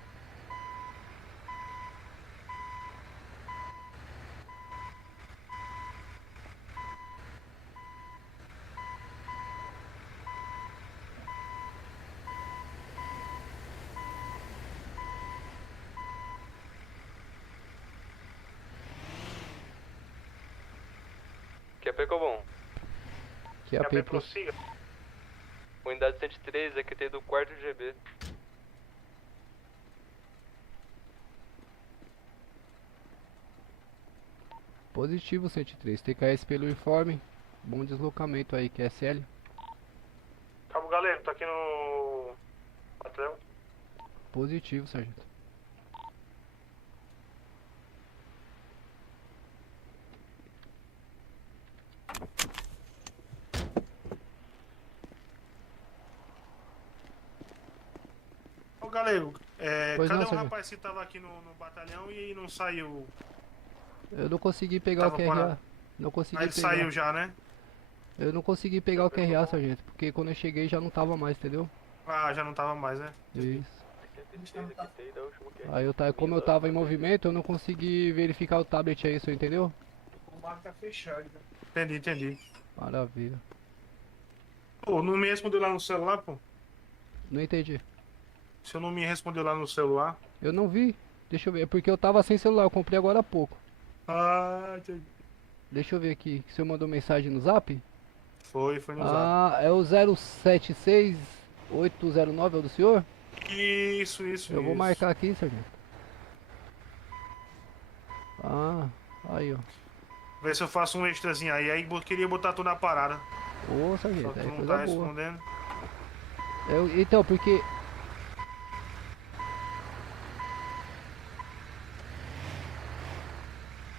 QAP Cobom. QAP prossiga. Unidade 103, EQT do 4º GB. Positivo 103, TKS pelo informe. Bom deslocamento aí, QSL. Cabo Galego, tá aqui no batalhão. Positivo, sargento. Ô Galego, Pois cadê não, o sargento? rapaz que tava aqui no batalhão e não saiu? Eu não consegui pegar o Tava QRA. parado. Não consegui Aí ele pegar. saiu já, né? Eu não consegui pegar o QRA, sargento. Porque quando eu cheguei já não tava mais, entendeu? Ah, já não tava mais, né? Isso. Aí como eu tava em movimento, eu não consegui verificar o tablet aí, senhor, entendeu? O bar tá fechado. Entendi, entendi. Maravilha. Pô, não me respondeu lá no celular, pô? Não entendi. Se eu não me respondeu lá no celular. Eu não vi. Deixa eu ver. É porque eu tava sem celular, eu comprei agora há pouco. Ah, entendi. Deixa eu ver aqui. O senhor mandou mensagem no zap? Foi no zap. Ah, é o 076809, é o do senhor? Isso. Eu vou marcar aqui, sargento. Ah, aí, ó. Vê se eu faço um extrazinho aí. Aí eu queria botar tu na parada. Ô, Só sargento, que é tu não coisa tá boa. respondendo. Então, porque...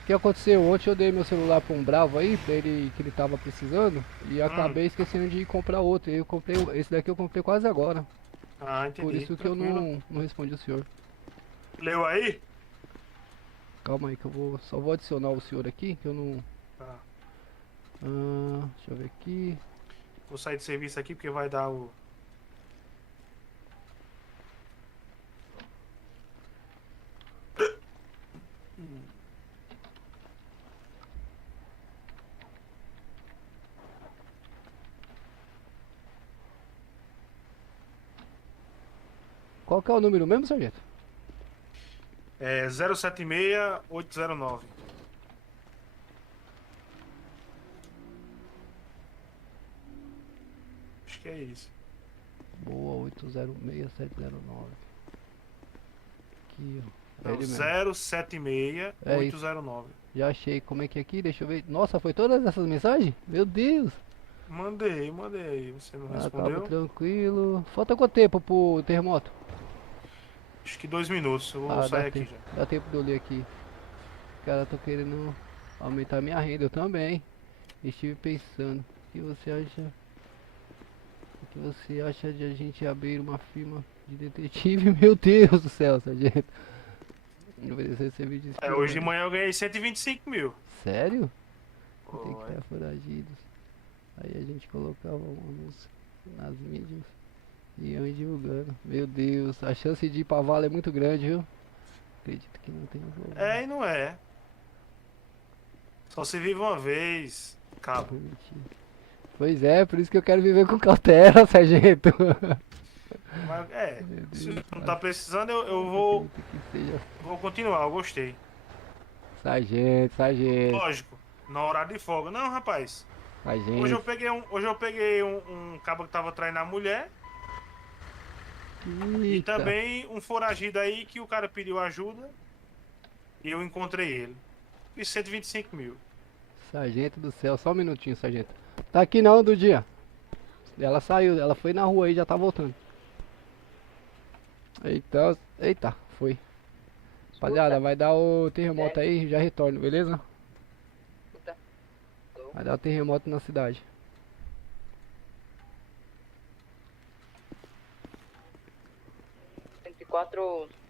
O que aconteceu? Ontem eu dei meu celular pra um bravo aí, pra ele que ele tava precisando, e acabei esquecendo de comprar outro. Eu comprei, esse daqui eu comprei quase agora. Ah, entendi. Por isso que eu não respondi o senhor. Leu aí? Calma aí que eu só vou adicionar o senhor aqui, que eu não... Tá. Deixa eu ver aqui. Vou sair de serviço aqui porque vai dar o... Qual que é o número mesmo, sargento? É 076809. Acho que é isso. Boa, 806709. Aqui, ó. É Não, ele mesmo. 076809. Já achei. Como é que é aqui? Deixa eu ver. Nossa, foi todas essas mensagens? Meu Deus. Mandei. Você não respondeu? Tá tranquilo. Falta quanto tempo pro terremoto? Acho que 2 minutos. Eu vou sair aqui já. Dá tempo de eu ler aqui. Os caras estão querendo aumentar minha renda. Eu também. Estive pensando. O que você acha? O que você acha de a gente abrir uma firma de detetive? Meu Deus do céu, sargento. Obedecer serviço de Hoje de manhã eu ganhei 125 mil. Sério? Tem que estar foragidos. Aí a gente colocava um anúncio nas mídias e iam divulgando. Meu Deus, a chance de ir pra vala é muito grande, viu? Acredito que não tem problema. É e não é. Só se vive uma vez, cabo. Pois é, por isso que eu quero viver com cautela, sargento. Mas, se não tá precisando, eu vou continuar, eu gostei. Sargento. Lógico, na hora de folga. Não, rapaz. Sargento. Hoje eu peguei um cabo que tava traindo a mulher. E também um foragido aí que o cara pediu ajuda e eu encontrei ele. E 125 mil. Sargento do céu, só um minutinho, sargento. Tá aqui não, do dia. Ela saiu, ela foi na rua aí, já tá voltando. Então, eita, foi. Rapaziada, vai dar o terremoto aí, já retorno, beleza? Vai dar o terremoto na cidade.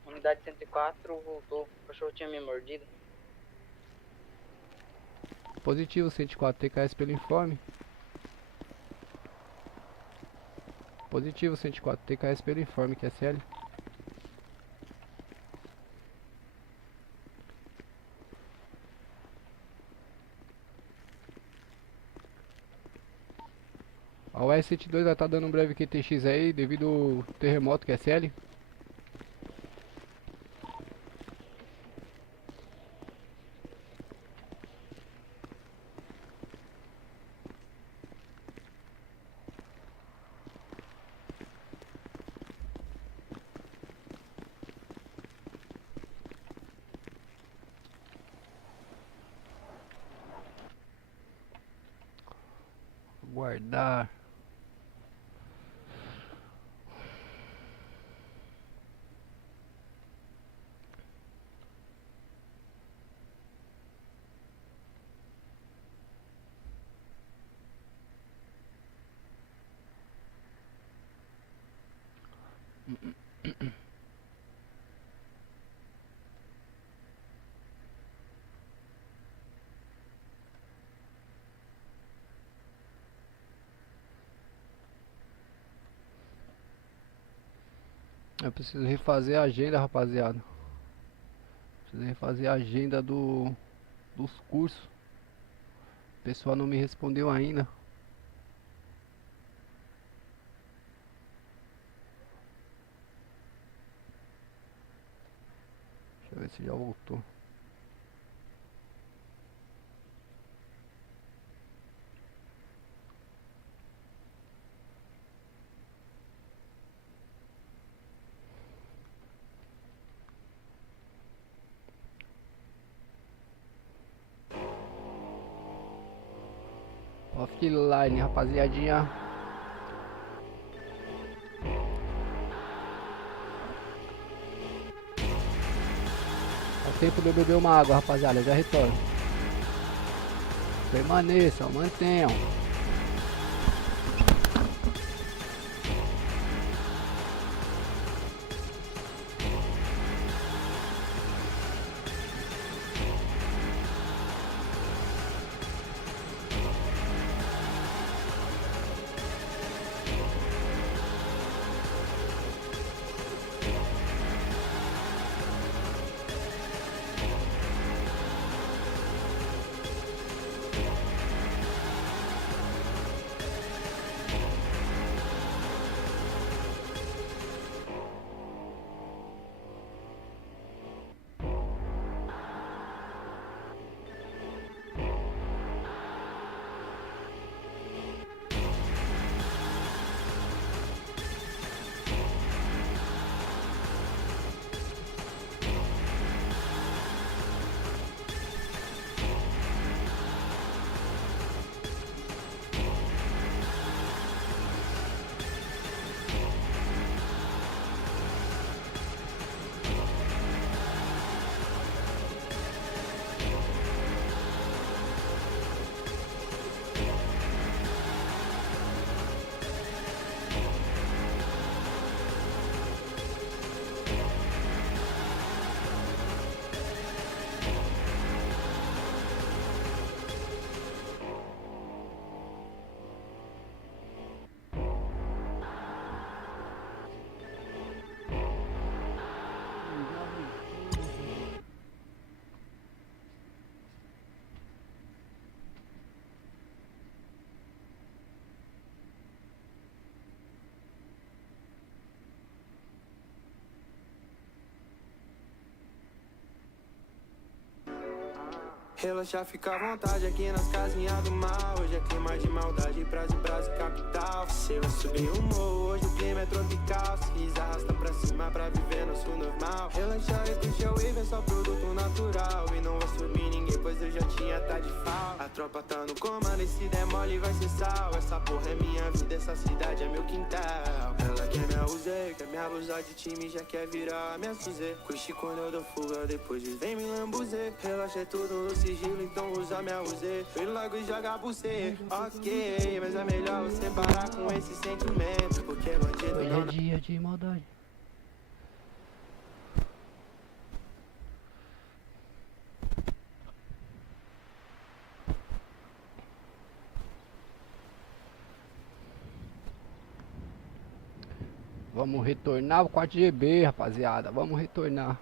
Unidade 104 voltou. O cachorro tinha me mordido. Positivo, 104, TKS pelo informe. Positivo, 104, TKS pelo informe, que é sério. A US-102 vai estar dando um breve QTX aí, devido ao terremoto, que é CL. Guardar. Eu preciso refazer a agenda, rapaziada. Preciso refazer a agenda dos cursos. O pessoal não me respondeu ainda. Deixa eu ver se já voltou. Offline, rapaziadinha. É tempo de eu beber uma água, rapaziada. Já retorno. Permaneçam, mantenham. Relaxa, fica à vontade aqui nas casinhas do mal. Hoje é clima de maldade, Brasil, capital. Você vai subir o morro, hoje o clima é tropical. Se arrasta pra cima pra viver nosso normal. Relaxa e curte a wave, é só produto natural. E não vai subir ninguém, pois eu já tinha tá de fal. A tropa tá no comando e se der mole vai ser sal. Essa porra é minha vida, essa cidade é meu quintal. Ela quer me abusar, quer me abusar de time, já quer virar a minha Suzê. Curte quando eu dou fuga, depois vem me lambuzer. Relaxa, é tudo no sigilo, então usa minha usê. Vem logo e joga você, ok. Mas é melhor você parar com esse sentimento, porque bandido Hoje não... é dia de maldade. Vamos retornar o 4GB, rapaziada. Vamos retornar.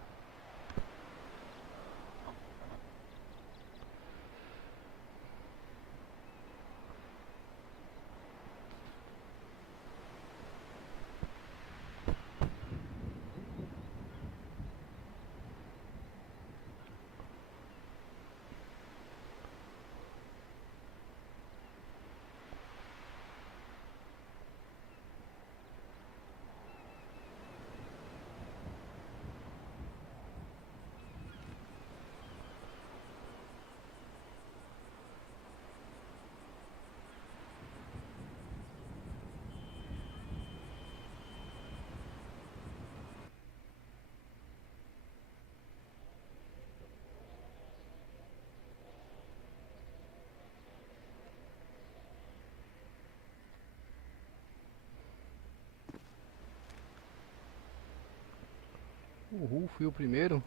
Uhul, fui o primeiro.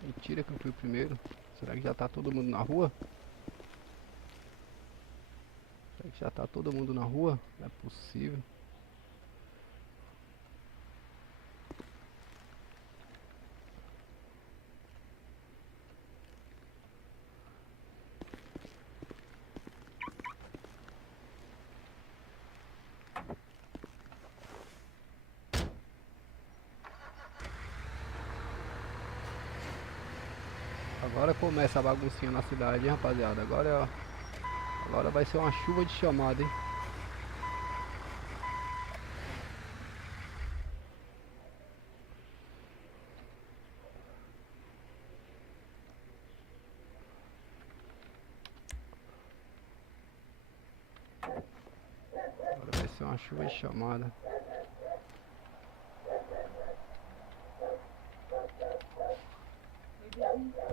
Mentira que eu fui o primeiro. Será que já tá todo mundo na rua? Será que já tá todo mundo na rua? Não é possível. Agora começa a baguncinha na cidade, hein, rapaziada. Agora vai ser uma chuva de chamada, hein. Agora vai ser uma chuva de chamada.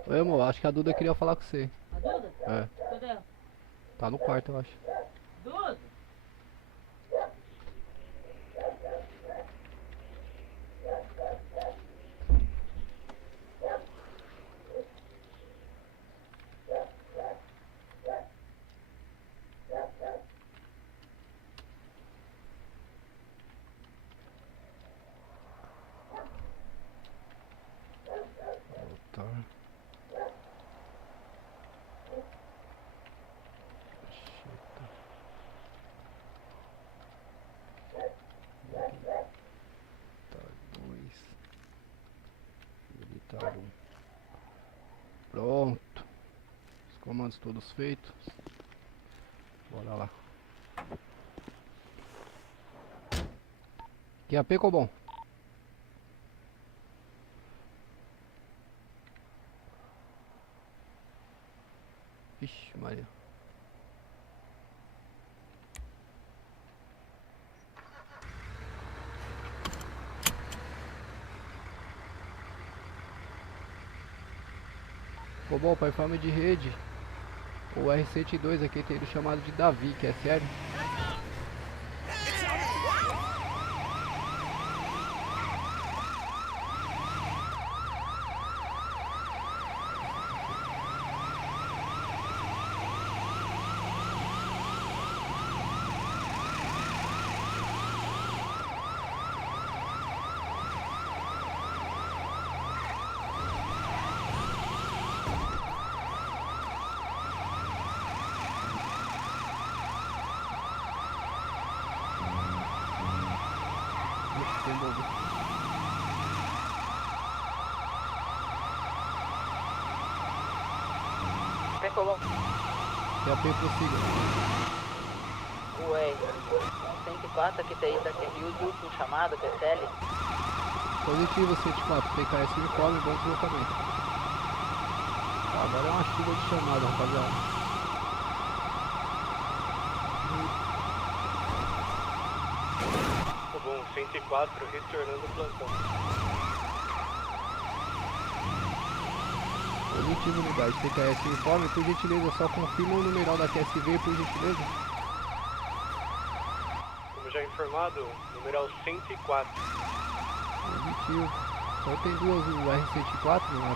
Oi, amor, acho que a Duda queria falar com você. A Duda? É. Cadê ela? Tá no quarto, eu acho. Duda? Voltar. Militar 1. Pronto. Os comandos todos feitos. Bora lá. QAP ficou bom. Ixi, Maria. Ficou bom, pai, forma de rede. O R102 aqui tem ele chamado de Davi, que é sério. Colombo. QAP prossiga. Ué, 104, aqui tem da Rio de último chamado, PSL. Positivo 104, TKS uniforme, bom deslocamento. Agora é uma chuva de chamada, rapaziada. Bom, 104, retornando o plantão. Positivo, unidade, TKS uniforme, por gentileza, só confirma o numeral da QSV, por gentileza. Como já informado, numeral 104. Positivo. Só tem duas, o R104 na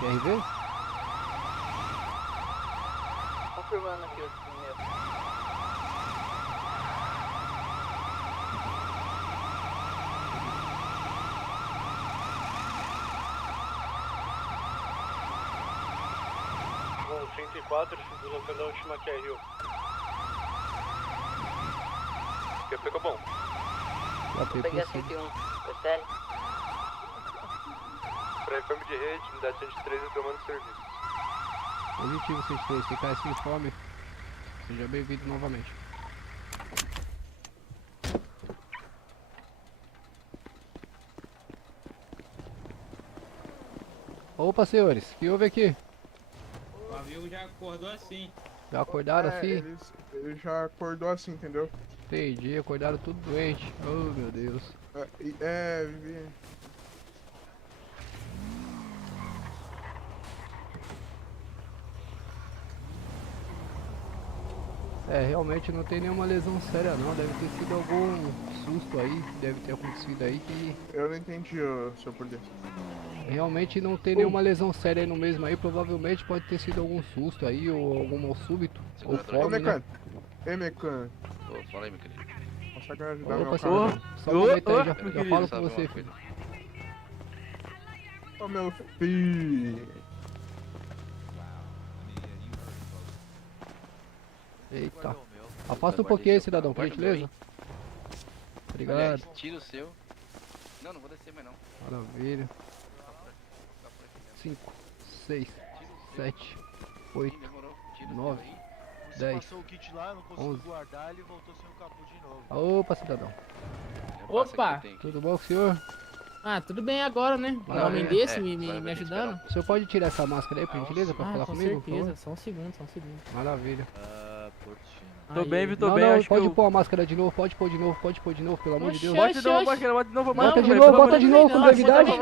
QRV. Confirmando aqui o número. Bom, 104, se deslocando a última QRU. Que ficou bom. Peguei a 101, PSL. Para informe de rede, unidade 103 tomando serviço. Positivo 103, TKS uniforme. Seja bem-vindo novamente. Opa, senhores, o que houve aqui? O amigo já acordou assim. Já acordaram assim? Ele já acordou assim, entendeu? Entendi, acordaram tudo doente. Oh, meu Deus. Vivi. Realmente não tem nenhuma lesão séria não, deve ter sido algum susto aí, deve ter acontecido aí que... Eu não entendi, seu poder. Realmente não tem nenhuma lesão séria aí no mesmo aí, provavelmente pode ter sido algum susto aí, ou algum mal súbito, ou fome, né? Ei, mecânico. Fala aí, meu querido. Consegue ajudar Opa, meu senhor, carro? só um momento aí, já falo com você, filho. Ô, meu filho. Eita. Afasta um pouquinho aí, cidadão, por gentileza. Obrigado. Aliás, tira o seu. Não vou descer mais não. Maravilha. 5, 6, 7, 8, 9, 10, Passou o kit lá, não conseguiu 11. guardar, ele voltou sem o capô de novo. Opa, cidadão. Opa! Tudo bom com o senhor? Ah, tudo bem agora, né? Um homem desse me ajudando. O senhor pode tirar essa máscara aí, por gentileza, pra falar com comigo? por certeza, favor? só um segundo. Maravilha. Tô bem, Vitor, Não, bem, não, acho pode que pôr a máscara de novo, pode pôr de novo, pelo amor de Deus. Bota de novo, bota de novo, Bota de novo, bota de novo, com gravidade. Não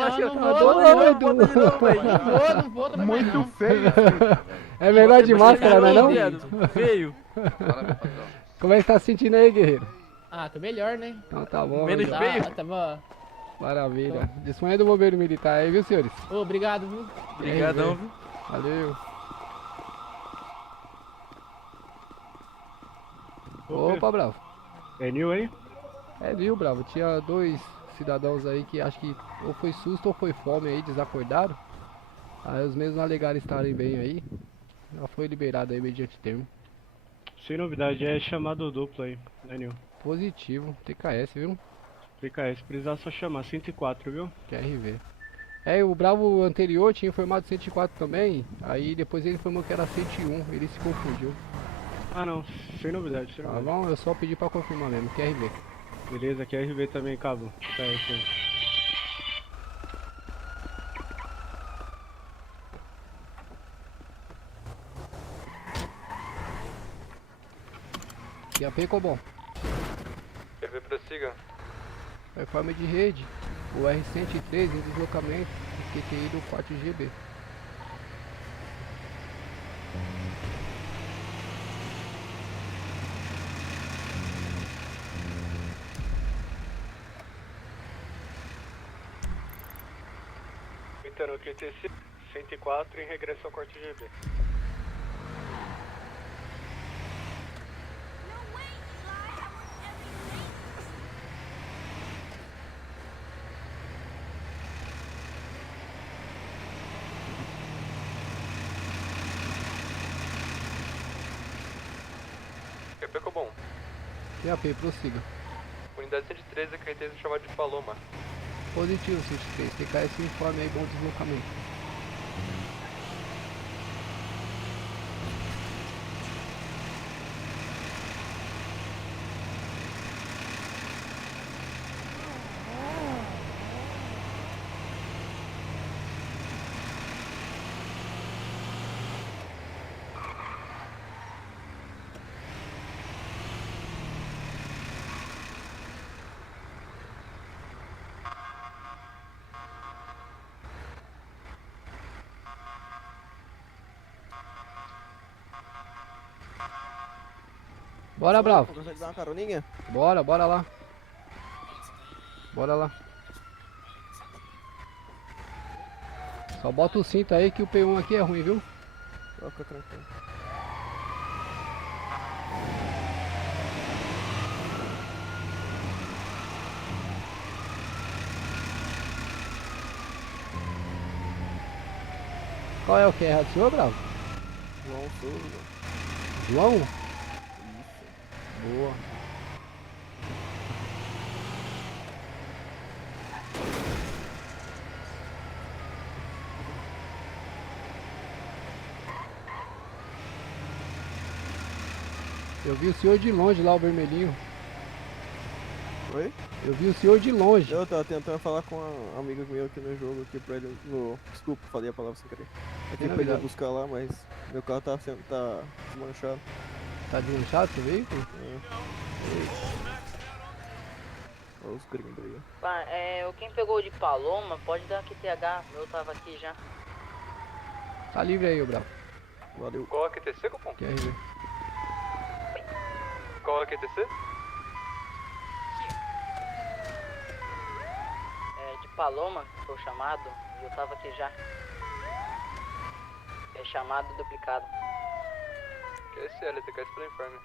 vou, muito feio. É melhor de máscara, não é não? Feio. Como é que tá se sentindo aí, guerreiro? Ah, tô melhor, né? Então tá bom. Menos já. feio? Tá bom. Maravilha. Disponha do bombeiro militar aí, viu, senhores? Obrigado, viu? Obrigadão, viu? Valeu. Opa, Bravo. É Nil aí? É Nil, Bravo. Tinha dois cidadãos aí que acho que ou foi susto ou foi fome aí, desacordaram. Aí os mesmos alegaram estarem bem aí. Já foi liberado aí mediante termo. Sem novidade, é chamado duplo aí, né, Nil? Positivo, TKS, viu? TKS, precisar só chamar, 104, viu? QRV. O Bravo anterior tinha informado 104 também, aí depois ele informou que era 101, ele se confundiu. Ah não, sem novidade, sem Tá novidade. bom, eu só pedi pra confirmar mesmo, QRV. Beleza, QRV também, cabo. Tá, isso aí. QAP Cobom. QAP prossiga. Reforma de rede, o R103 em deslocamento, QTI do 4GB. Vitor, QTC 104 em regresso ao corte GB. QAP ficou bom. QAP, prossiga. Unidade 113, caracteriza o chamado de Paloma. Positivo 103, TKS informe aí, bom deslocamento. Bora, Bravo. Consegue dar uma caroninha? Bora lá. Bora lá. Só bota o cinto aí que o P1 aqui é ruim, viu? Fica tranquilo. Qual é o que é errado, senhor, Bravo? João Souza. João? Isso. Boa. Eu vi o senhor de longe lá, o vermelhinho. Oi? Eu vi o senhor de longe. Eu tava tentando falar com um amigo meu aqui no jogo, aqui pra ele. Desculpa, falei a palavra sem querer. Aqui pra ele buscar lá, mas meu carro tá desmanchado. Tá desmanchado seu veículo? Olha os gringos aí. Pá, quem pegou o de Paloma, pode dar QTH, meu tava aqui já. Tá livre aí, ô Bravo. Valeu. Qual a QTC, Copom? QRV. Qual a QTC? De Paloma, que foi o chamado, e eu tava aqui já. É chamado duplicado. QSL, TKS pelo informe.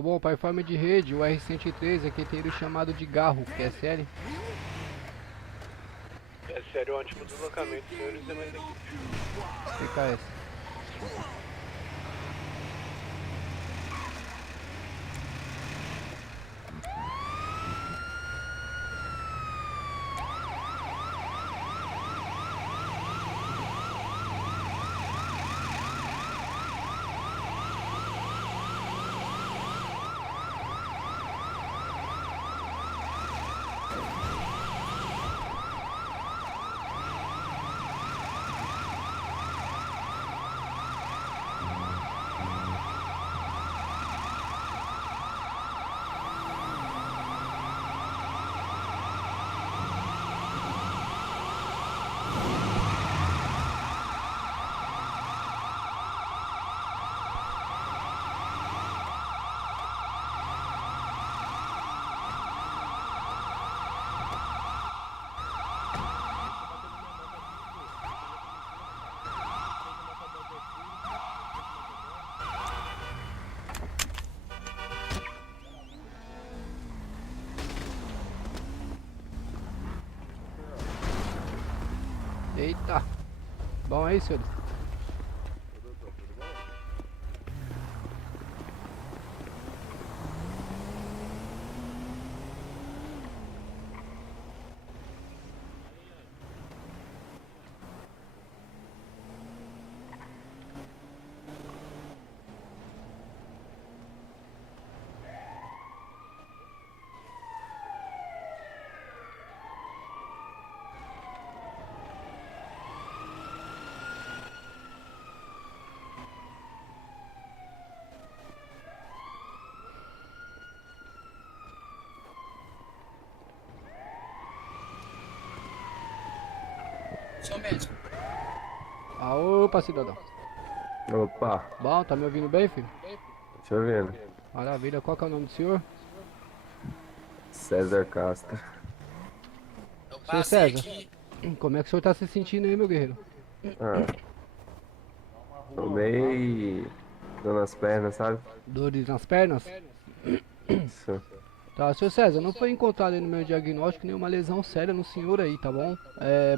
Bom, para informe de rede, o R-103 aqui tem o chamado de Garro, QSL. QSL, ótimo deslocamento, senhores demais aqui. PKS. Eita. Bom aí, senhores. Sou médico. Ah, opa, cidadão. Opa. Bom, tá me ouvindo bem, filho? Te ouvindo. Maravilha, qual que é o nome do senhor? César Castro. Seu César, como é que o senhor tá se sentindo aí, meu guerreiro? Tô meio dor nas pernas, sabe? Dores nas pernas? Isso. Tá, seu César, não foi encontrado aí no meu diagnóstico nenhuma lesão séria no senhor aí, tá bom?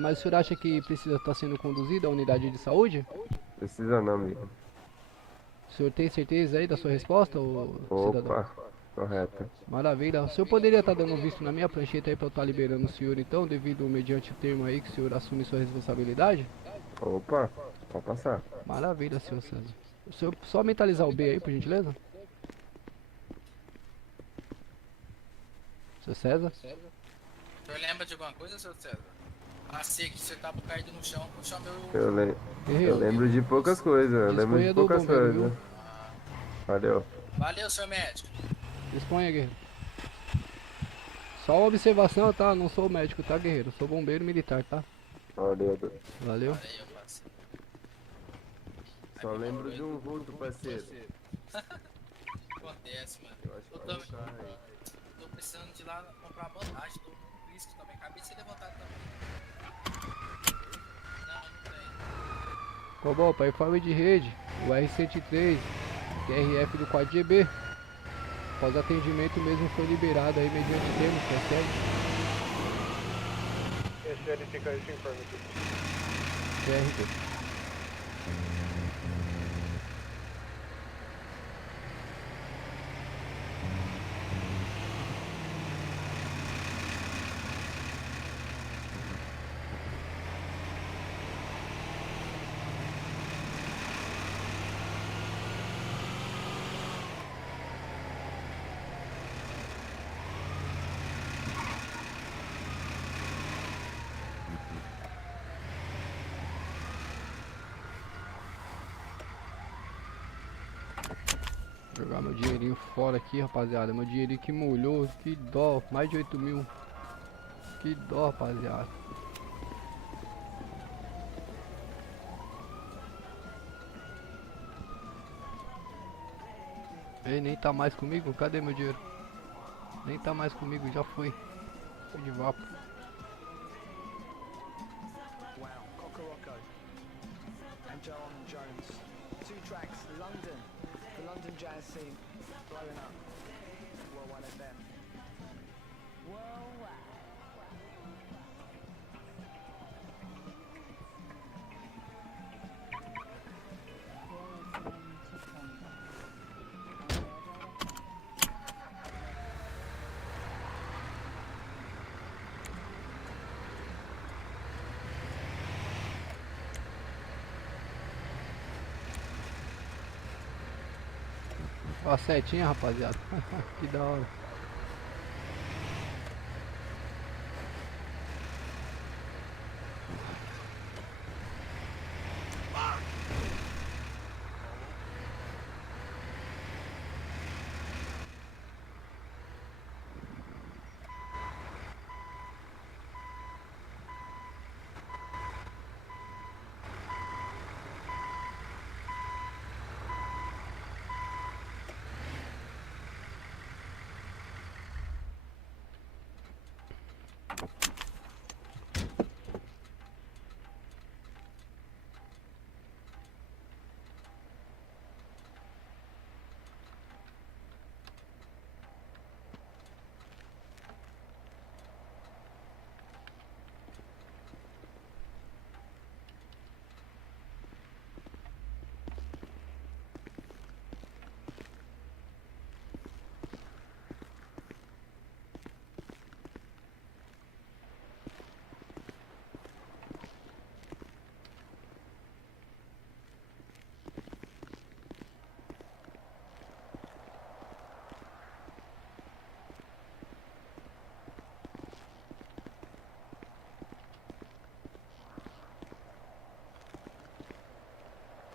Mas o senhor acha que precisa estar sendo conduzido à unidade de saúde? Precisa não, amigo. O senhor tem certeza aí da sua resposta, ô cidadão? Opa, correto. Maravilha. O senhor poderia estar dando visto na minha prancheta aí pra eu estar liberando o senhor então, devido mediante o termo aí que o senhor assume sua responsabilidade? Opa, pode passar. Maravilha, senhor César. Só mentalizar o B aí, por gentileza. Seu César? O senhor lembra de alguma coisa, seu César? Ah, sei que você tava caído no chão meu... Eu lembro de poucas coisas, eu lembro de poucas coisas. Valeu. Valeu, seu médico. Disponha, guerreiro. Só uma observação, tá? Não sou médico, tá, guerreiro? Sou bombeiro militar, tá? Valeu. Valeu. Só lembro de um vulto, parceiro. Acontece, mano. Tô precisando de ir lá comprar uma bandagem, tô com risco também. Acabei de ser levantado também. Não tem. Cobol, para informe de rede, o R-103, TRF do 4GB. Após atendimento mesmo foi liberado aí mediante termos, percebe? Esse ele fica esse informe aqui. TRF. Jogar meu dinheirinho fora aqui, rapaziada. Meu dinheirinho que molhou, que dó. Mais de 8 mil. Que dó, rapaziada. Ei, nem tá mais comigo? Cadê meu dinheiro? Nem tá mais comigo, já foi. Foi de vapo. London jazz scene blowing up. We're one of them. Ó a setinha, rapaziada. Que da hora.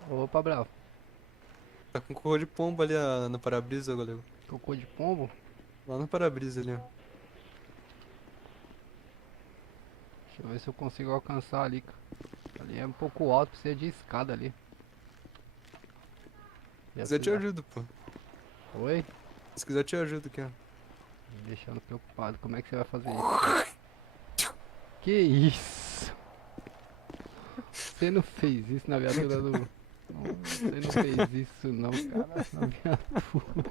Opa, bravo. Tá com cocô de pombo ali no para-brisa, galego. Cocô de pombo? Lá no para-brisa ali, ó. Deixa eu ver se eu consigo alcançar ali, cara. Ali é um pouco alto, precisa de escada ali. Se quiser te ajudo, pô. Oi? Se quiser te ajudo aqui, ó. Me deixando preocupado, como é que você vai fazer isso? Que isso? Você não fez isso na viatura do... Você não fez isso não, cara, na viatura.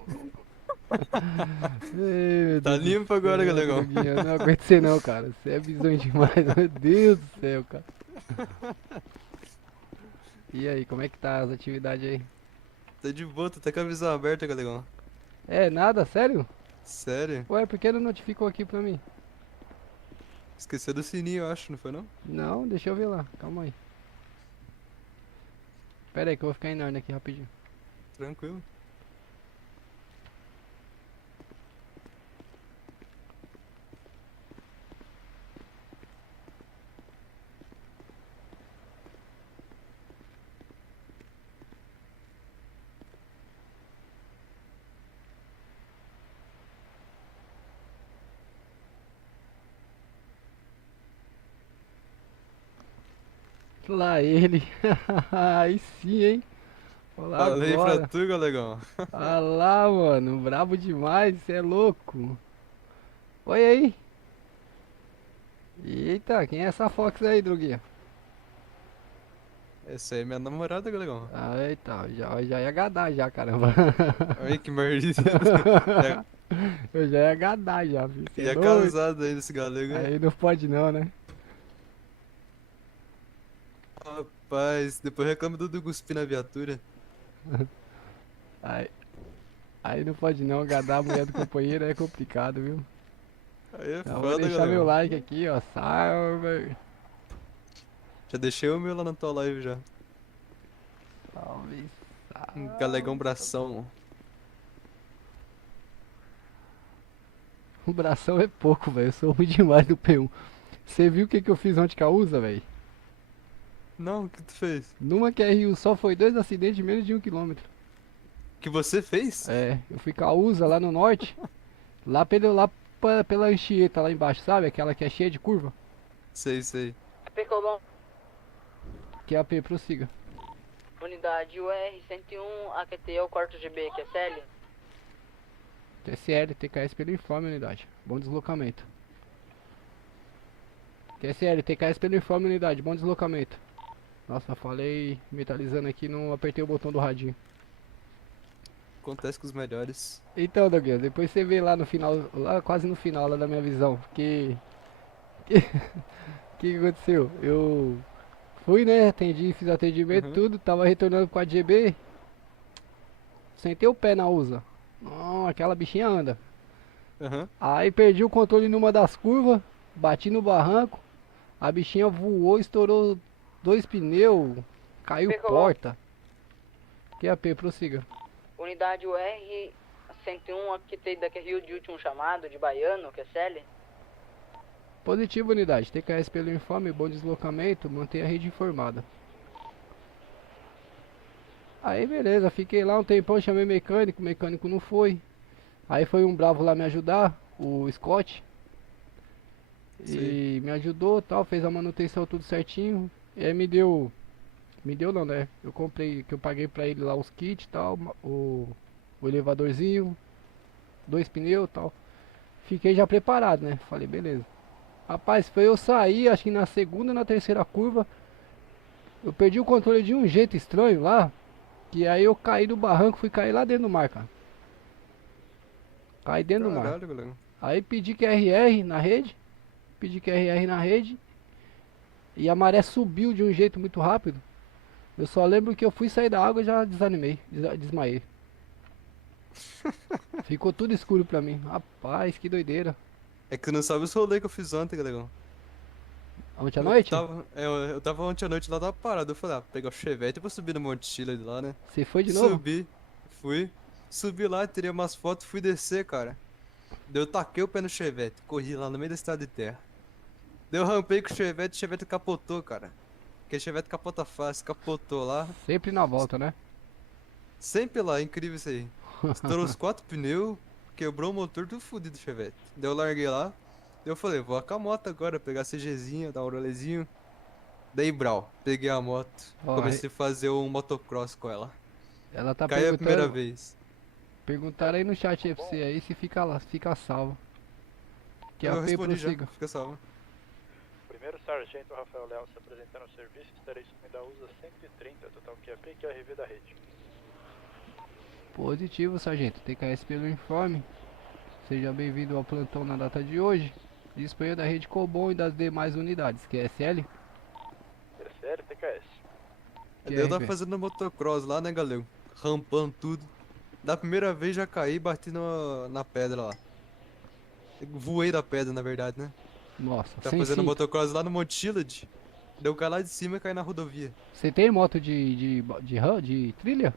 Ei, tá limpo agora, galegão. Eu não aguento você não, cara. Você é bizonho demais, meu Deus do céu, cara. E aí, como é que tá as atividades aí? Tá de boa, tá até com a visão aberta, galegão. É, nada? Sério? Sério? Ué, por que não notificou aqui pra mim? Esqueceu do sininho, eu acho, não foi não? Não, deixa eu ver lá, calma aí. Pera aí que eu vou ficar em ordem aqui rapidinho. Tranquilo. Lá ele. Aí sim, hein? Olha lá Falei agora. pra tu, galegão. Olha lá, mano. Brabo demais, cê é louco. Oi aí. Eita, quem é essa Fox aí, Droguinha? Essa aí é minha namorada, galegão. Ah, eita, já ia gadar já, caramba. Olha que merda. Eu já ia gadar já, filho. Cê E é doido? casado aí desse galego aí. Aí não pode não, né? Rapaz, depois reclama do cuspir na viatura. Aí não pode não, gadar a mulher do companheiro é complicado, viu? Aí é Então, foda, vou deixar galera. meu like aqui, ó. Salve! Já deixei o meu lá na tua live já. Salve, Galegão bração. O bração é pouco, velho. Eu sou ruim demais do P1. Você viu o que eu fiz ontem com a USA, velho? Não, o que tu fez? Numa QRU só foi 2 acidentes de menos de 1 km. Que você fez? É, eu fui com a USA lá no norte. lá pela Anchieta lá embaixo, sabe? Aquela que é cheia de curva. Sei. AP Cobom, Que é a P, prossiga. unidade UR-101, AQT é o quarto GB, que é CL. QSL, TKS pelo informe, unidade. Bom deslocamento. QSL, TKS pelo informe, unidade. Bom deslocamento. Nossa, falei metalizando aqui, não apertei o botão do radinho. Acontece com os melhores. Então, Douglas, depois você vê lá no final, lá quase no final lá da minha visão, que aconteceu? Eu fui, né, fiz atendimento, tudo, tava retornando com a GB, sentei o pé na USA. Aquela bichinha anda. Aí perdi o controle numa das curvas, bati no barranco, a bichinha voou, estourou 2 pneus, caiu porta. QAP, prossiga. Unidade UR-101, AQT da Rio de último chamado, de Baiano, que é CL. Positivo, unidade. TKS pelo informe, bom deslocamento, mantenha a rede informada. Aí beleza, fiquei lá um tempão, chamei mecânico, o mecânico não foi. Aí foi um bravo lá me ajudar, o Scott. E me ajudou, tal, fez a manutenção tudo certinho. E aí me deu não, né? Eu comprei, que eu paguei pra ele lá os kits, tal, o elevadorzinho, 2 pneus, tal. Fiquei já preparado, né? Falei, beleza. Rapaz, foi eu sair, acho que na segunda ou na terceira curva, eu perdi o controle de um jeito estranho lá, que aí eu caí do barranco, fui cair lá dentro do mar, cara. Caí dentro do mar. Galera. Aí pedi QRR na rede, e a maré subiu de um jeito muito rápido. Eu só lembro que eu fui sair da água e já desanimei, desmaiei. Ficou tudo escuro pra mim. Rapaz, que doideira. É que tu não sabe os rolês que eu fiz ontem, galegão. Ontem à noite? Eu tava ontem à noite lá, tava parado. Eu falei, pegar o Chevette e vou subir no Monte Chile de lá, né? Você foi de novo? Subi lá, tirei umas fotos, fui descer, cara. Daí eu taquei o pé no Chevette, corri lá no meio da estrada de terra. Daí eu rampei com o Chevette capotou, cara. Porque Chevette capota fácil, capotou lá. Sempre na volta, né? Sempre lá, incrível isso aí. Estourou os 4 pneus, quebrou o motor, tudo fudido do Chevette. Daí eu larguei lá, daí eu falei, vou com a moto agora, pegar a CGzinha, dar um rolezinho. Daí, brau, peguei a moto, comecei a fazer um motocross com ela. Ela tá Caí a primeira vez. Perguntaram aí no chat FC aí se fica lá, fica salvo. Que Eu a P respondi já, prossiga. fica salvo. Primeiro sargento Rafael Leal se apresentando ao serviço, estarei subindo a USA 130, total QAP, que é a RV da rede. Positivo, sargento. TKS pelo informe. Seja bem-vindo ao plantão na data de hoje. Disponha da rede Cobom e das demais unidades. QSL? SL, TKS. Daí eu tava fazendo motocross lá, né, galera? Rampando tudo. Da primeira vez já caí e bati na pedra lá. Eu voei da pedra, na verdade, né? Nossa, Tava fazendo motocross lá no Monte Chile. Deu cair lá de cima e caí na rodovia. Você tem moto de trilha?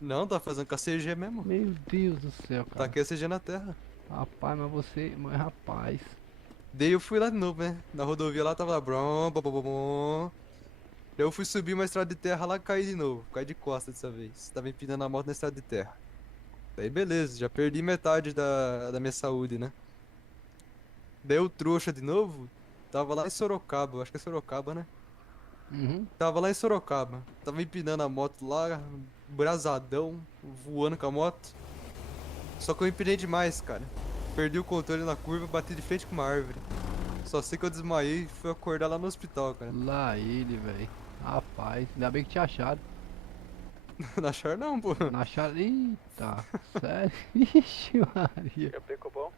Não, tá fazendo com a CG mesmo. Meu Deus do céu, cara. Tá aqui a CG na terra. Rapaz, mas você... Mas rapaz... Daí eu fui lá de novo, né? Na rodovia lá tava lá, brom, bom, bom, bom, bom. Daí eu fui subir uma estrada de terra lá e caí de novo. Caí de costa dessa vez. Tava empinando a moto na estrada de terra. Daí beleza, já perdi metade da minha saúde, né? Daí o trouxa de novo, tava lá em Sorocaba, acho que é Sorocaba, né? Uhum. Tava lá em Sorocaba. Tava empinando a moto lá, brasadão, voando com a moto. Só que eu empinei demais, cara. Perdi o controle na curva, bati de frente com uma árvore. Só sei que eu desmaiei e fui acordar lá no hospital, cara. Lá ele, velho. Rapaz, ainda bem que tinha achado. Não acharam não, pô. Não acharam. Eita, sério? Ixi, Maria. QAP Cobol?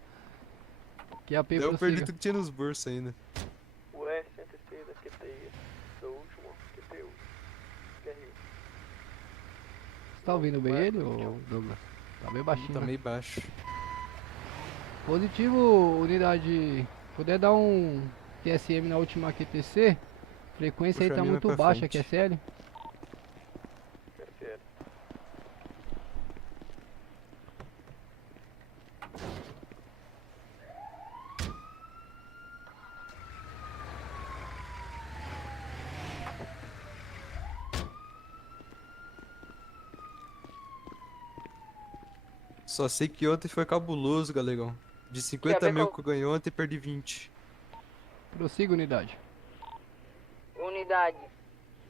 QAP Eu perdi prossiga. tudo que tinha nos bolsos ainda. O R106 da QTI, do último, QTU. QRI. Você tá ouvindo bem ele, ô Douglas? Tá bem baixinho, Tá né? meio baixo. Positivo, unidade. Puder dar um QSM na última QTC. Frequência aí Puxa tá a mina muito pra baixa, frente. QSL. QSL. Só sei que ontem foi cabuloso, galegão. De 50 mil que eu ganhei ontem, perdi 20. Prossiga, unidade. Unidade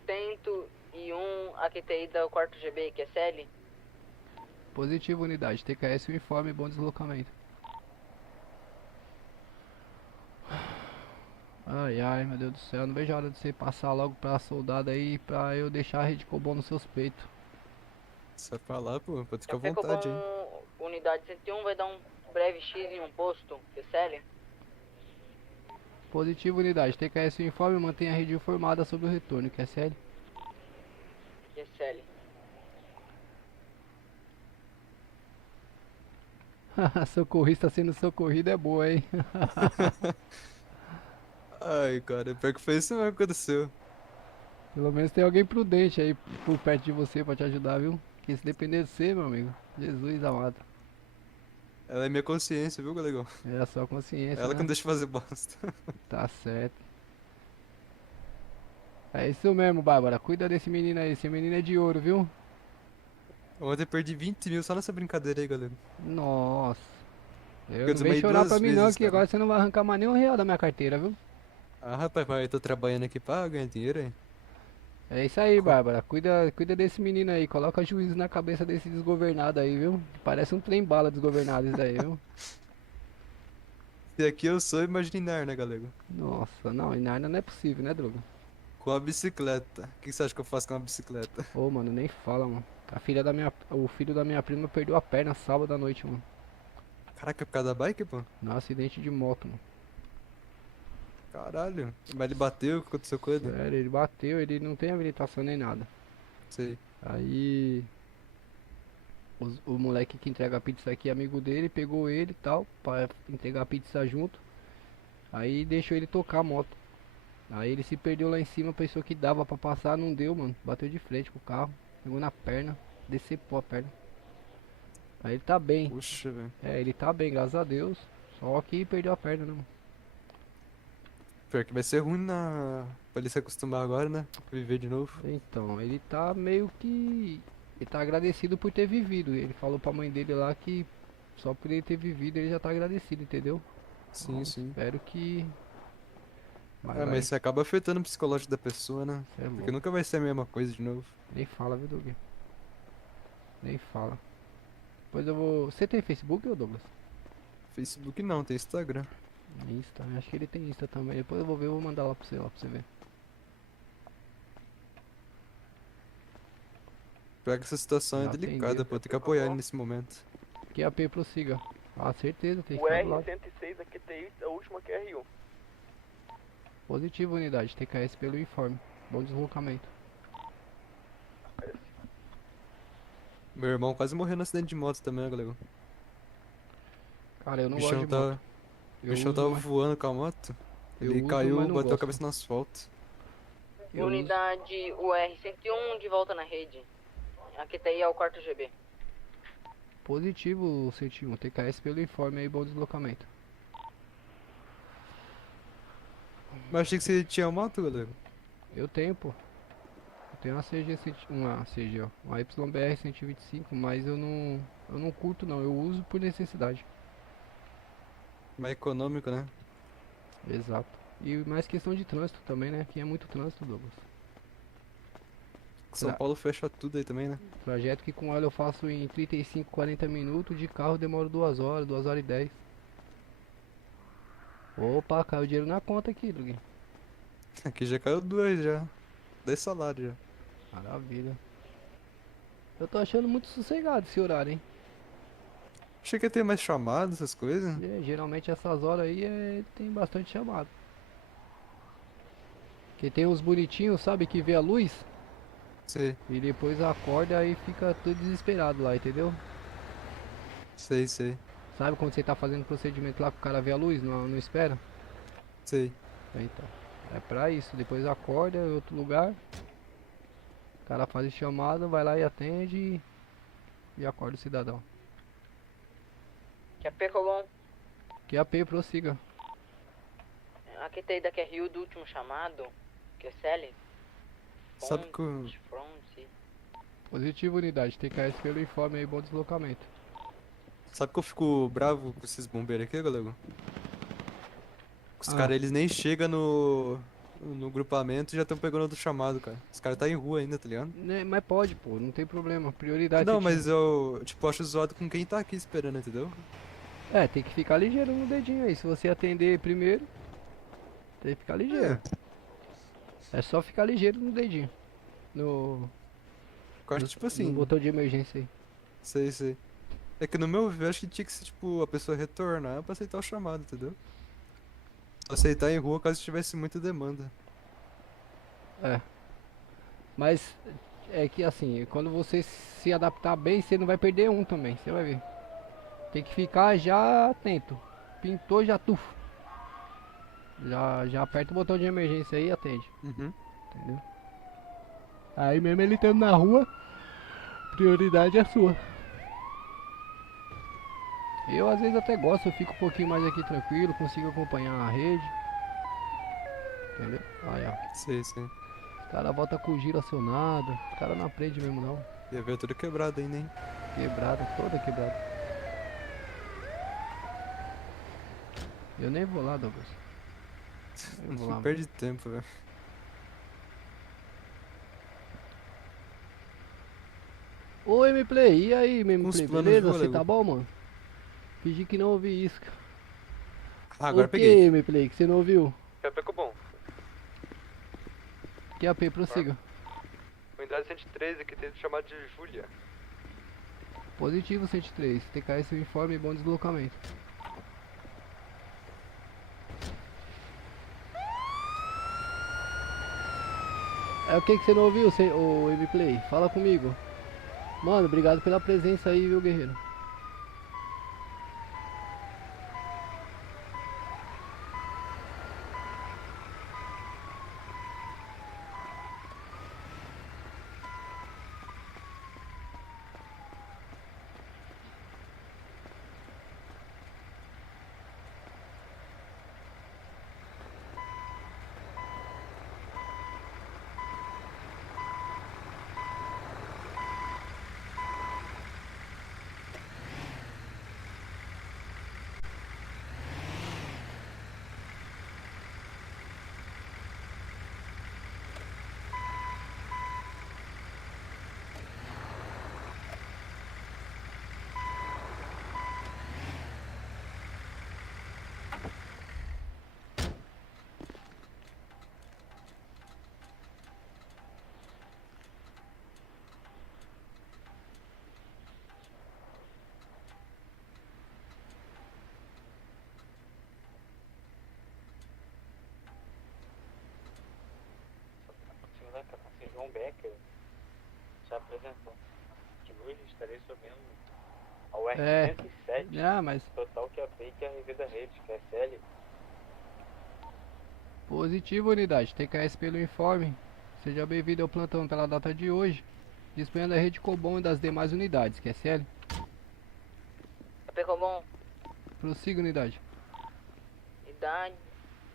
101 a QTI da quarto GB, QSL. Positivo, unidade. TKS uniforme, bom deslocamento. Ai, ai, meu Deus do céu. Não vejo a hora de você passar logo pra soldado aí, pra eu deixar a rede Cobol nos seus peitos. Sai pra lá, pô. Pode ficar à QAP vontade, hein. Cobom, unidade 101 vai dar um breve X em um posto, QSL. Positivo, unidade. TKS uniforme, mantenha a rede informada sobre o retorno, QSL. QSL. Socorrista sendo socorrido é boa, hein? Ai, cara, pior que foi isso mesmo que aconteceu. Pelo menos tem alguém prudente aí por perto de você pra te ajudar, viu? Que se depender de você, meu amigo, Jesus amado. Ela é minha consciência, viu, galegão? É a sua consciência, Ela né? que não deixa fazer bosta. Tá certo. É isso mesmo, Bárbara. Cuida desse menino aí. Esse menino é de ouro, viu? Ontem eu perdi 20 mil só nessa brincadeira aí, galera. Nossa. Eu Eu não vem desmaiei chorar duas pra mim não, vezes, que cara. agora você não vai arrancar mais nenhum real da minha carteira, viu? Ah, rapaz, mas eu tô trabalhando aqui pra ganhar dinheiro, hein? É isso aí, Bárbara. Cuida desse menino aí. Coloca juízo na cabeça desse desgovernado aí, viu? Parece um trem bala desgovernado isso daí, viu? Se aqui eu sou, imagina né, galego? Nossa, não, em Narnia não é possível, né, Droga? Com a bicicleta. O que você acha que eu faço com uma bicicleta? Ô, mano, nem fala, mano. O filho da minha prima perdeu a perna sábado à noite, mano. Caraca, por causa da bike, pô? Num acidente de moto, mano. Caralho. Mas ele bateu, o que aconteceu com ele? Sério, ele bateu, ele não tem habilitação nem nada. Sei. Aí o moleque que entrega a pizza aqui, amigo dele, pegou ele e tal, pra entregar a pizza junto. Aí deixou ele tocar a moto. Aí ele se perdeu lá em cima, pensou que dava pra passar, não deu, mano. Bateu de frente com o carro, pegou na perna, decepou a perna. Aí ele tá bem. Puxa, velho. É, ele tá bem, graças a Deus. Só que perdeu a perna, né, mano? Pior que vai ser ruim pra ele se acostumar agora, né? Viver de novo. Então, ele tá meio que... Ele tá agradecido por ter vivido. Ele falou pra mãe dele lá que só por ele ter vivido ele já tá agradecido, entendeu? Sim, Então, sim. espero que... Mas isso acaba afetando o psicológico da pessoa, né? Cê é Porque louco. nunca vai ser a mesma coisa de novo. Nem fala, viu, Doug? Nem fala. Depois eu vou... Você tem Facebook, ô Douglas? Facebook não, tem Instagram. Insta, acho que ele tem Insta também. Depois eu vou ver, eu vou mandar lá pra você ver. Pega essa situação, é Já delicada, atendeu. pô. Tem que apoiar ele nesse momento. QAP prossiga. Ah, certeza, tem que O ficar do lado. R106 da QTI, a última QRU. Positivo, unidade. TKS pelo informe. Bom deslocamento. Meu irmão quase morreu no acidente de moto também, galera. Cara, eu não O gosto de bichão moto. O bichão tava voando com a moto. Eu Ele uso, caiu, mas não bateu a gosto. cabeça no asfalto. Eu Unidade UR-101 de volta na rede. Aqui tá aí é o quarto GB. Positivo, 101. TKS pelo informe aí, bom deslocamento. Mas achei que você tinha moto, galera. Eu tenho, pô. Eu tenho uma CG, uma CG, ó. Uma YBR 125, mas eu não curto não. Eu uso por necessidade. Mais econômico, né? Exato. E mais questão de trânsito também, né? Aqui é muito trânsito, Douglas. São Paulo fecha tudo aí também, né? Trajeto que com ela eu faço em 35, 40 minutos. De carro demora 2 horas, 2 horas e 10. Opa, caiu dinheiro na conta aqui, Douglas. Aqui já caiu 2 já. 10 salários já. Maravilha. Eu tô achando muito sossegado esse horário, hein? Achei que ia ter mais chamadas, essas coisas. Geralmente essas horas aí tem bastante chamado. Porque tem uns bonitinhos, sabe, que vê a luz. Sei. E depois acorda e fica tudo desesperado lá, entendeu? Sei, sei. Sabe quando você tá fazendo procedimento lá que o cara vê a luz, não espera? Sei. Então, é pra isso. Depois acorda em outro lugar. O cara faz a chamada, vai lá e atende e acorda o cidadão. Que AP, Colom? Que AP, prossiga. Aqui tá aí daqui é Rio do último chamado. Que é Sally. Sabe que eu... Positivo, unidade. TKS pelo informe aí, bom deslocamento. Sabe que eu fico bravo com esses bombeiros aqui, galera? Os caras, eles nem chegam no grupamento e já estão pegando outro chamado, cara. Os caras tá em rua ainda, tá ligado? Né, mas pode, pô, não tem problema. Prioridade. Não, mas eu, tipo, acho zoado com quem tá aqui esperando, entendeu? É, tem que ficar ligeiro no dedinho aí. Se você atender primeiro, tem que ficar ligeiro. É só ficar ligeiro no dedinho. Tipo assim. No botão de emergência aí. Sei, sei. É que no meu ver, acho que tinha que ser, tipo, a pessoa retornar pra aceitar o chamado, entendeu? Aceitar em rua caso tivesse muita demanda. É. Mas é que assim, quando você se adaptar bem, você não vai perder um também, você vai ver. Tem que ficar já atento. Pintou, já tufo. Já aperta o botão de emergência aí e atende. Uhum. Entendeu? Aí mesmo ele estando na rua, prioridade é sua. Eu às vezes até gosto, eu fico um pouquinho mais aqui tranquilo, consigo acompanhar a rede. Entendeu? Aí ó. Sei, sei. O cara volta com o giro acionado, o cara não aprende mesmo não. E a viatura quebrada ainda, hein? Quebrada, toda quebrada. Eu nem vou lá, Douglas. Eu vou lá, Não perde tempo, velho. Ô M-Play, e aí, M-Play, beleza? Você galego. tá bom, mano? Fingi que não ouvi isso. Ah, agora o peguei. que, M-Play, que você não ouviu? Já pegou bom. Que AP, prossiga. Unidade 113 aqui tem chamado de Júlia. Positivo 103, TKS seu informe e bom deslocamento. É o que você não ouviu, o M-Play? Fala comigo. Mano, obrigado pela presença aí, viu, guerreiro? João Becker já apresentou que hoje estarei subindo ao R107 mas total que é a que é a RV da rede, que é SL. positivo, unidade. TKS pelo informe. Seja bem-vindo ao plantão pela data de hoje. Disponha da rede Cobom e das demais unidades, QSL. KP Cobom. Prossiga, unidade. Unidade.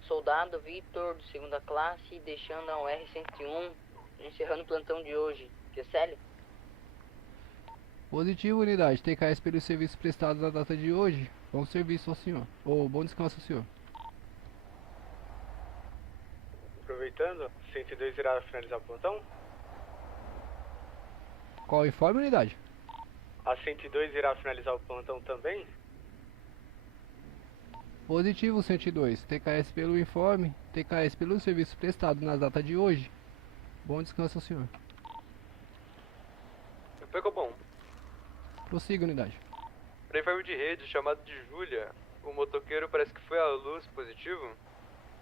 Soldado Vitor, de segunda classe, deixando a UR-101, encerrando o plantão de hoje. QSL? Positivo, unidade. TKS pelos serviços prestados na data de hoje. Bom serviço ao senhor. Ou bom descanso ao senhor. Aproveitando, 102 irá finalizar o plantão. Qual o informe, unidade? A 102 irá finalizar o plantão também. Positivo, 102. TKS pelo informe. TKS pelos serviços prestados na data de hoje. Bom descanso ao senhor. Pegou bom. Prossiga, unidade. Para informe de rede, chamado de Júlia, o motoqueiro parece que foi à luz, positivo.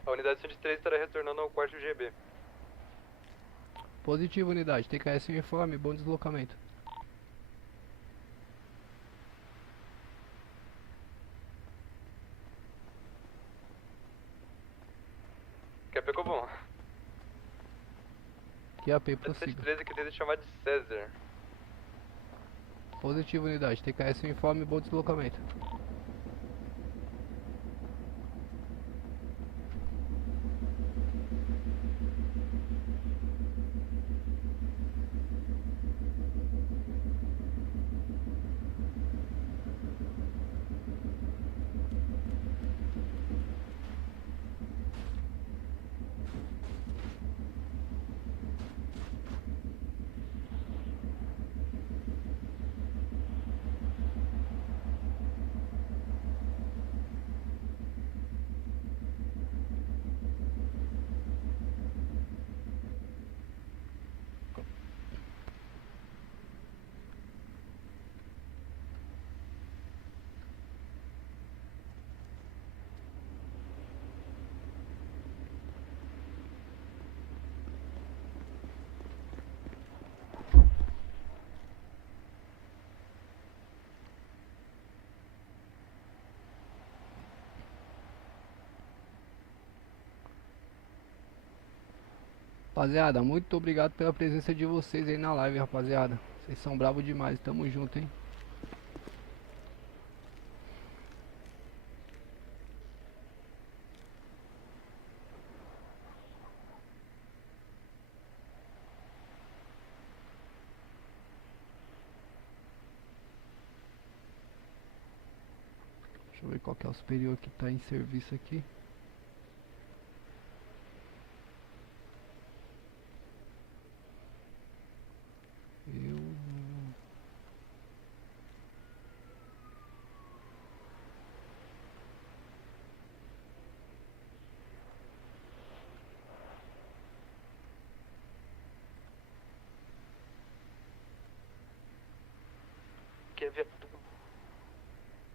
A unidade 103 estará retornando ao quarto GB. Positivo, unidade. TKS informe. Bom deslocamento. QAP ficou bom. QAP, prossiga. 103 aqui tem chamado de César. Positivo, unidade. TKS informe. Bom deslocamento. Rapaziada, muito obrigado pela presença de vocês aí na live, rapaziada. Vocês são bravos demais, tamo junto, hein. Deixa eu ver qual que é o superior que tá em serviço aqui.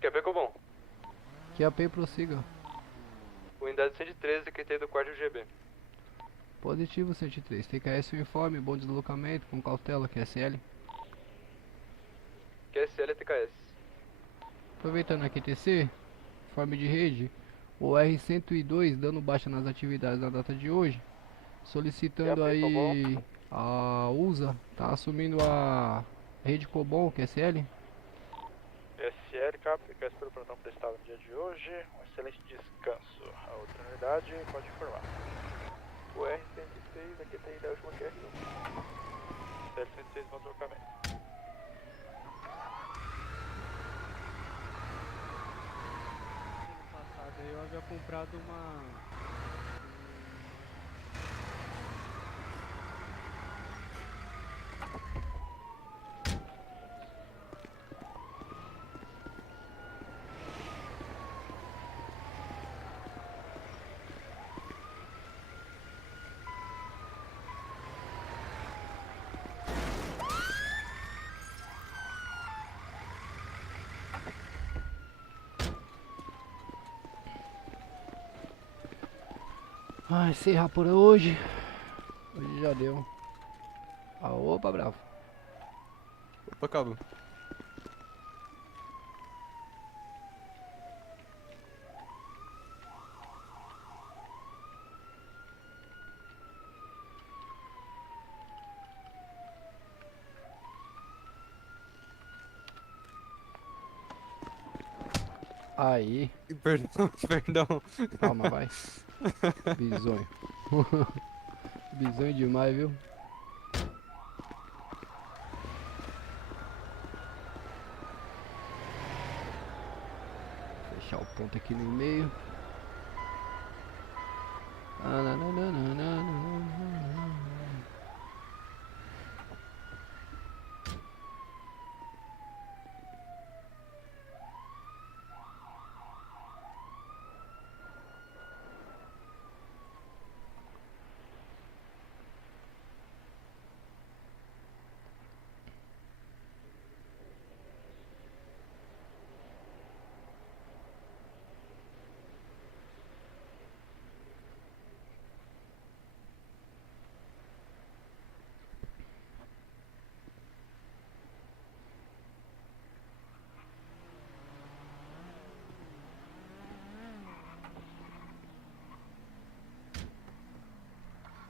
QAP ficou bom. QAP, prossiga. Unidade 113 que tem do quarto GB. Positivo, 103. TKS informe. Bom deslocamento com cautela. QSL. QSL e TKS. Aproveitando a QTC, informe de rede, o R102 dando baixa nas atividades na data de hoje, solicitando aí a USA, tá assumindo a rede Cobom, QSL. SL, CAP, QS pelo plantão prestado no dia de hoje, um excelente descanso. A outra unidade pode informar. O R106 aqui tem da última QR1. CL106 no deslocamento. Eu havia comprado uma... Ah, encerrar por hoje. Hoje já deu. Ah, opa, bravo. Opa, cabo. Aí. Perdão, perdão. Calma, vai. Bisonho. Bisonho demais, viu? Fechar o ponto aqui no meio.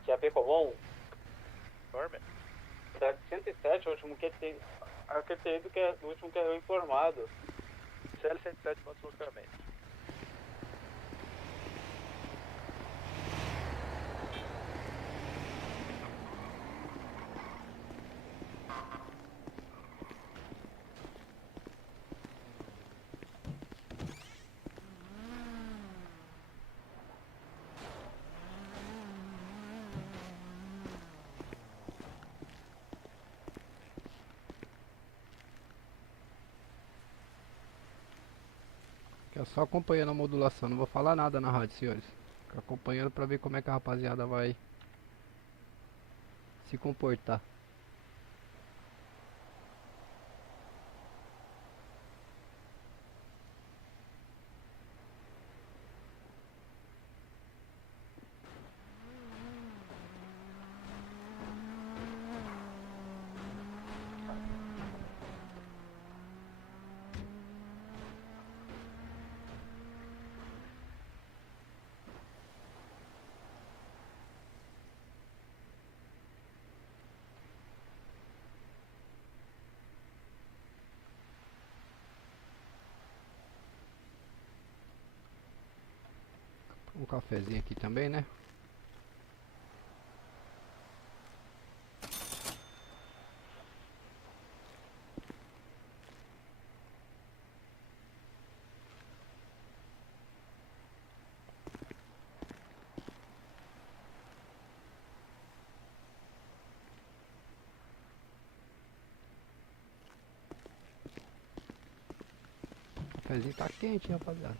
QAP comum? Norman. Da 107, o último que tem. Acreditei do que é o último que é informado. CL-107 para deslocamento. É só acompanhando a modulação, não vou falar nada na rádio, senhores. Fico acompanhando pra ver como é que a rapaziada vai se comportar. Um cafezinho aqui também, né? O cafezinho tá quente, rapaziada.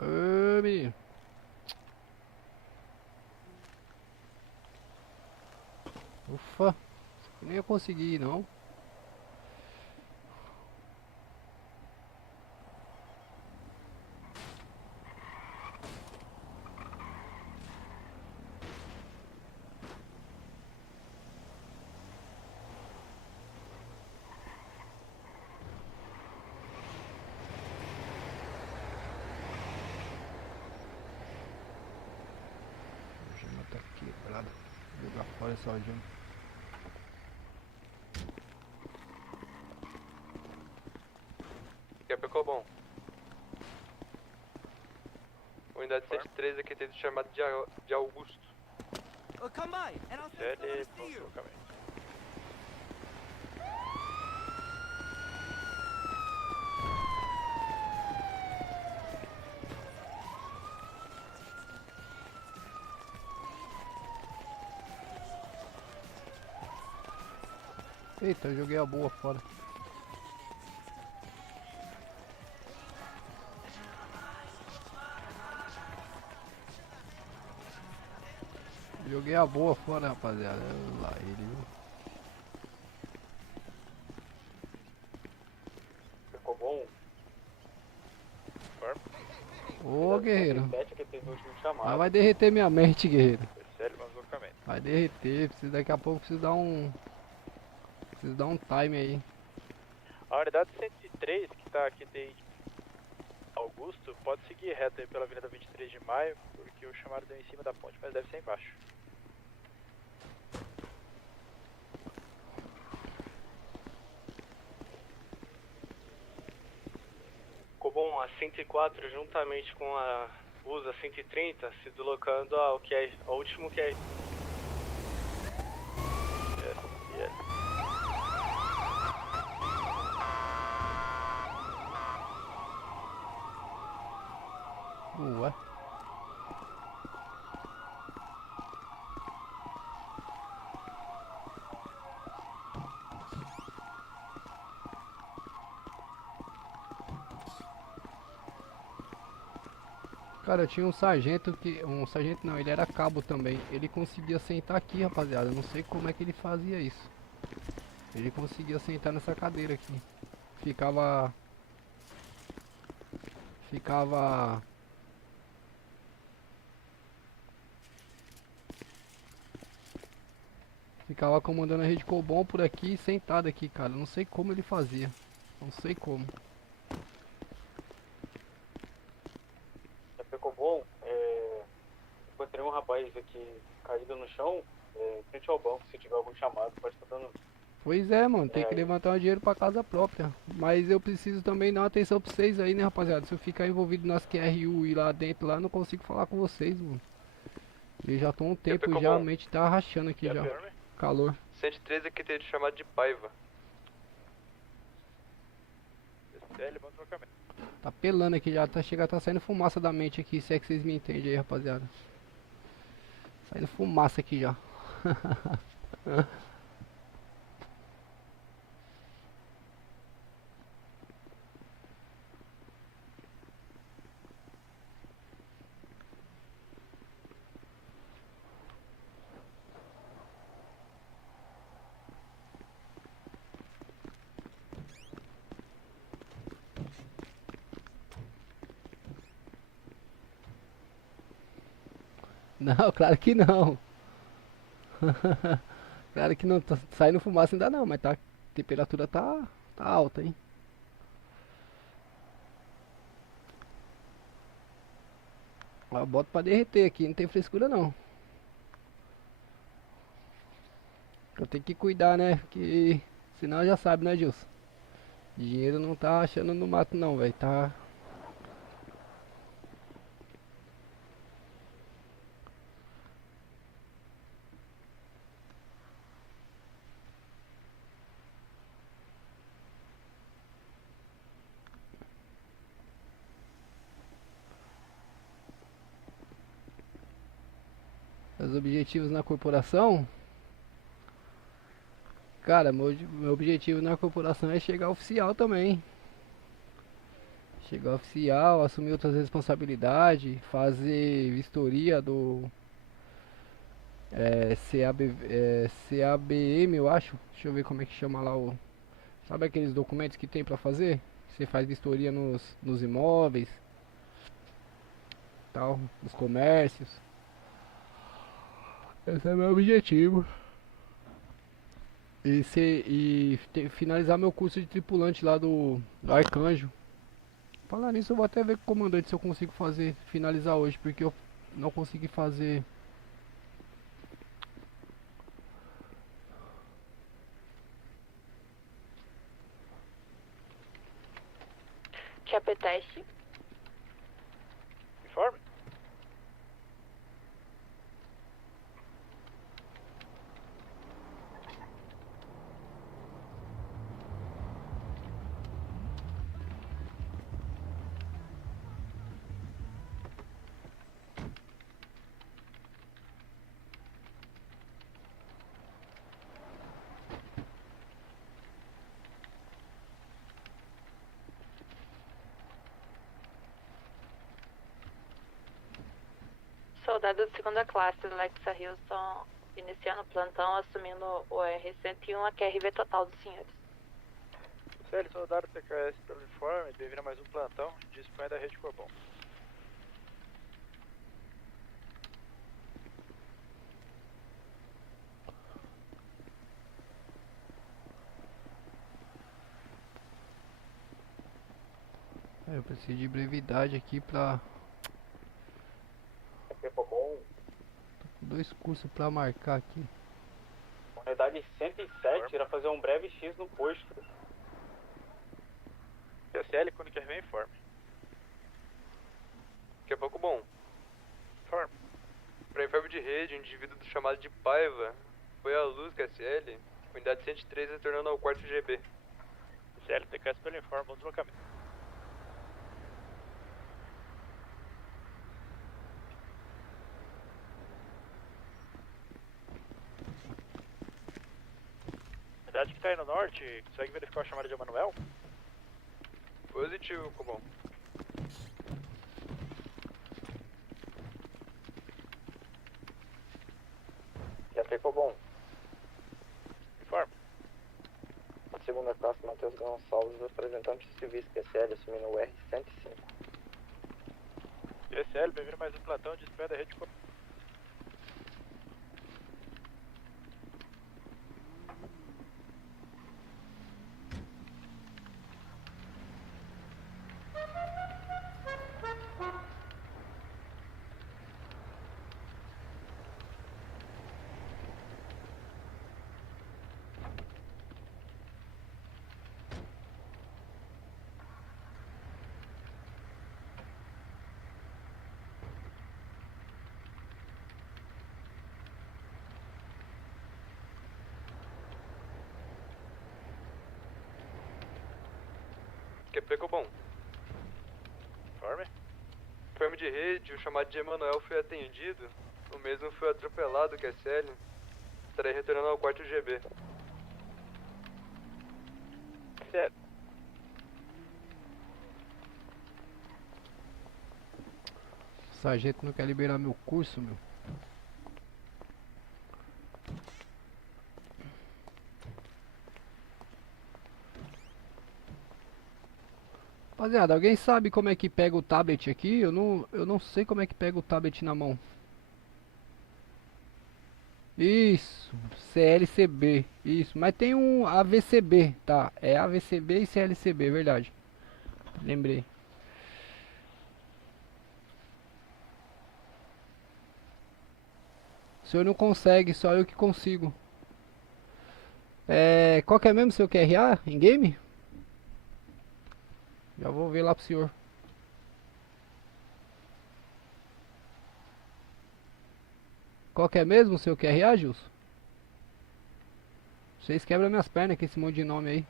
Ô, menino. Ufa, nem ia conseguir ir, não. Tá quebrada. Vou jogar fora essa algema. QAP Cobom. Unidade 103 aqui tendo chamado de Augusto. CL para deslocamento. Eita, eu joguei a boa fora. Joguei a boa fora, rapaziada. Lá ele, viu? Ficou bom? Ô, guerreiro. Que teve o último chamado. Ah, vai derreter minha mente, guerreiro. CL para deslocamento. Vai derreter. Preciso, daqui a pouco preciso dar um Preciso dar um time aí. A unidade 103, que tá aqui desde Augusto, pode seguir reto aí pela Avenida 23 de Maio, porque o chamado deu em cima da ponte, mas deve ser embaixo. Cobom, a 104 juntamente com a USA 130 se deslocando ao que é ao último que é. Ué. Cara, eu tinha um sargento que... Um sargento não, ele era cabo também. Ele conseguia sentar aqui, rapaziada. Eu não sei como é que ele fazia isso. Ele conseguia sentar nessa cadeira aqui. Ficava comandando a rede Cobom por aqui, sentado aqui, cara. Não sei como ele fazia. Não sei como. Cobom, encontrei um rapaz aqui caído no chão, em frente ao banco. Se tiver algum chamado, pode estar dando. Pois é, mano, tem que levantar o dinheiro pra casa própria. Mas eu preciso também dar uma atenção pra vocês aí, né, rapaziada. Se eu ficar envolvido nas QRU e lá dentro, lá, eu não consigo falar com vocês, mano. Eu já tô um tempo já, a mente tá rachando aqui já. Calor. 113 aqui tem chamado de Paiva. Tá pelando aqui já, tá saindo fumaça da mente aqui, se é que vocês me entendem aí, rapaziada. Saindo fumaça aqui já. Não, claro que não. Claro que não, tá saindo fumaça ainda não, mas tá, a temperatura tá alta, hein. Ó, boto pra derreter aqui, não tem frescura não. Eu tenho que cuidar, né, que senão já sabe, né, Gilson. Dinheiro não tá achando no mato não, velho, tá... Os objetivos na corporação? Cara, meu objetivo na corporação é chegar oficial também. Chegar oficial, assumir outras responsabilidades, fazer vistoria do CABM, eu acho. Deixa eu ver como é que chama lá o... Sabe aqueles documentos que tem pra fazer? Você faz vistoria nos imóveis, tal, nos comércios. Esse é meu objetivo. E finalizar meu curso de tripulante lá do Arcanjo. Falar nisso, eu vou até ver com o comandante se eu consigo finalizar hoje, porque eu não consegui fazer. QAP teste. Informe. Soldado de segunda classe, Alexa Hilson, iniciando o plantão, assumindo o R101, a QRV total dos senhores. CL, soldado TKS pelo informe, bem-vindo a mais um plantão, dispõe da rede Cobom. Preciso de brevidade aqui pra... Ficou bom. Tô com 2 cursos pra marcar aqui. Unidade 107 irá fazer um breve X no posto. PSL, quando quer ver, informe. Daqui a pouco bom. Informe. Pra informe de rede, um indivíduo chamado de Paiva foi à luz, QSL. Unidade 103 retornando ao quarto GB. PSL, TKS pelo informe, bom deslocamento. Unidade que tá aí no norte, consegue verificar a chamada de Emanuel? Positivo, comum. Já ficou bom. Informe. A segunda classe, Matheus Gonçalves, representante civis PSL, assumindo o R105. PSL, bem-vindo mais um platão de espera da rede. QP bom. Informe. Informe de rede, o chamado de Emanuel foi atendido. O mesmo foi atropelado, QSL. Estarei retornando ao quarto GB. Certo. O sargento não quer liberar meu curso, meu. Rapaziada, alguém sabe como é que pega o tablet aqui? Eu não sei como é que pega o tablet na mão. Isso, CLCB, isso, mas tem um AVCB, tá? É AVCB e CLCB, verdade. Lembrei. O senhor não consegue, só eu que consigo. Qual que é mesmo seu QRA em game? Já vou ver lá pro senhor. Qual que é mesmo o seu QRA, Gilson? Vocês quebram minhas pernas com esse monte de nome aí.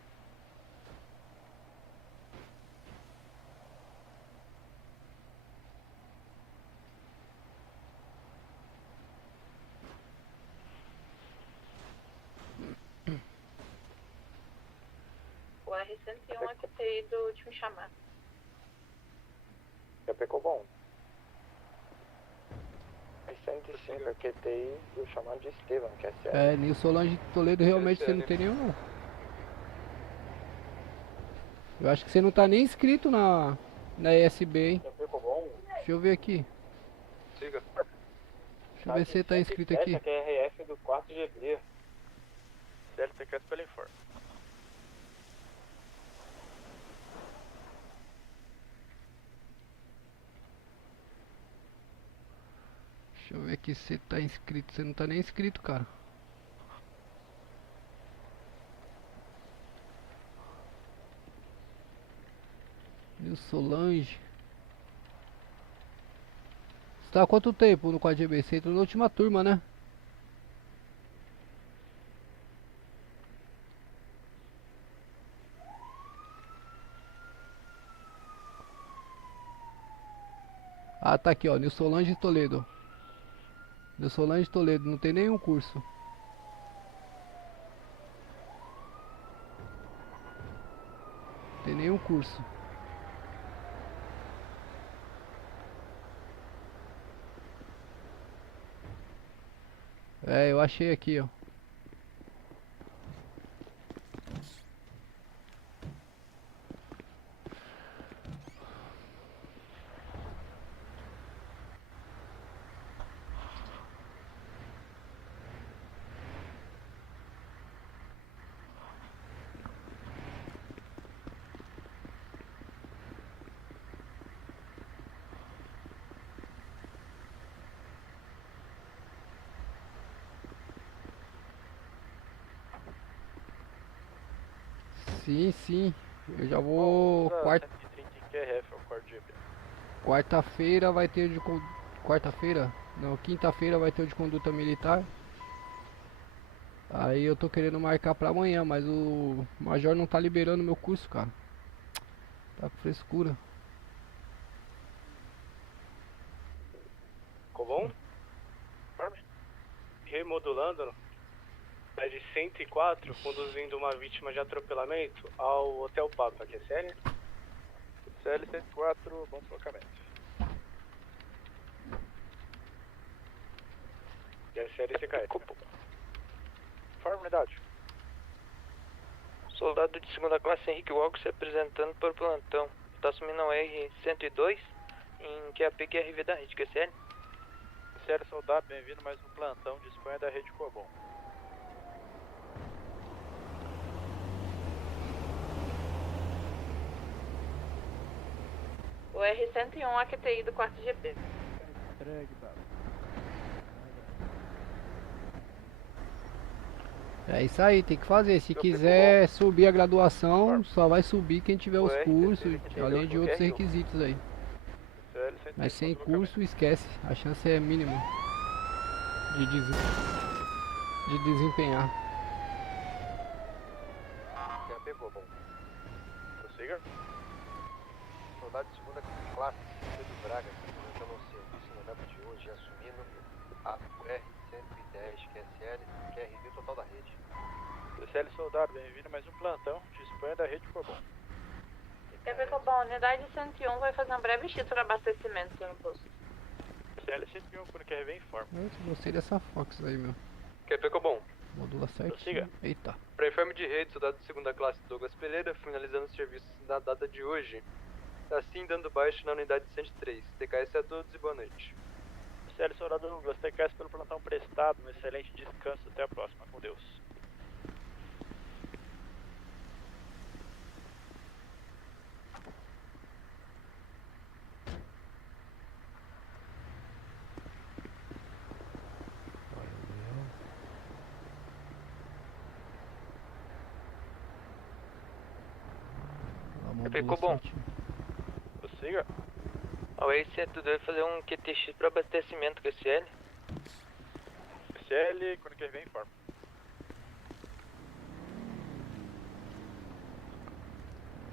O R101 é QTI do último chamado. Já pegou bom. R105 é QTI do chamado de Estevam, que é sério. Nilson Solange Toledo, realmente você não tem nenhum não. Eu acho que você não tá nem inscrito na ESB, hein? Já pegou bom. Deixa eu ver aqui. Siga. Deixa eu ver se você tá inscrito aqui. Essa é RF do quarto GB. CLTQS pelo informe. Deixa eu ver aqui se você tá inscrito. Você não tá nem inscrito, cara. Nilson Solange. Você tá há quanto tempo no 4GB? Você entrou na última turma, né? Ah, tá aqui, ó. Nilson Solange Toledo. Nilson Solange Toledo. Não tem nenhum curso. Não tem nenhum curso. Eu achei aqui, ó. Sim, sim. Eu já vou. Usa 130 QRF, é o corte GP. Quarta-feira vai ter o de. Quarta-feira? Não, quinta-feira vai ter o de conduta militar. Aí eu tô querendo marcar pra amanhã, mas o major não tá liberando meu curso, cara. Tá com frescura. Ficou bom? Remodulando, é de 104, conduzindo uma vítima de atropelamento ao Hotel Papa, que é sério? CL 104, bom deslocamento. Que é sério, você cai. Forma unidade. Soldado de segunda classe Henrique Walker se apresentando para o plantão. Está assumindo o R-102 em QAP QRV da rede, QCL. Sério, soldado, bem-vindo mais um plantão de Espanha da rede Cobom. O R-101 AQTI do quarto GP. É isso aí, tem que fazer. Se quiser subir a graduação, só vai subir quem tiver os cursos, além de outros requisitos aí. Mas sem curso, esquece. A chance é mínima de desempenhar. Já pegou, bom. Prossiga. Soldado de segunda classe, Pedro Braga, representando o serviço na data de hoje, assumindo a R-110 QSL, QRV total da rede. QSL soldado, bem-vindo mais um plantão de Espanha da rede Cobom. QP Cobom, unidade 101 vai fazer um breve título de abastecimento no posto. QSL 101, quando QRV informa. Eu gostei dessa Fox aí, meu. QP Cobom. Modula certinho. Prossiga. Eita. Para informe de rede, soldado de segunda classe Douglas Pereira, finalizando os serviços na data de hoje. Assim, dando baixo na unidade 103. TKS a todos e boa noite. QSL soldado Douglas, TKS pelo plantão prestado, um excelente descanso, até a próxima, com Deus. Ficou bom. Prossiga. O R-102 vai fazer um QTX para abastecimento QCL. QCL, quando QRV informa.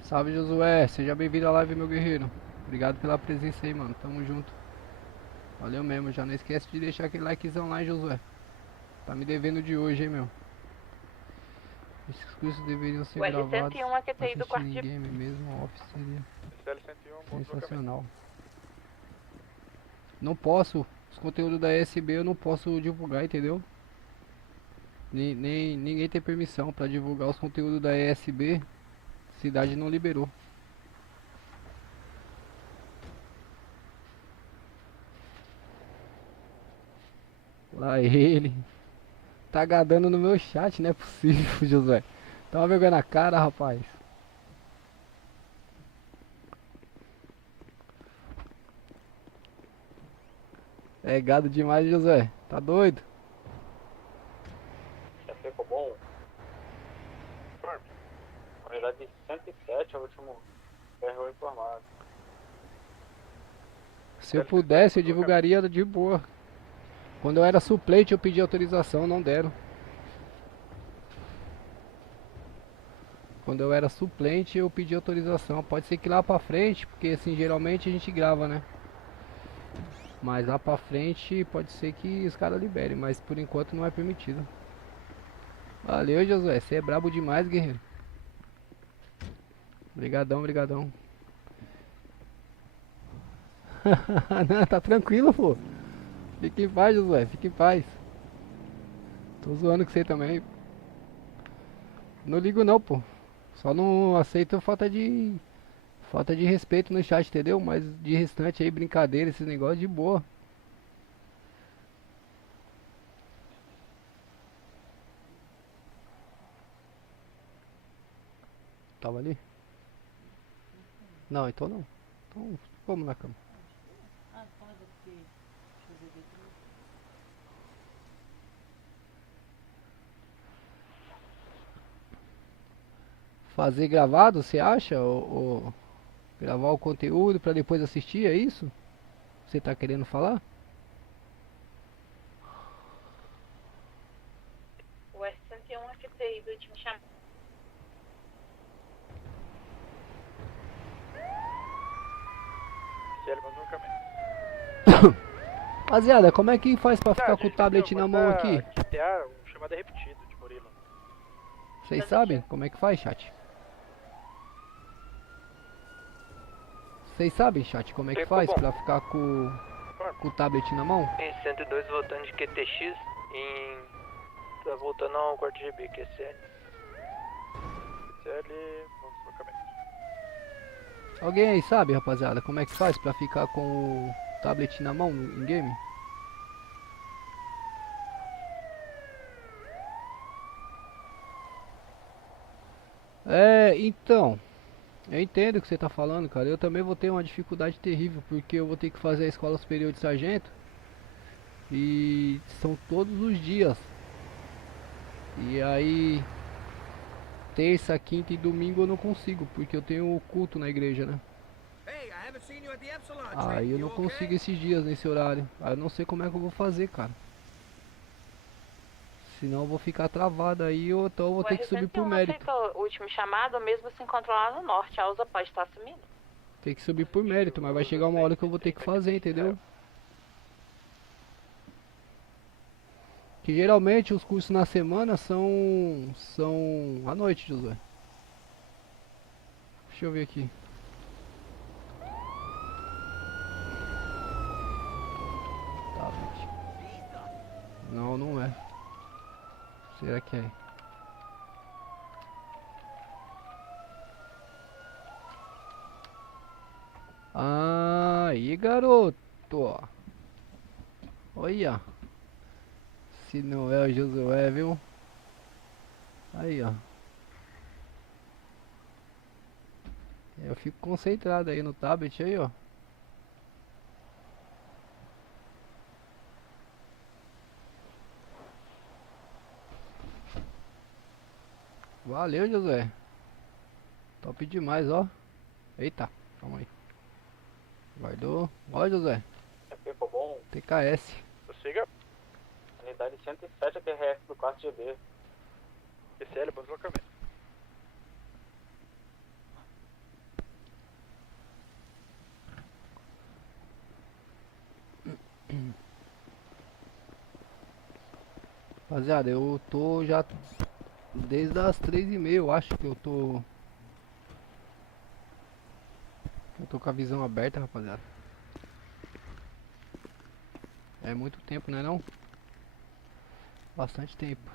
Salve, Josué. Seja bem-vindo à live, meu guerreiro. Obrigado pela presença aí, mano. Tamo junto. Valeu mesmo. Já não esquece de deixar aquele likezão lá, hein, Josué. Tá me devendo de hoje, hein, meu. Esses cursos deveriam ser gravados. O R-101 AQTI do quarto GP. Game mesmo, off seria sensacional. Não posso. Os conteúdos da ESB eu não posso divulgar, entendeu? Ninguém tem permissão pra divulgar os conteúdos da ESB. Cidade não liberou. Lá ele. Tá gadando no meu chat, não é possível, Josué. Tá uma vergonha na cara, rapaz. É gado demais, Josué. Tá doido? Já ficou bom? Informe. Unidade 107 é o último erro informado. Se eu pudesse, eu divulgaria de boa. Quando eu era suplente, eu pedi autorização, não deram. Quando eu era suplente, eu pedi autorização. Pode ser que lá pra frente, porque assim, geralmente a gente grava, né? Mas lá pra frente, pode ser que os caras liberem, mas por enquanto não é permitido. Valeu, Josué. Você é brabo demais, guerreiro. Obrigadão, obrigadão. Não, tá tranquilo, pô. Fique em paz, Josué, fique em paz. Tô zoando com você também. Não ligo não, pô. Só não aceito falta de respeito no chat, entendeu? Mas de restante aí, brincadeira, esses negócios de boa. Tava ali? Não, então não. Então vamos na cama. fazer gravado, você acha? Ou gravar o conteúdo pra depois assistir, é isso? Você tá querendo falar? O S101 FTI do último chamado. Rapaziada, como é que faz pra ficar com o tablet na mão aqui? QTA, o chamado é repetido de Murilo. Vocês sabem como é que faz, chat? Vocês sabem, chat, como é que faz pra ficar com o tablet na mão? Em 102 voltando de QTX, tá voltando ao quarto GB, QCL. QCL, vamos pro caminho. Alguém aí sabe, rapaziada, como é que faz pra ficar com o tablet na mão em game? Então, eu entendo o que você tá falando, cara. Eu também vou ter uma dificuldade terrível, porque eu vou ter que fazer a escola superior de sargento. E são todos os dias. E aí, terça, quinta e domingo eu não consigo, porque eu tenho culto na igreja, né? Aí eu não consigo esses dias nesse horário. Aí eu não sei como é que eu vou fazer, cara. Senão eu vou ficar travado aí, ou então eu vou ter que subir por mérito. O último chamado, mesmo se encontra lá no norte, a USA pode estar sumindo. Tem que subir por mérito, mas vai chegar uma hora que eu vou ter que fazer, entendeu? Que geralmente os cursos na semana são à noite, Josué. Deixa eu ver aqui. Tablet. Não, não é. Será que é? Aí, garoto. Olha. Se não é o Josué, viu? Aí, ó. Eu fico concentrado aí no tablet aí, ó. Valeu, Josué. Top demais, ó. Eita, calma aí. Guardou. Ó, Josué. Ficou bom. TKS. Prossiga. Unidade 107 TRF do 4GB. QCL, bom deslocamento. Rapaziada, eu tô já desde as 3h30, eu acho que eu tô com a visão aberta, rapaziada. É muito tempo, né não? Bastante tempo.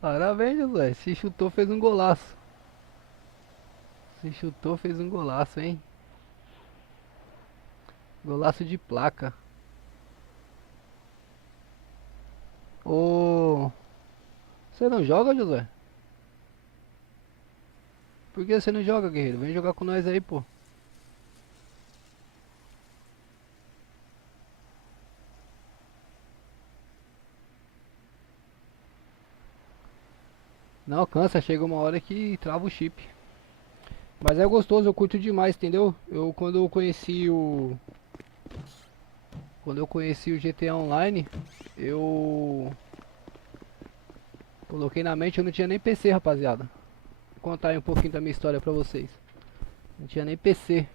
Parabéns, José. Se chutou, fez um golaço. Se chutou, fez um golaço, hein? Golaço de placa. Ô, você não joga, José? Por que você não joga, guerreiro? Vem jogar com nós aí, pô. Não cansa, chega uma hora que trava o chip. Mas é gostoso, eu curto demais, entendeu? Quando eu conheci o GTA Online, eu coloquei na mente, eu não tinha nem PC, rapaziada. Vou contar aí um pouquinho da minha história pra vocês. Não tinha nem PC.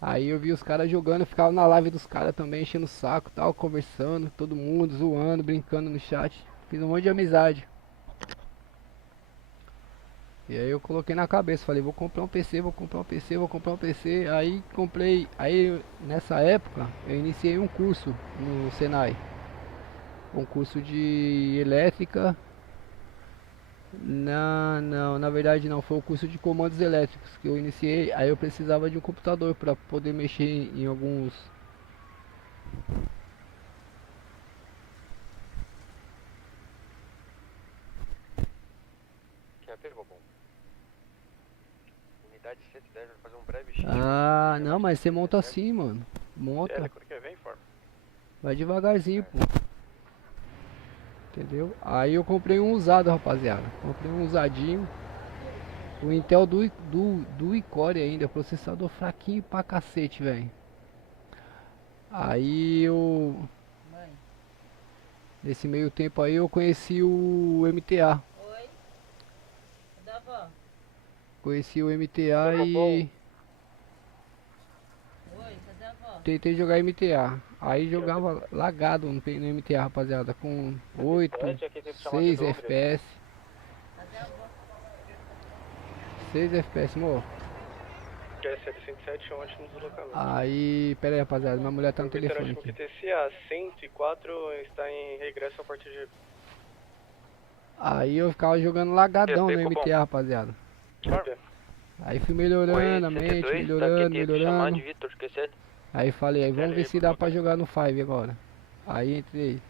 Aí eu vi os caras jogando, eu ficava na live dos caras também, enchendo o saco, tal, conversando, todo mundo zoando, brincando no chat. Fiz um monte de amizade. E aí eu coloquei na cabeça, falei, vou comprar um PC, vou comprar um PC, vou comprar um PC. Aí comprei, aí nessa época eu iniciei um curso no Senai. Um curso de elétrica. Não, na verdade não, foi o curso de comandos elétricos que eu iniciei. Aí eu precisava de um computador para poder mexer em alguns... unidade 110 vai fazer um breve X. Ah, não, mas você monta assim, mano. Monta. Vai devagarzinho, pô. Entendeu? Aí eu comprei um usado, rapaziada. Comprei um usadinho. O Intel do iCore ainda. Processador fraquinho pra cacete, velho. Aí eu... Nesse meio tempo aí eu conheci o MTA. Oi? Cadê a avó? Conheci o MTA e... Oi, cadê a avó? Tentei jogar MTA. Aí jogava lagado no MTA, rapaziada. Com 8, 6 FPS. Cadê a avó? 6 FPS, amor. QS-107 ontem no deslocamento. Aí, pera aí, rapaziada. Minha mulher tá no telefone aqui. QTCA 104 está em regresso a partir de... Aí eu ficava jogando lagadão no MTA, rapaziada. Aí fui melhorando a mente, melhorando. Aí falei, aí vamos ver se dá pra jogar no 5 agora. Aí entrei.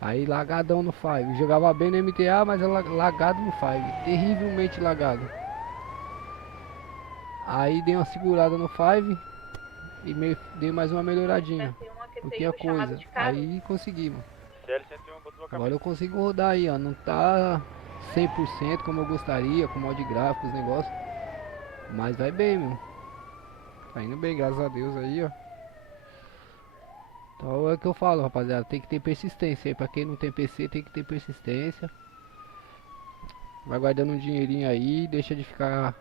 Aí lagadão no 5. Jogava bem no MTA, mas lagado no 5. Terrivelmente lagado. Aí dei uma segurada no 5 e dei mais uma melhoradinha. Porque a coisa. Aí consegui, mano. Agora eu consigo rodar aí, ó. Não tá 100% como eu gostaria, com mod gráfico, os negócios. Mas vai bem, meu. Tá indo bem, graças a Deus aí, ó. Então é o que eu falo, rapaziada. Tem que ter persistência aí. Pra quem não tem PC, tem que ter persistência. Vai guardando um dinheirinho aí. Deixa de ficar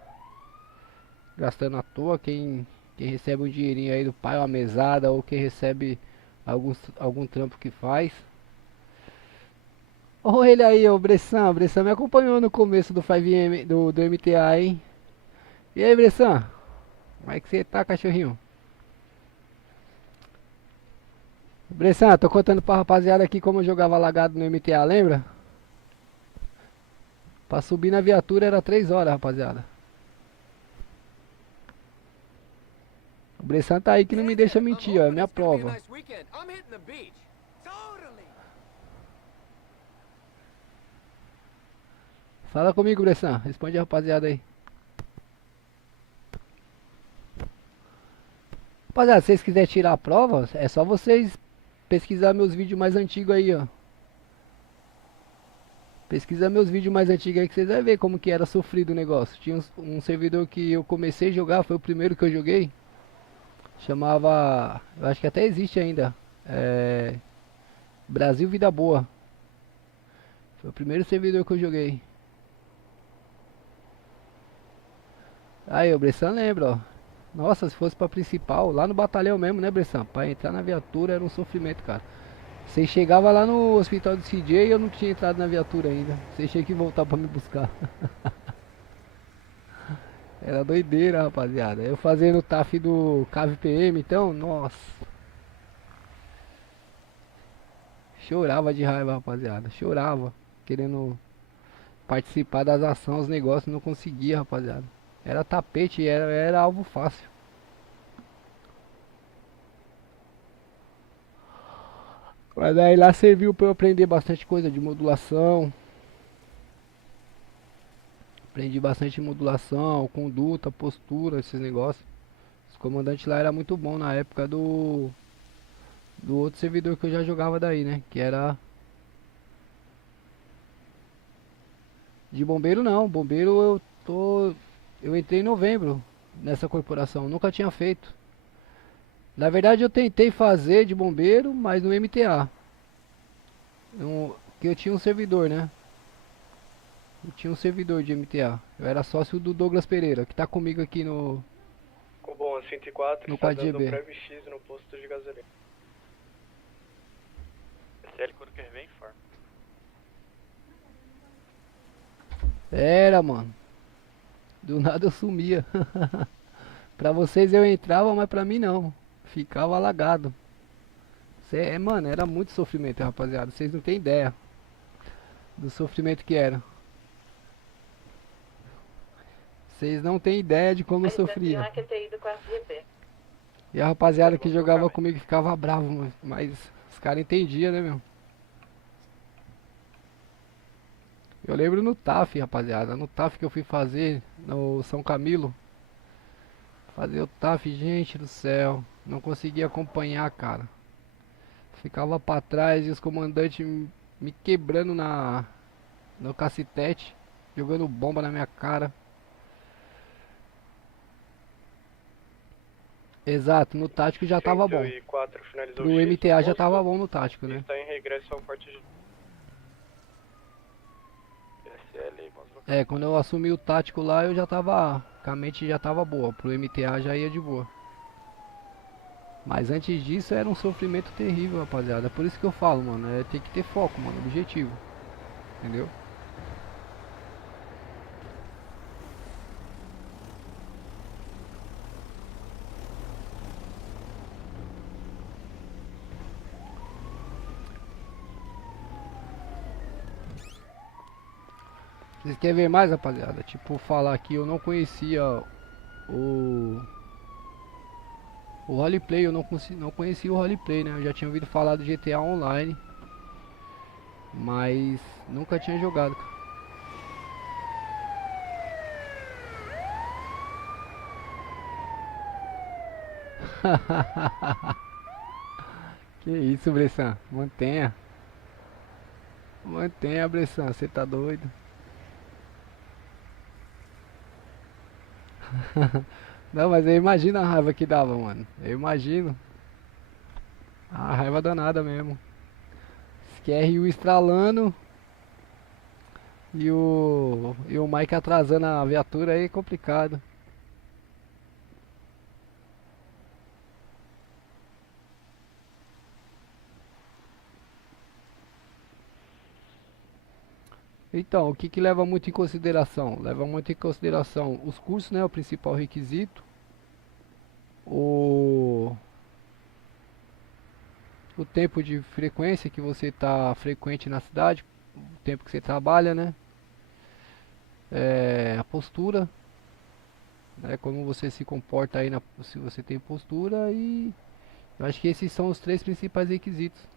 gastando à toa. Quem recebe um dinheirinho aí do pai, uma mesada, ou quem recebe algum trampo que faz. Olha ele aí, o Bressan. O Bressan me acompanhou no começo do 5M, do MTA, hein? E aí, Bressan? Como é que você tá, cachorrinho? Bressan, tô contando pra rapaziada aqui como eu jogava lagado no MTA, lembra? Pra subir na viatura era 3 horas, rapaziada. O Bressan tá aí que não me deixa mentir, ó, é minha prova. Fala comigo, Bressan, responde a rapaziada aí. Rapaziada, se vocês quiserem tirar a prova, é só vocês pesquisar meus vídeos mais antigos aí, ó. Pesquisa meus vídeos mais antigos aí que vocês vão ver como que era sofrido o negócio. Tinha um servidor que eu comecei a jogar, foi o primeiro que eu joguei. Chamava, eu acho que até existe ainda, Brasil Vida Boa. Foi o primeiro servidor que eu joguei. Aí, o Bressan lembra, ó. Nossa, se fosse pra principal, lá no batalhão mesmo, né, Bressan? Pra entrar na viatura era um sofrimento, cara. Você chegava lá no hospital do CJ e eu não tinha entrado na viatura ainda. Você tinha que voltar pra me buscar. Era doideira, rapaziada. Eu fazendo o TAF do KVPM, então, nossa. Chorava de raiva, rapaziada. Chorava. Querendo participar das ações, os negócios, não conseguia, rapaziada. Era tapete, era alvo fácil. Mas aí lá serviu pra eu aprender bastante coisa de modulação. Aprendi bastante modulação, conduta, postura, esses negócios. Os comandantes lá era muito bom na época do outro servidor que eu já jogava daí, né? Que era... De bombeiro não, bombeiro eu entrei em novembro nessa corporação, nunca tinha feito. Na verdade eu tentei fazer de bombeiro, mas no MTA. Que eu tinha um servidor, né? Eu tinha um servidor de MTA. Eu era sócio do Douglas Pereira, que tá comigo aqui no... Cobom 104, no está dando 4GB. breve X no posto de gasolina. SL quando quer vem, for. Era, mano. Do nada eu sumia. Pra vocês eu entrava, mas pra mim não. Ficava alagado. Mano, era muito sofrimento, rapaziada. Vocês não tem ideia do sofrimento que era. Vocês não tem ideia de como eu sofria. E a rapaziada que jogava comigo ficava bravo, mas os caras entendiam, né, meu? Eu lembro no TAF, rapaziada. No TAF que eu fui fazer no São Camilo. Fazer o TAF, gente do céu. Não conseguia acompanhar, cara. Ficava pra trás e os comandantes me quebrando no cacetete. Jogando bomba na minha cara. Exato, no tático já tava bom. 104 finalizou Pro o X, MTA já posto. tava bom no tático, né? Está em regresso ao forte de... É, quando eu assumi o tático lá, eu já tava... A mente já tava boa. Pro MTA já ia de boa. Mas antes disso era um sofrimento terrível, rapaziada. Por isso que eu falo, mano. É ter que ter foco, mano. Objetivo. Entendeu? Vocês querem ver mais, rapaziada? Tipo, falar que eu não conhecia o roleplay, eu não conhecia o roleplay, né? Eu já tinha ouvido falar do GTA Online, mas nunca tinha jogado. Que isso, Bressan? Mantenha. Mantenha, Bressan, você tá doido? Não, mas eu imagino a raiva que dava, mano. Eu imagino. A raiva danada mesmo. SQRU estralando. E o Mike atrasando a viatura aí é complicado. Então, o que leva muito em consideração? Leva muito em consideração os cursos, né? O principal requisito. O tempo de frequência que você está frequente na cidade. O tempo que você trabalha, né? A postura. Né? Como você se comporta aí, se você tem postura. E eu acho que esses são os 3 principais requisitos.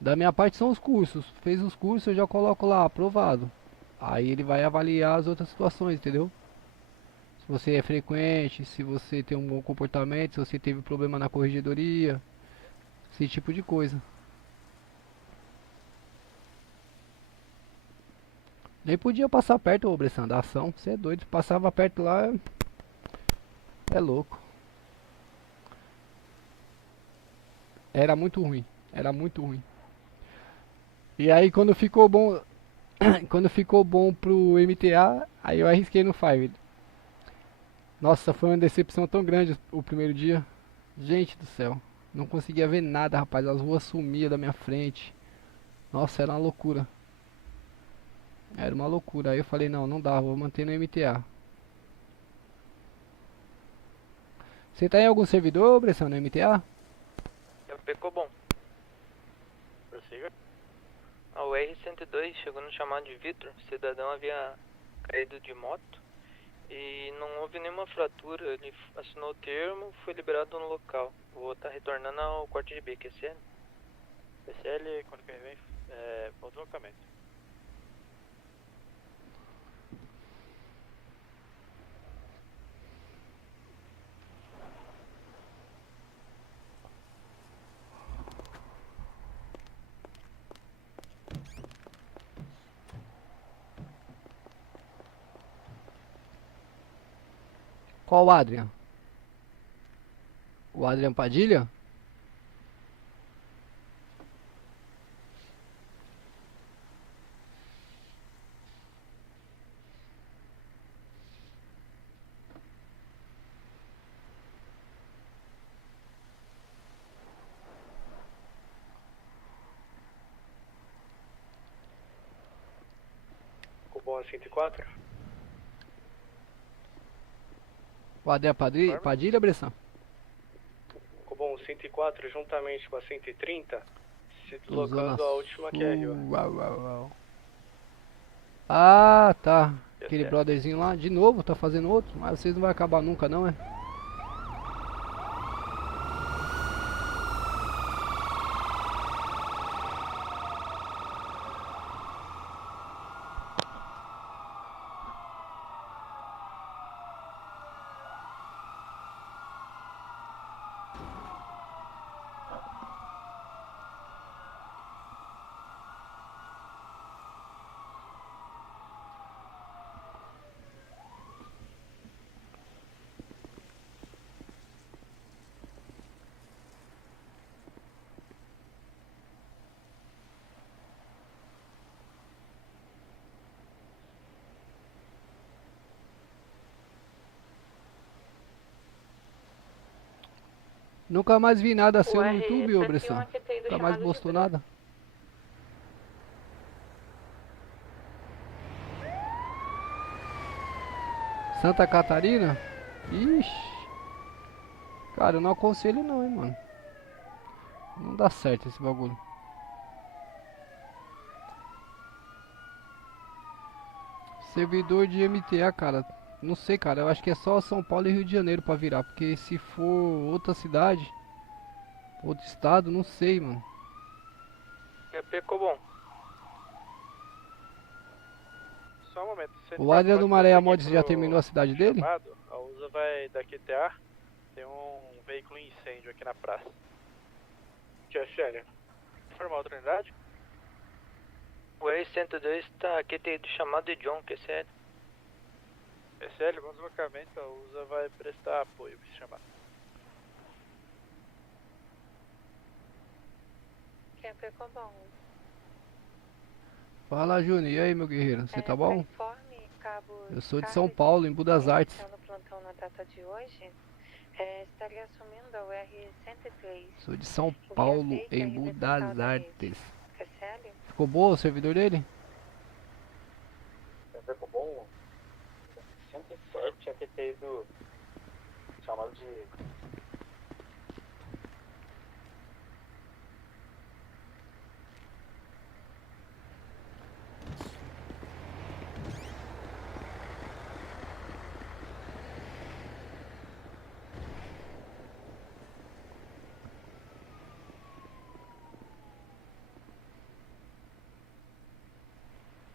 Da minha parte são os cursos. Fez os cursos, eu já coloco lá, aprovado. Aí ele vai avaliar as outras situações, entendeu? Se você é frequente, se você tem um bom comportamento, se você teve problema na corregedoria. Esse tipo de coisa. Nem podia passar perto, ô Bressan, da ação. Você é doido, passava perto lá. É louco. Era muito ruim. Era muito ruim. E aí quando ficou bom pro MTA, aí eu arrisquei no Five. Nossa, foi uma decepção tão grande o primeiro dia. Gente do céu, não conseguia ver nada, rapaz. As ruas sumiam da minha frente. Nossa, era uma loucura. Era uma loucura. Aí eu falei, não dá, vou manter no MTA. Você tá em algum servidor, Bressan, no MTA? Ficou bom. Prossiga. O R-102 chegou no chamado de Vitor. O cidadão havia caído de moto e não houve nenhuma fratura. Ele assinou o termo, foi liberado no local. Vou estar retornando ao corte de B, QCL. QCL, quando que vem? Para o deslocamento. Qual o Adrian? O Adrian Padilha? Cubão a 104. O Adrian Padilha, Bressan? Cubão 104 juntamente com a 130, se deslocando a última QRU. Ah, tá. Aquele brotherzinho lá, de novo, tá fazendo outro? Mas vocês não vão acabar nunca, não, é? Nunca mais vi nada assim no R YouTube, ô 101 Bressan. aqui tem ido Nunca mais chamado de postou Bruno. nada. Santa Catarina? Ixi. Cara, eu não aconselho não, hein, mano. Não dá certo esse bagulho. Servidor de MTA, cara. Não sei, cara. Eu acho que é só São Paulo e Rio de Janeiro pra virar. Porque se for outra cidade, outro estado, não sei, mano. Ficou bom. Só um momento. O Adriano do Maré, a mod já terminou a cidade dele? Chamado, a USA vai da QTA. Tem um veículo em incêndio aqui na praça. QSL, informa a outra unidade? O R102 tá aqui tem ido chamado de John, que é sério. QSL, bom deslocamento, a USA vai prestar apoio pra esse chamado. Quem ficou bom? Fala, Júnior. E aí, meu guerreiro? Você tá bom? Informe, Cabo Eu sou de São Paulo, em Budas Artes. no plantão na data de hoje, estaria assumindo o R103. Sou de São Paulo, em Budas Artes. QSL? Ficou boa o servidor dele? Ficou bom. 107 aqui tem ido chamado de...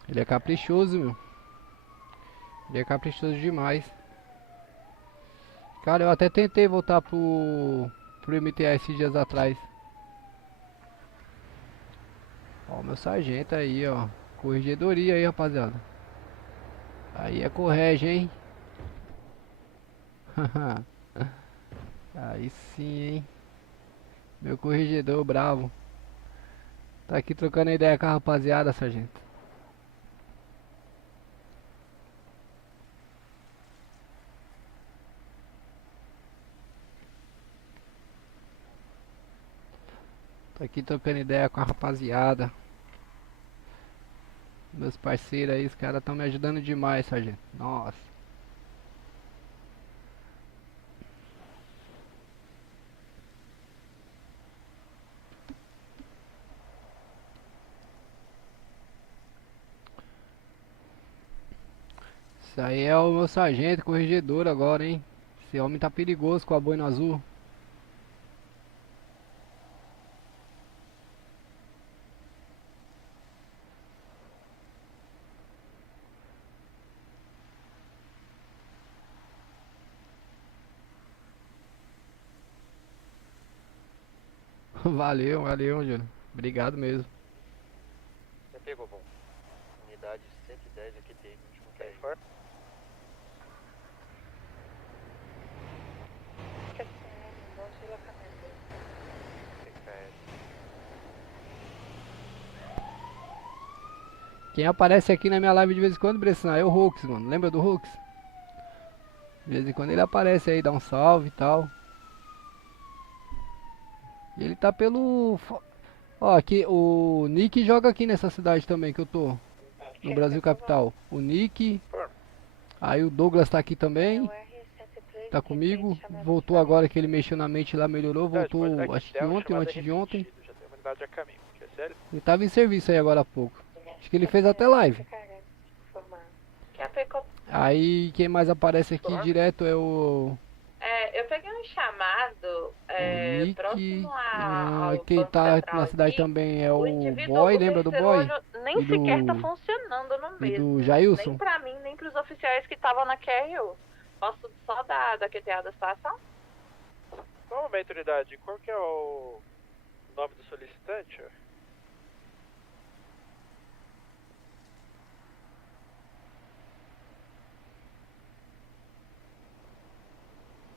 Ele é caprichoso, meu. Ele é caprichoso demais. Cara, eu até tentei voltar pro MTA esses dias atrás. Ó, meu sargento aí, ó. Corregedoria aí, rapaziada. Aí é correge, hein? Aí sim, hein? Meu corregedor bravo. Tá aqui trocando ideia com a rapaziada, sargento. Tô aqui trocando ideia com a rapaziada. Meus parceiros aí, os caras estão me ajudando demais, sargento. Nossa. Isso aí é o meu sargento corregedor agora, hein? Esse homem tá perigoso com a boina azul. Valeu, valeu, Júnior. Obrigado mesmo. Você pegou bom. Unidade 110 aqui tem último QR. Quem aparece aqui na minha live de vez em quando, Bressan, é o Hux, mano. Lembra do Hux? De vez em quando ele aparece aí, dá um salve e tal. E ele tá pelo... Ó, aqui, o Nick joga aqui nessa cidade também que eu tô. No Brasil Capital. O Nick. Aí o Douglas tá aqui também. Tá comigo. Voltou agora que ele mexeu na mente lá, melhorou. Voltou acho que ontem ou antes de ontem. Já tem uma unidade a caminho, QSL? Ele tava em serviço aí agora há pouco. Acho que ele fez até live. Aí quem mais aparece aqui direto é o... Eu peguei um chamado Nick, próximo ao quem tá central na cidade aqui. também é o indivíduo Boy, do lembra do terceiro Boy? olho nem E sequer tá do- funcionando no e mesmo. do Jailson? Nem pra mim, nem pros oficiais que estavam na QRU. Posso só da QTA da situação? Só um momento, unidade. Qual que é o nome do solicitante?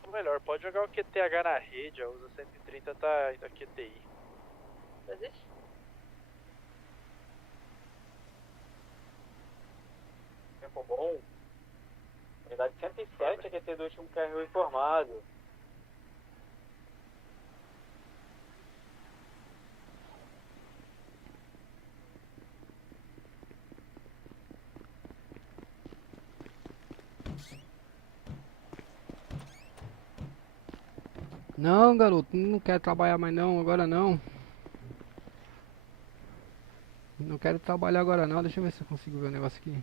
Ou melhor, pode jogar o QTH na rede, a USA 130 tá indo a QTI. Existe? Tempo bom. Unidade 107 aqui tem do último carro informado. Não, garoto, não quero trabalhar mais não, agora não. Não quero trabalhar agora não, deixa eu ver se eu consigo ver o negócio aqui.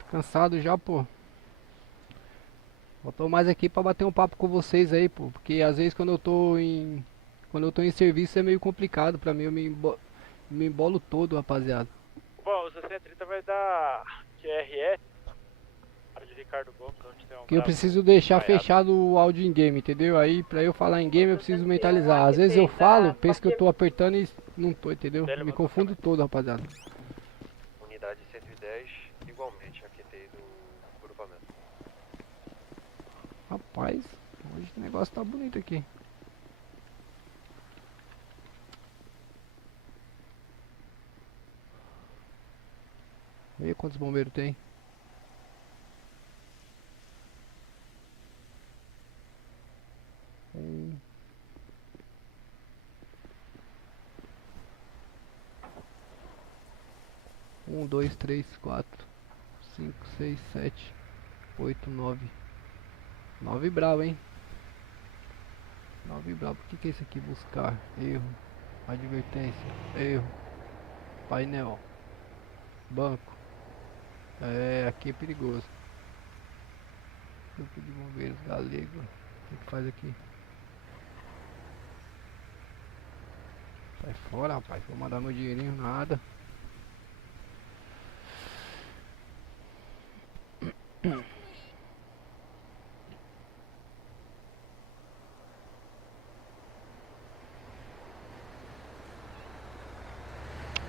Tô cansado já, pô. Eu tô mais aqui pra bater um papo com vocês aí, pô. Porque às vezes quando eu tô em serviço é meio complicado pra mim, eu me embolo todo, rapaziada. Bom, o 630 vai dar QRS de Ricardo Gomes, onde tem um Que eu preciso deixar fechado o áudio em game, entendeu? Aí pra eu falar em game eu preciso mentalizar. Às vezes eu falo, penso que eu tô apertando e não tô, entendeu? Me confundo todo, rapaziada. Unidade 110, igualmente, a QTI do grupamento. Rapaz, hoje o negócio tá bonito aqui. Vê quantos bombeiros tem. Um, dois, três, quatro, 5, 6, 7, 8, 9. 9 bravo, hein? 9 bravo. O que é isso aqui? Buscar. Erro. Advertência. Erro. Painel. Banco. É, aqui é perigoso. Grupo de bombeiros galego. O que faz aqui? Sai fora, rapaz. Vou mandar meu dinheirinho, nada.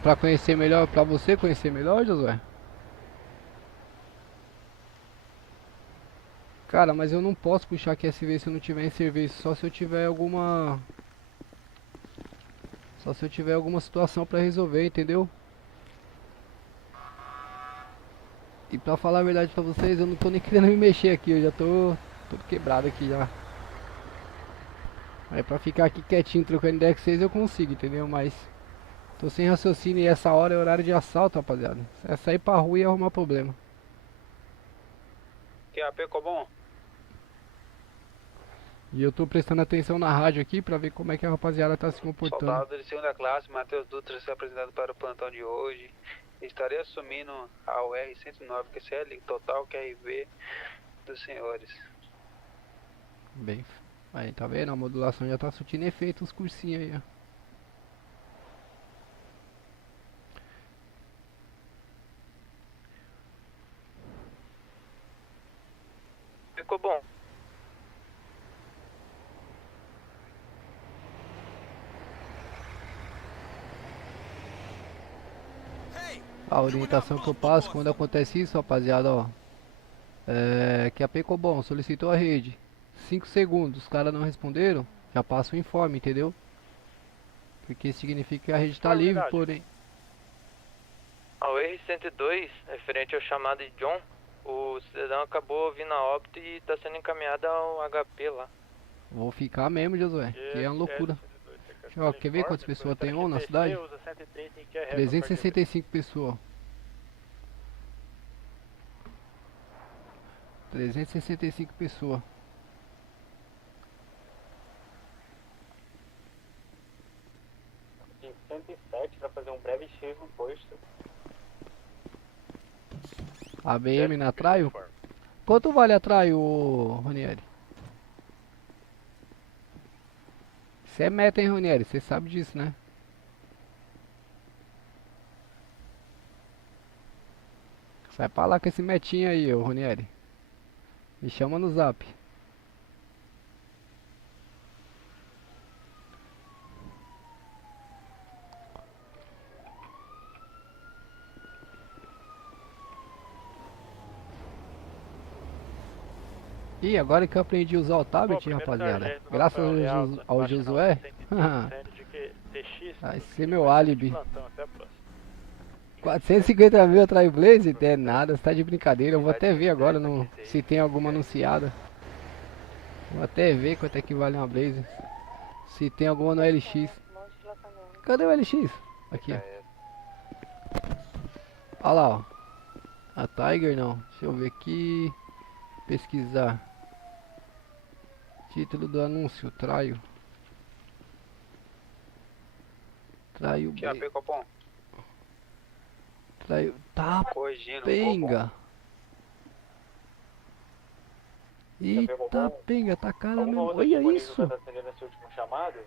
Pra conhecer melhor, pra você conhecer melhor, Josué? Cara, mas eu não posso puxar QSV se eu não tiver em serviço, só se eu tiver alguma... Só se eu tiver alguma situação pra resolver, entendeu? E pra falar a verdade pra vocês, eu não tô nem querendo me mexer aqui, eu já tô todo quebrado aqui já. Aí pra ficar aqui quietinho, trocando ideia com vocês eu consigo, entendeu? Mas... tô sem raciocínio e essa hora é horário de assalto, rapaziada. É sair pra rua e arrumar problema. QAP Cobom? E eu tô prestando atenção na rádio aqui pra ver como é que a rapaziada tá se comportando. Soldado de segunda classe, Matheus Dutra, se apresentado para o plantão de hoje. Estarei assumindo a UR-109, QCL, total QRV dos senhores. Bem, aí tá vendo? A modulação já tá surtindo efeito, os cursinhos aí, ó. Ficou bom. A orientação que eu passo quando acontece isso, rapaziada, ó. É que a Pecobom solicitou a rede. 5 segundos, os caras não responderam, já passa o informe, entendeu? Porque significa que a rede tá livre, porém... A UR-102, referente ao chamado de John, o cidadão acabou vindo a óbito e está sendo encaminhado ao HP lá. Vou ficar mesmo, Josué, que é uma loucura. Ó, quer ver quantas pessoas tem na cidade? 365 pessoas. 365 pessoas. De 107 para fazer um breve X no posto. ABM na traio? Quanto vale a traio, Ronieri? Você é meta, hein, Ronieri? Você sabe disso, né? Sai pra lá com esse metinho aí, ô Ronieri. Me chama no zap. E agora que eu aprendi a usar o tablet, rapaziada, graças ao Josué, vai ser meu álibi. 450 mil atrai o Blaze? É nada, você tá de brincadeira. Eu vou até ver agora se tem alguma anunciada. Vou até ver quanto é que vale uma Blaze. Se tem alguma no LX. Cadê o LX? Aqui, ó. Olha lá, ó. A Tiger não. Deixa eu ver aqui. Pesquisar. Título do anúncio, traio. Traio QAP bem. Copom. Traio. Tá Corrigindo, penga. Eita penga, tá cara mesmo. Olha isso. Nesse último chamado?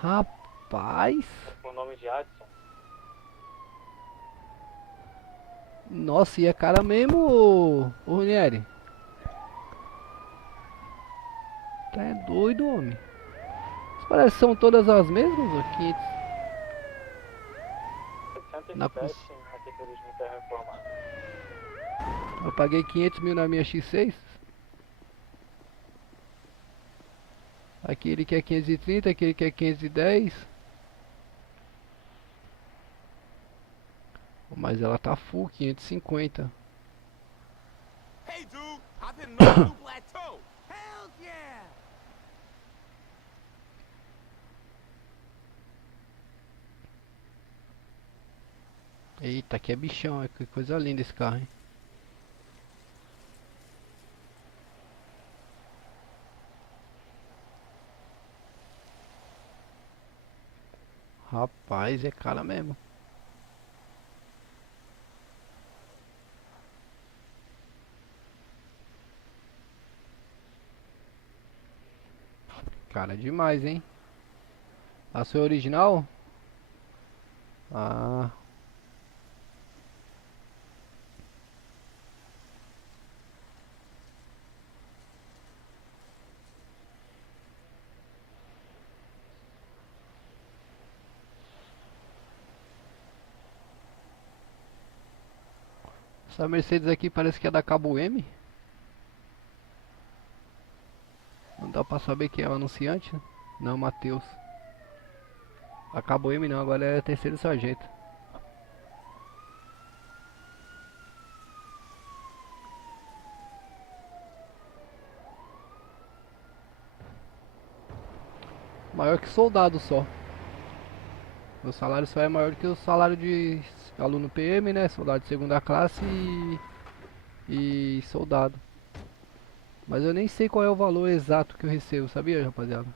Rapaz. Com o nome de Adson. Nossa, e é cara mesmo, ô Ronieri. Tá é doido, homem. Parece que são todas as mesmas, ô 500. Na cruz. Aqui que eles me querem informar. Eu paguei 500 mil na minha X6. Aqui ele quer 530, aqui ele quer 510. Mas ela tá full, 550. Hey dude, I've been knowing you plateau. Hell yeah! Eita, que é bichão, é que coisa linda esse carro, hein? Rapaz, é cara mesmo. Cara, demais, hein? A sua original? Ah. Essa Mercedes aqui parece que é da Cabo M. Não dá pra saber quem é o anunciante, né? Não, Matheus. A Cabo M não, agora é terceiro sargento. Maior que soldado só. Meu salário só é maior que o salário de aluno PM, né? Soldado de segunda classe e soldado. Mas eu nem sei qual é o valor exato que eu recebo, sabia, rapaziada?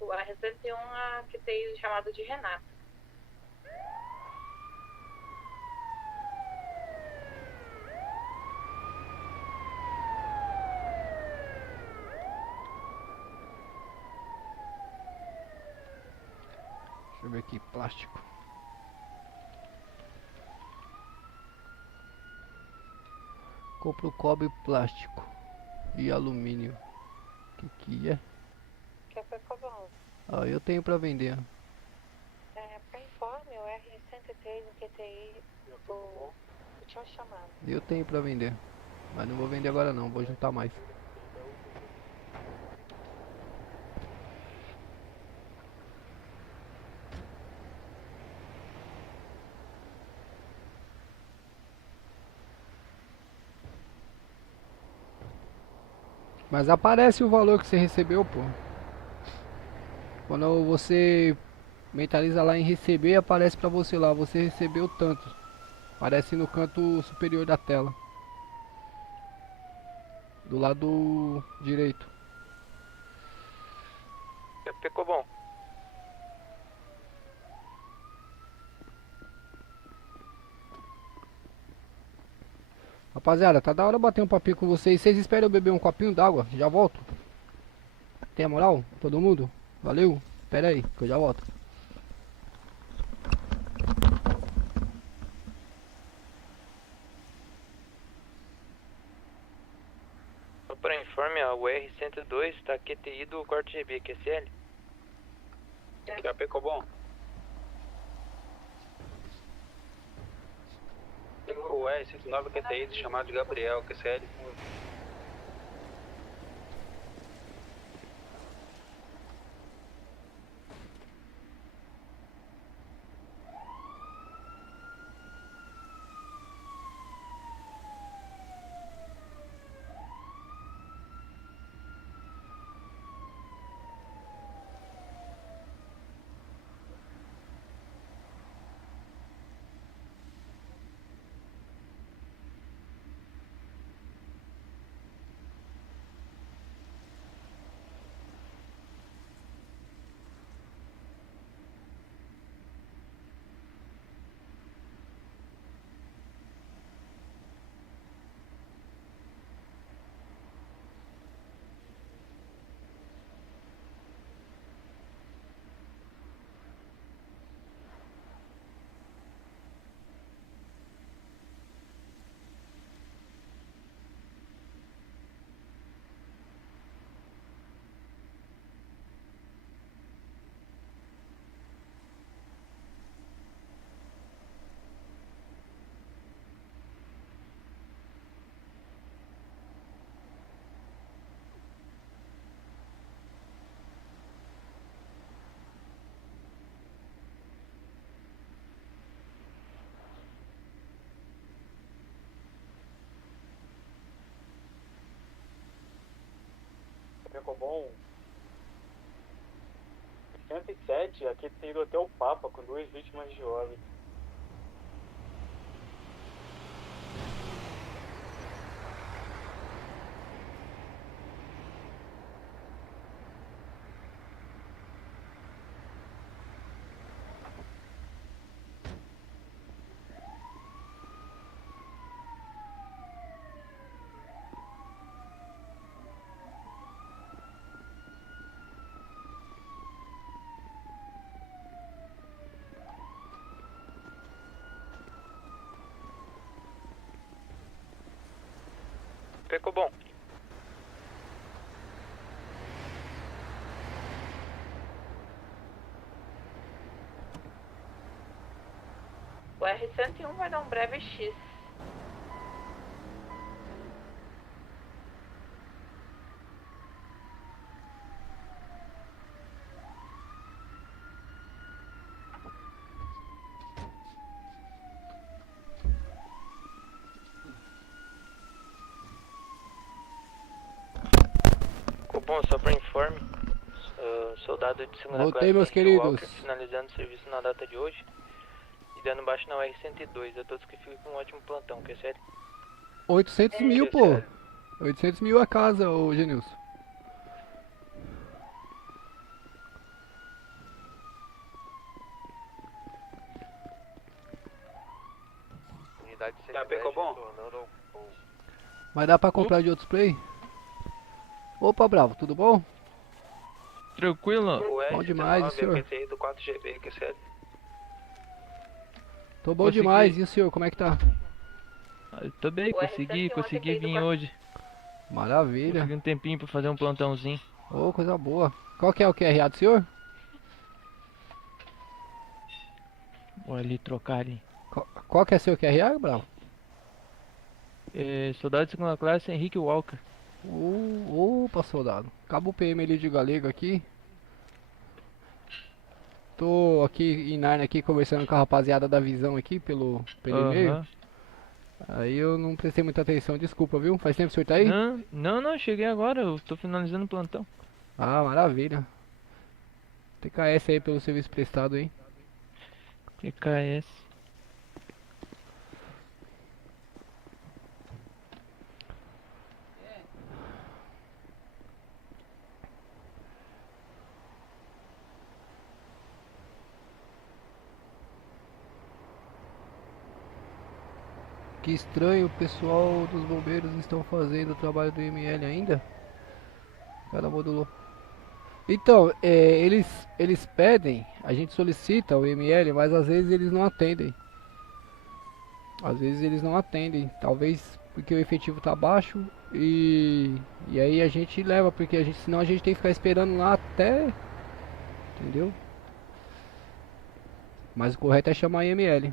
O R101 a que tem chamado de Renato. Deixa eu ver aqui, plástico. Compro cobre, plástico e alumínio. Que é? Que foi bom. Ah, eu tenho pra vender. Para informe, o R103 no QTI, eu tinha chamado. Eu tenho pra vender. Mas não vou vender agora não, vou juntar mais. Mas aparece o valor que você recebeu, pô. Quando você mentaliza lá em receber, aparece pra você lá, você recebeu tanto. Aparece no canto superior da tela. Do lado direito. Ficou bom. Rapaziada, tá da hora bater um papinho com vocês. Vocês esperam eu beber um copinho d'água? Já volto. Tem a moral? Todo mundo? Valeu? Pera aí, que eu já volto. Só para informe, ó, o R102 tá QTI do corte GB, QSL. QAP Copom. O R109 QTI chamado de Gabriel, QSL. Pecobon. 107, aqui tem ido até o Papa com 2 vítimas de óbito. Pecobon. O R-101 vai dar um breve X. Bom, só para informe, soldado de segunda classe Voltei, meus queridos. Walker, finalizando o serviço na data de hoje e dando baixo na UR-102. A todos que ficam com um ótimo plantão, que é sério. 800 mil, pô. 800 mil a casa, ô Genilson. Unidade Tá, Pecobon? Vai dar pra comprar de outros play? Opa, Bravo, tudo bom? Tranquilo? Bom demais, e o senhor? PTI do 4GB, que é sério. Tô bom Consegui. demais, e o senhor, como é que tá? Eu tô bem, consegui vir hoje. Maravilha. Consegui um tempinho pra fazer um plantãozinho. Ô, coisa boa. Qual que é o QRA do senhor? Vou ali trocar ali. Qual que é seu QRA, Bravo? Soldado de segunda classe, Henrique Walker. Opa, soldado. Acabou o PM ali de Galego aqui. Tô aqui em Narnia aqui conversando com a rapaziada da visão aqui pelo e-mail. Aí eu não prestei muita atenção, desculpa, viu? Faz tempo que o senhor tá aí? Não, cheguei agora, eu tô finalizando o plantão. Ah, maravilha. TKS aí pelo serviço prestado aí. TKS. Que estranho, o pessoal dos bombeiros estão fazendo o trabalho do ML ainda? Cara, modulou. Então, eles pedem, a gente solicita o ML, mas às vezes eles não atendem. Às vezes eles não atendem, talvez porque o efetivo tá baixo e aí a gente leva, porque senão a gente tem que ficar esperando lá até, entendeu? Mas o correto é chamar IML.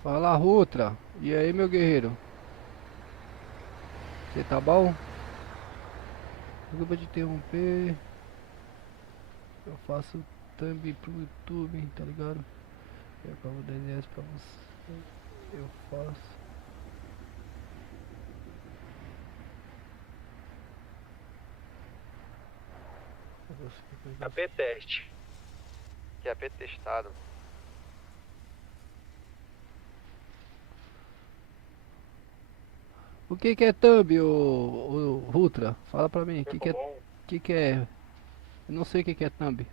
Fala, Rutra. E aí, meu guerreiro? Você tá bom? Desculpa te interromper. Eu faço thumb pro YouTube, tá ligado? Eu acabo 10 reais pra você. Eu faço. AP teste. Que é AP testado. O que é thumb, o Rutra? Fala pra mim, o que é? Eu não sei o que é thumb.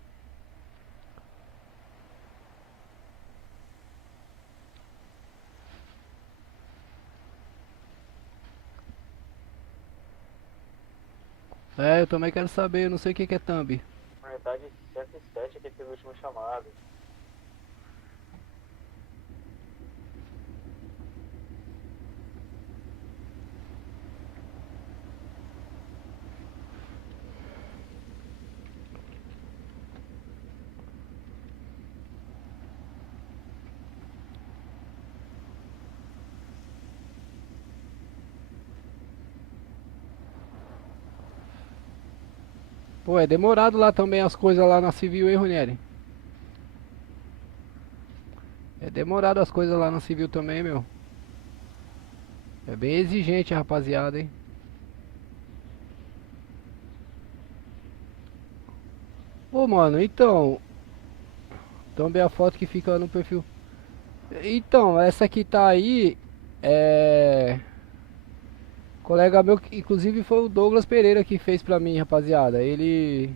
Eu também quero saber, eu não sei o que é thumb. Unidade 107 aqui teve o último chamado. Pô, é demorado lá também as coisas lá na civil, hein, Ronieri? É demorado as coisas lá na civil também, meu. É bem exigente, rapaziada, hein? Ô, mano, então... Também a foto que fica no perfil. Então, essa que tá aí... Colega meu, que inclusive foi o Douglas Pereira que fez pra mim, rapaziada. Ele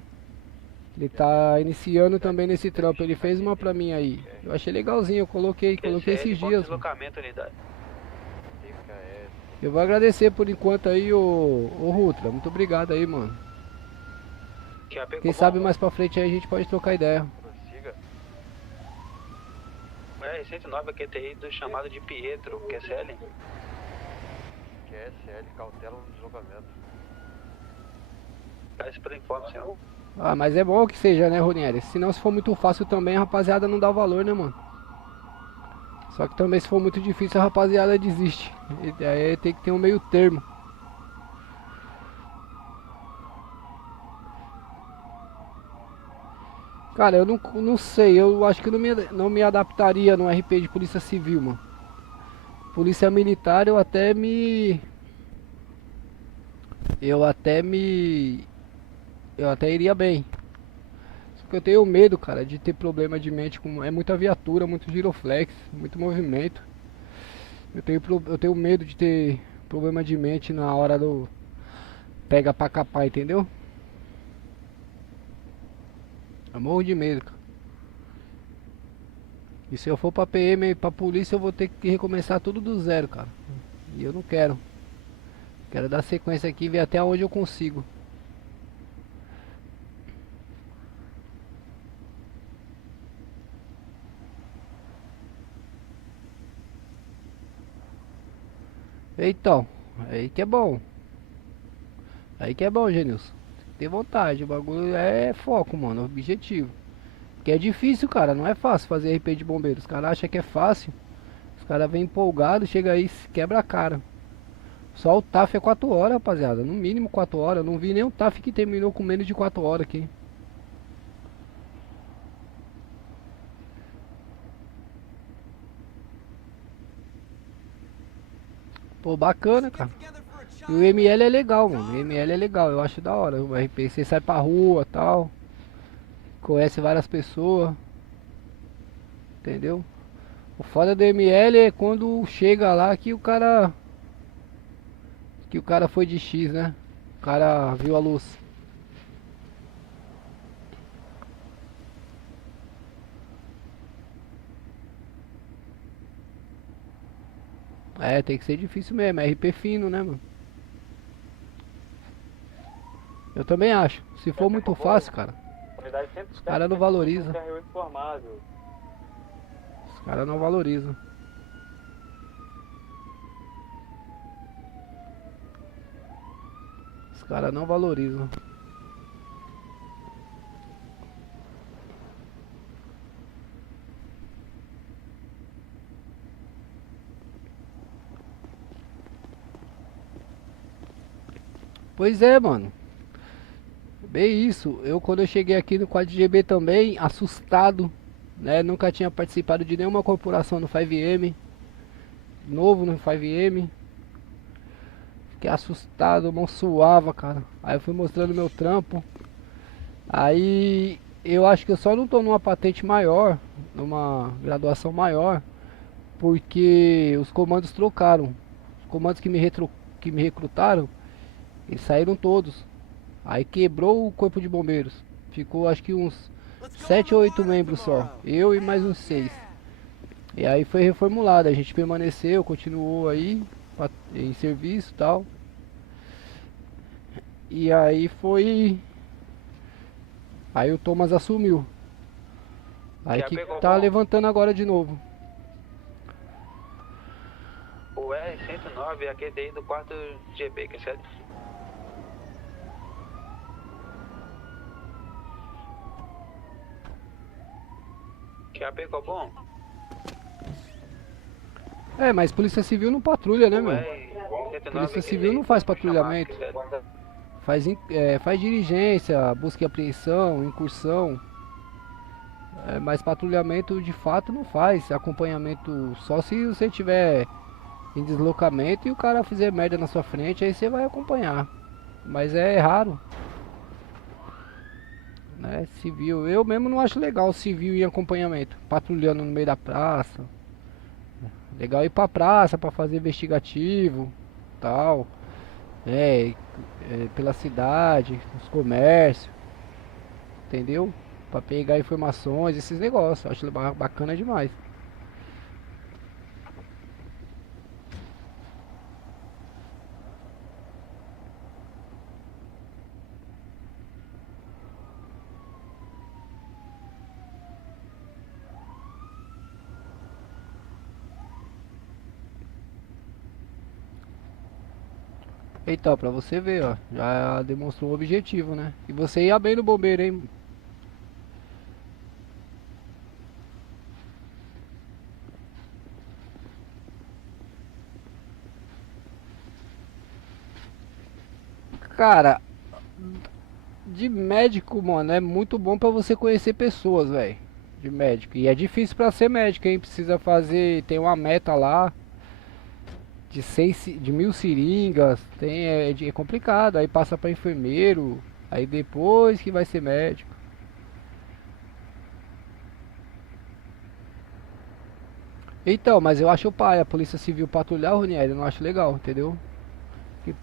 tá iniciando também nesse trampo. Ele fez uma pra mim aí. Eu achei legalzinho, eu coloquei esses dias. Eu vou agradecer por enquanto aí, ô Rutra. Muito obrigado aí, mano. Quem sabe mais pra frente aí a gente pode trocar ideia. É, 109 aqui TI do chamado de Pietro, QSL. QSL, cautela no deslocamento. Peço pelo informe, senhor. Ah, mas é bom que seja, né, Ronieri? Senão se for muito fácil também, a rapaziada não dá valor, né, mano? Só que também se for muito difícil, a rapaziada desiste. E aí tem que ter um meio termo. Cara, eu não sei, eu acho que eu não me adaptaria no RP de polícia civil, mano. Polícia militar eu até iria bem. Só que eu tenho medo, cara, de ter problema de mente com... É muita viatura, muito giroflex, muito movimento. Eu tenho medo de ter problema de mente na hora do... Pega pra capar, entendeu? Eu morro de medo, cara. E se eu for pra PM e pra polícia, eu vou ter que recomeçar tudo do zero, cara. E eu não quero. Quero dar sequência aqui e ver até onde eu consigo. Então, aí que é bom. Aí que é bom, Genilson. Ter vontade, o bagulho é foco, mano, objetivo. Porque é difícil, cara, não é fácil fazer RP de bombeiro. Os caras acham que é fácil. Os caras vêm empolgados, chega aí e quebra a cara. Só o TAF é 4 horas, rapaziada. No mínimo 4 horas. Eu não vi nenhum TAF que terminou com menos de 4 horas aqui. Pô, bacana, cara. E o ML é legal, mano. O ML é legal, eu acho da hora. O RP, você sai pra rua e tal. Conhece várias pessoas. Entendeu? O foda do ML é quando chega lá que o cara foi de X, né? O cara viu a luz. É, tem que ser difícil mesmo. É RP fino, né, mano? Eu também acho. Se for muito fácil, cara, os caras não valorizam. Os caras não valorizam. Os caras não valorizam. Pois é, mano. Bem isso, quando eu cheguei aqui no 4GB também, assustado, né? Nunca tinha participado de nenhuma corporação no 5M. Novo no 5M. Fiquei assustado, mão suava, cara. Aí eu fui mostrando meu trampo. Aí eu acho que eu só não tô numa patente maior, numa graduação maior, porque os comandos trocaram. Os comandos que me recrutaram, eles saíram todos. Aí quebrou o corpo de bombeiros. Ficou acho que uns 7 ou 8 membros só. Eu e mais uns 6. E aí foi reformulado. A gente permaneceu, continuou aí em serviço e tal. E aí foi... Aí o Thomas assumiu. Aí que tá levantando agora de novo. O R109 é aquele daí do 4GB, que é sério? Que AP qual bom? É, mas Polícia Civil não patrulha, né, meu? Polícia Civil não faz patrulhamento. faz diligência, busca e apreensão, incursão. Mas patrulhamento de fato não faz. Acompanhamento só se você tiver em deslocamento e o cara fizer merda na sua frente, aí você vai acompanhar. Mas é raro. Né? Civil, eu mesmo não acho legal civil em acompanhamento, patrulhando no meio da praça. Legal ir pra praça pra fazer investigativo, tal. Pela cidade, nos comércios, entendeu? Pra pegar informações, esses negócios, acho bacana demais. Então, pra você ver, ó, já demonstrou o objetivo, né? E você ia bem no bombeiro, hein? Cara, de médico, mano, é muito bom pra você conhecer pessoas, velho. De médico. E é difícil pra ser médico, hein? Precisa fazer, tem uma meta lá de 1000 seringas, é complicado, aí passa pra enfermeiro, aí depois que vai ser médico. Então, mas eu acho pai, a polícia civil patrulhar, Ronieri, eu não acho legal, entendeu? Que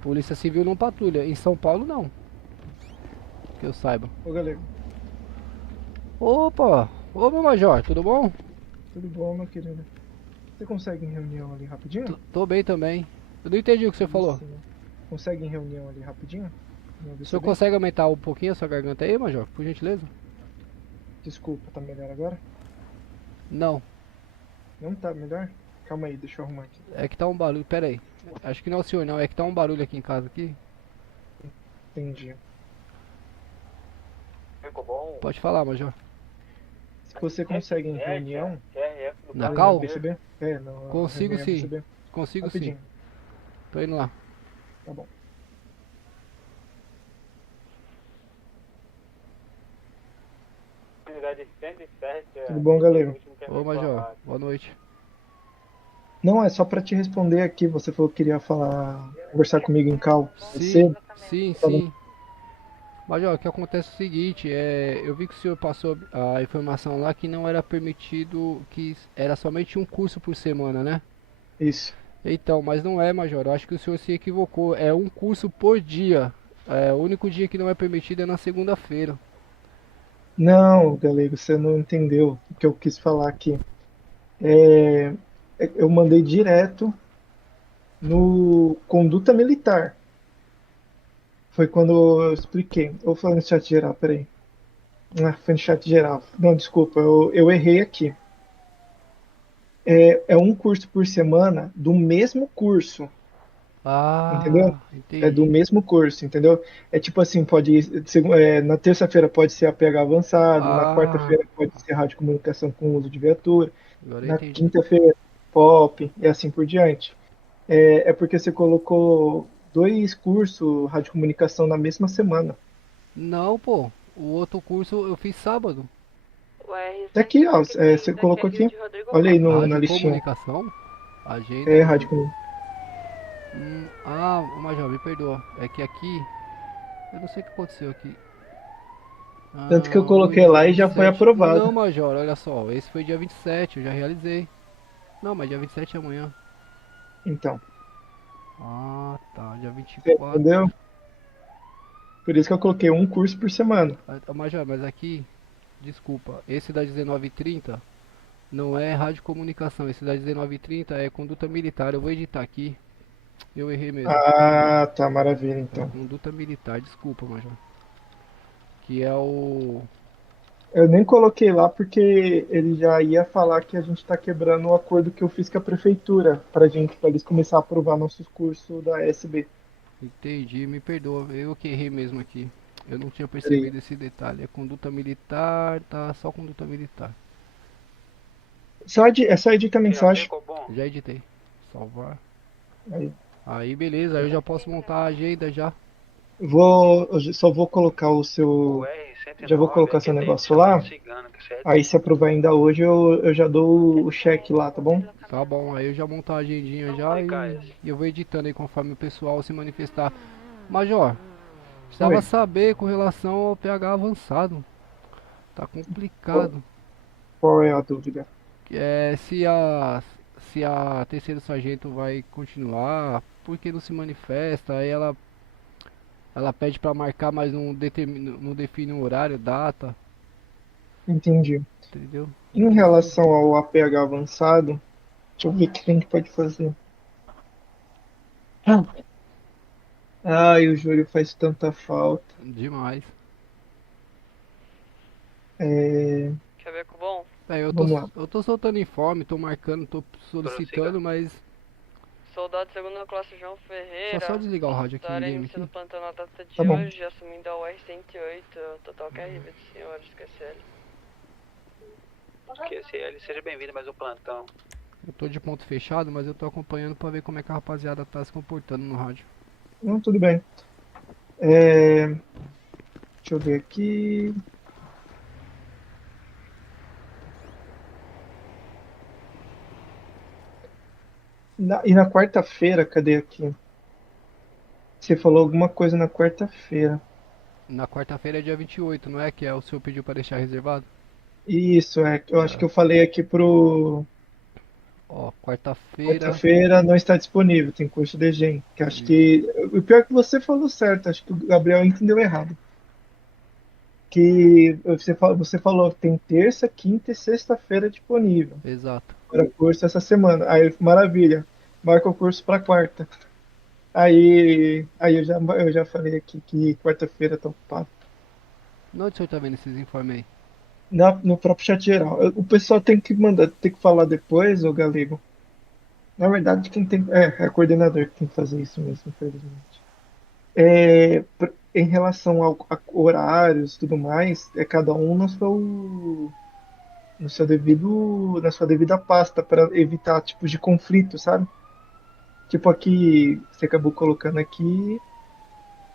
polícia civil não patrulha, em São Paulo não, que eu saiba. Ô galego. Opa, ô meu major, tudo bom? Tudo bom, meu querido. Você consegue em reunião ali rapidinho? Tô bem também. Eu não entendi o que você falou. Consegue em reunião ali rapidinho? O senhor consegue aumentar um pouquinho a sua garganta aí, major? Por gentileza? Desculpa, tá melhor agora? Não. Não tá melhor? Calma aí, deixa eu arrumar aqui. É que tá um barulho, pera aí. Acho que não é o senhor não, é que tá um barulho aqui em casa aqui. Entendi. Ficou bom? Pode falar, major. Se você consegue em reunião... Na cal? Não, consigo sim. VCB. Consigo Rapidinho. sim. Tô indo lá. Tá bom. Tudo bom, galera? Ô, major. Boa noite. Não, é só pra te responder aqui. Você falou que queria conversar comigo em cal. Sim, sim. Major, o que acontece é o seguinte, eu vi que o senhor passou a informação lá que não era permitido, que era somente um curso por semana, né? Isso. Então, mas não é, major, eu acho que o senhor se equivocou, é um curso por dia, o único dia que não é permitido é na segunda-feira. Não, galego, você não entendeu o que eu quis falar aqui. Eu mandei direto no conduta militar. Foi quando eu expliquei. Ou foi no chat geral, peraí. Foi no chat geral. Não, desculpa, eu errei aqui. É um curso por semana do mesmo curso. Entendeu? Entendi. É do mesmo curso, entendeu? É tipo assim, na terça-feira pode ser APH avançado, na quarta-feira pode ser radiocomunicação com uso de viatura, na quinta-feira POP e assim por diante. É porque você colocou 2 cursos radiocomunicação na mesma semana. Não, pô. O outro curso eu fiz sábado. Tá aqui, ó. Você colocou aqui. Olha aí na listinha. Comunicação? Agenda. Radiocomunicação. Major, me perdoa. É que aqui... Eu não sei o que aconteceu aqui. Tanto que eu coloquei lá e já 27. foi aprovado. Não, major, olha só. Esse foi dia 27, eu já realizei. Não, mas dia 27 é amanhã. Então. Tá. Dia 24. Entendeu? Por isso que eu coloquei um curso por semana. Major, mas aqui... Desculpa. Esse da 19h30 não é radiocomunicação. Esse da 19h30 é conduta militar. Eu vou editar aqui. Eu errei mesmo. Tá, maravilha então. Conduta militar, desculpa, major. Que é o... Eu nem coloquei lá porque ele já ia falar que a gente tá quebrando o acordo que eu fiz com a prefeitura pra eles começar a aprovar nossos cursos da SB. Entendi, me perdoa. Eu que errei mesmo aqui. Eu não tinha percebido esse detalhe. É conduta militar, tá só conduta militar. É só editar a mensagem. Já editei. Salvar. Aí. Aí beleza, aí eu já posso montar a agenda já. Eu só vou colocar o seu. Já vou colocar seu negócio lá. Aí se aprovar ainda hoje, eu já dou o cheque lá, tá bom? Tá bom, aí eu já monto a agendinha já e eu vou editando aí conforme o pessoal se manifestar. Major, precisava Oi. saber com relação ao pH avançado. Tá complicado. Qual é a dúvida? Se a terceiro sargento vai continuar, por que não se manifesta? Aí ela pede pra marcar, mas não define um horário, data, Entendi. entendeu? Em relação ao APH avançado, deixa eu ver o que a gente pode fazer. Ai, o Júlio faz tanta falta. Demais. Quer ver com bom? Vamos lá. Eu tô soltando informe, tô marcando, tô solicitando, mas Soldado segunda classe João Ferreira. só desligar o rádio aqui no Estarei game iniciando o aqui. plantão na data de Tá bom. hoje, assumindo a UR-108, total QRV dos senhores, QSL. QSL, seja bem-vindo a mais um plantão. Eu tô de ponto fechado, mas eu tô acompanhando pra ver como é que a rapaziada tá se comportando no rádio. Não, tudo bem. Deixa eu ver aqui. E na quarta-feira, cadê aqui? Você falou alguma coisa na quarta-feira. Na quarta-feira é dia 28, não é? Que o senhor pediu pra deixar reservado? Isso, eu acho que eu falei aqui pro. Ó, quarta-feira. Quarta-feira não está disponível, tem curso de Gen. Que acho que. O pior é que você falou certo, acho que o Gabriel entendeu errado. Que você falou que tem terça, quinta e sexta-feira disponível. Exato. Para curso essa semana. Aí, maravilha. Marca o curso para quarta. Aí eu já falei aqui que quarta-feira tá ocupado. Onde o senhor tá vendo esses informes aí? No próprio chat geral. O pessoal tem que falar depois, ô Galego. Na verdade, quem tem. É o coordenador que tem que fazer isso mesmo, infelizmente. Em relação a horários e tudo mais, é cada um na sua devida pasta, para evitar tipos de conflito, sabe? Tipo aqui, você acabou colocando aqui,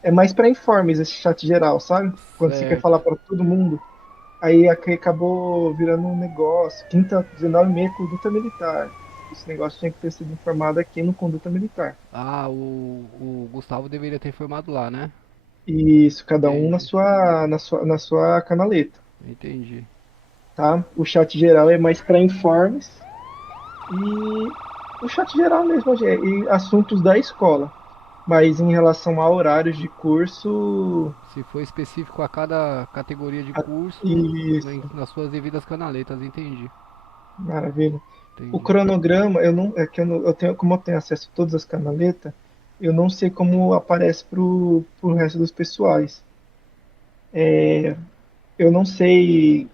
é mais para informes esse chat geral, sabe? Quando você quer falar para todo mundo, aí aqui acabou virando um negócio, quinta, 19h30, conduta militar. Esse negócio tinha que ter sido informado aqui no conduta militar. Ah, o Gustavo deveria ter informado lá, né? Isso, cada um na sua canaleta. Entendi. Tá? O chat geral é mais para informes e o chat geral mesmo e assuntos da escola. Mas em relação a horários de curso, se for específico a cada categoria de curso, nas suas devidas canaletas, entendi. Maravilha. Entendi. O cronograma, como eu tenho acesso a todas as canaletas, eu não sei como aparece pro resto dos pessoais. Eu não sei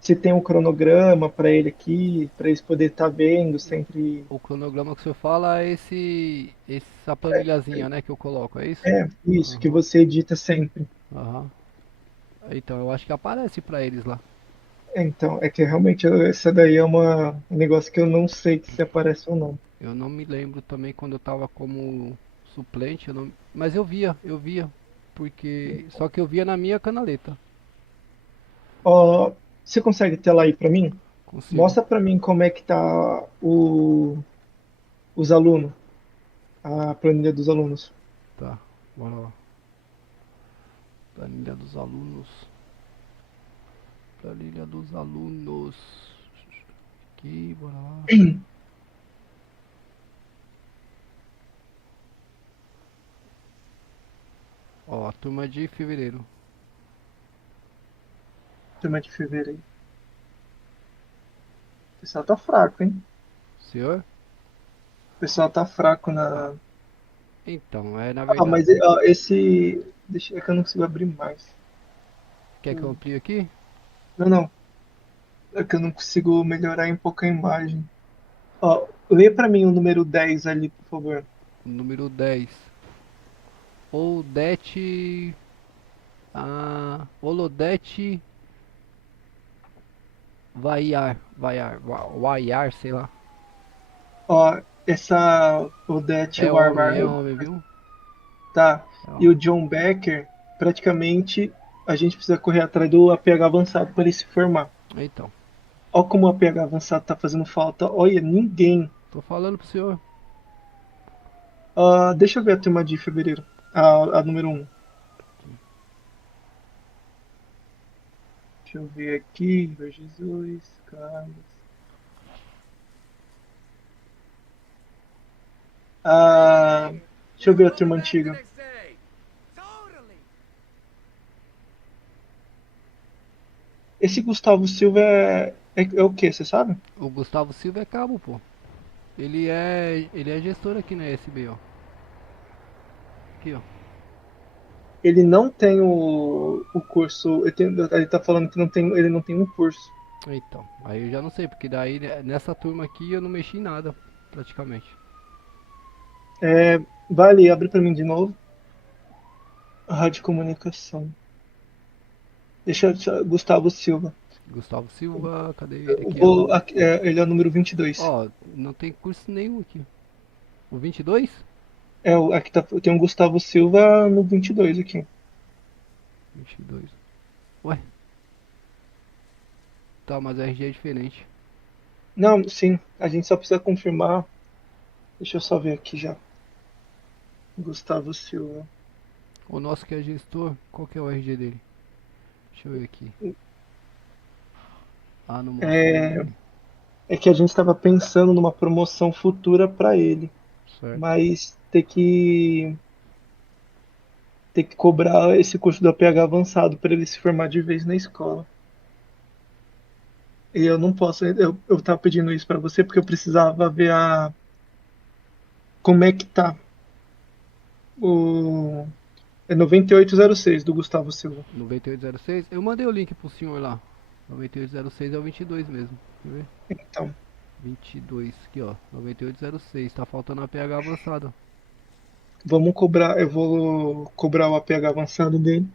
se tem um cronograma para ele aqui, para eles poderem estar vendo sempre. O cronograma que o senhor fala é essa planilhazinha, né, que eu coloco, é isso? Isso, que você edita sempre. Então, eu acho que aparece para eles lá. Então, é que realmente essa daí é um negócio que eu não sei se aparece ou não. Eu não me lembro também quando eu tava como suplente, mas eu via, porque só que eu via na minha canaleta. Você consegue ter lá aí pra mim? Consigo. Mostra pra mim como é que tá os alunos, a planilha dos alunos. Tá, bora lá. Planilha dos alunos. Planilha dos alunos. Aqui, bora lá. Ó, turma de fevereiro. Turma de fevereiro. O pessoal tá fraco, hein? Senhor? O pessoal tá fraco na. Então, na verdade. Mas deixa que eu não consigo abrir mais. Quer que eu amplie aqui? Não. É que eu não consigo melhorar um pouco a imagem. Lê pra mim o número 10 ali, por favor. O número 10. Olodete Vaiar, sei lá. Essa Odete é homem, viu? Tá. e o John Becker, praticamente a gente precisa correr atrás do APH avançado para ele se formar. Então. Olha como o APH avançado tá fazendo falta. Olha, ninguém. Tô falando pro senhor. Deixa eu ver a turma de fevereiro. A número 1. Deixa eu ver aqui. Meu Jesus, Carlos. Deixa eu ver a turma antiga. Esse Gustavo Silva é o que, você sabe? O Gustavo Silva é cabo, pô. Ele é gestor aqui na SB, ó. Aqui, ó. Ele não tem o curso. Ele tá falando que ele não tem um curso. Então, aí eu já não sei, porque daí nessa turma aqui eu não mexi em nada, praticamente. Vai ali, abre pra mim de novo. Rádio Comunicação. Gustavo Silva. Gustavo Silva, cadê ele aqui? Ele é o número 22. Ó, não tem curso nenhum aqui. O 22? Aqui tem um Gustavo Silva no 22 aqui. 22. Ué? Tá, mas a RG é diferente. Não, sim. A gente só precisa confirmar. Deixa eu só ver aqui já. Gustavo Silva. O nosso que é gestor, qual que é o RG dele? Deixa eu ver aqui. Não mostra ele. É que a gente estava pensando numa promoção futura para ele. Certo. Mas ter que cobrar esse curso do APH avançado para ele se formar de vez na escola. E eu não posso, eu tava pedindo isso para você porque eu precisava ver como é que tá. É 9806 do Gustavo Silva. 9806? Eu mandei o link pro senhor lá. 9806 é o 22 mesmo. Quer ver? Então. 22, aqui ó. 9806. Tá faltando APH avançado. Vamos cobrar, eu vou cobrar o APH avançado dele.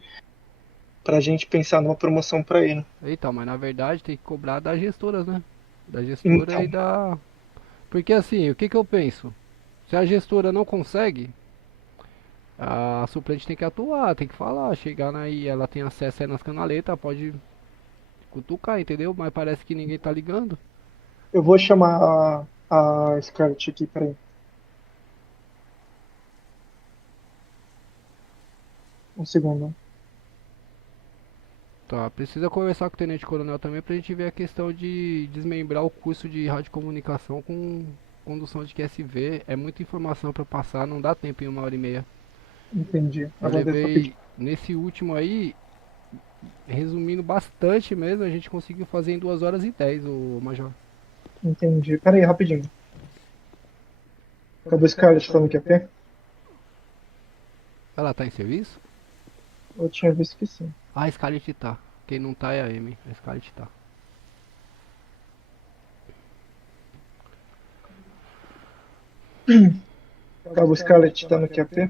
Pra gente pensar numa promoção pra ele. Então, mas na verdade tem que cobrar das gestoras, né? Da gestora e da... Porque assim, o que eu penso? Se a gestora não consegue, a suplente tem que atuar, tem que falar, chegar aí, ela tem acesso aí nas canaletas, pode cutucar, entendeu? Mas parece que ninguém tá ligando. Eu vou chamar a Scarlett aqui, peraí. Um segundo. Tá, precisa conversar com o Tenente Coronel também pra gente ver a questão de desmembrar o curso de radiocomunicação com condução de QSV. É muita informação pra passar, não dá tempo em 1h30. Entendi. Eu levei nesse último aí, resumindo bastante mesmo, a gente conseguiu fazer em 2h10, o Major. Entendi. Pera aí, rapidinho. Cadê o Scarlett falando que é pé? Ela tá em serviço? Eu tinha visto que sim. A Scarlett tá. Quem não tá é a Amy. A Scarlett tá. Cabo Scarlett tá no QAP?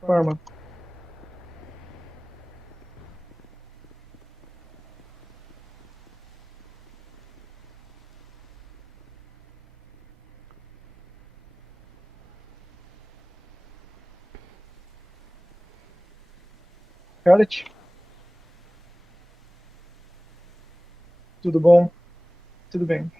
Forma. Scarlett? Tudo bom? Tudo bem.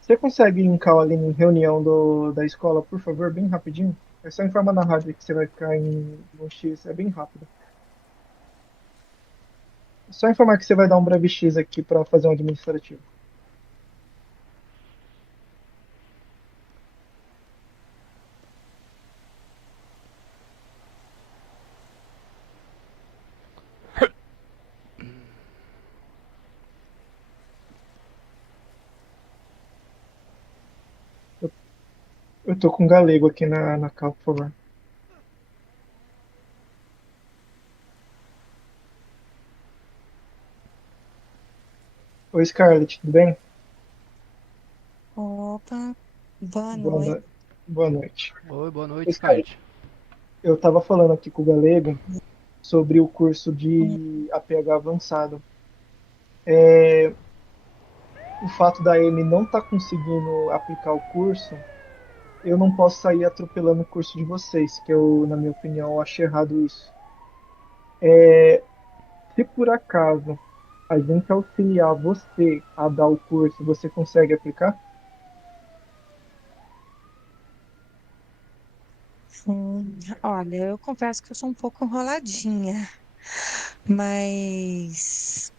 Você consegue linkar ali em reunião da escola, por favor, bem rapidinho? É só informar na rádio que você vai ficar no X, é bem rápido. É só informar que você vai dar um breve X aqui para fazer um administrativo. Eu tô com galego aqui na cal, por favor. Oi, Scarlett, tudo bem? Opa, boa noite. Boa noite. Oi, boa noite, Scarlett. Eu tava falando aqui com o galego sobre o curso de APH avançado. O fato da Amy não estar conseguindo aplicar o curso, eu não posso sair atropelando o curso de vocês, que eu, na minha opinião, acho errado isso. Se por acaso a gente auxiliar você a dar o curso, você consegue aplicar? Olha, eu confesso que eu sou um pouco enroladinha, mas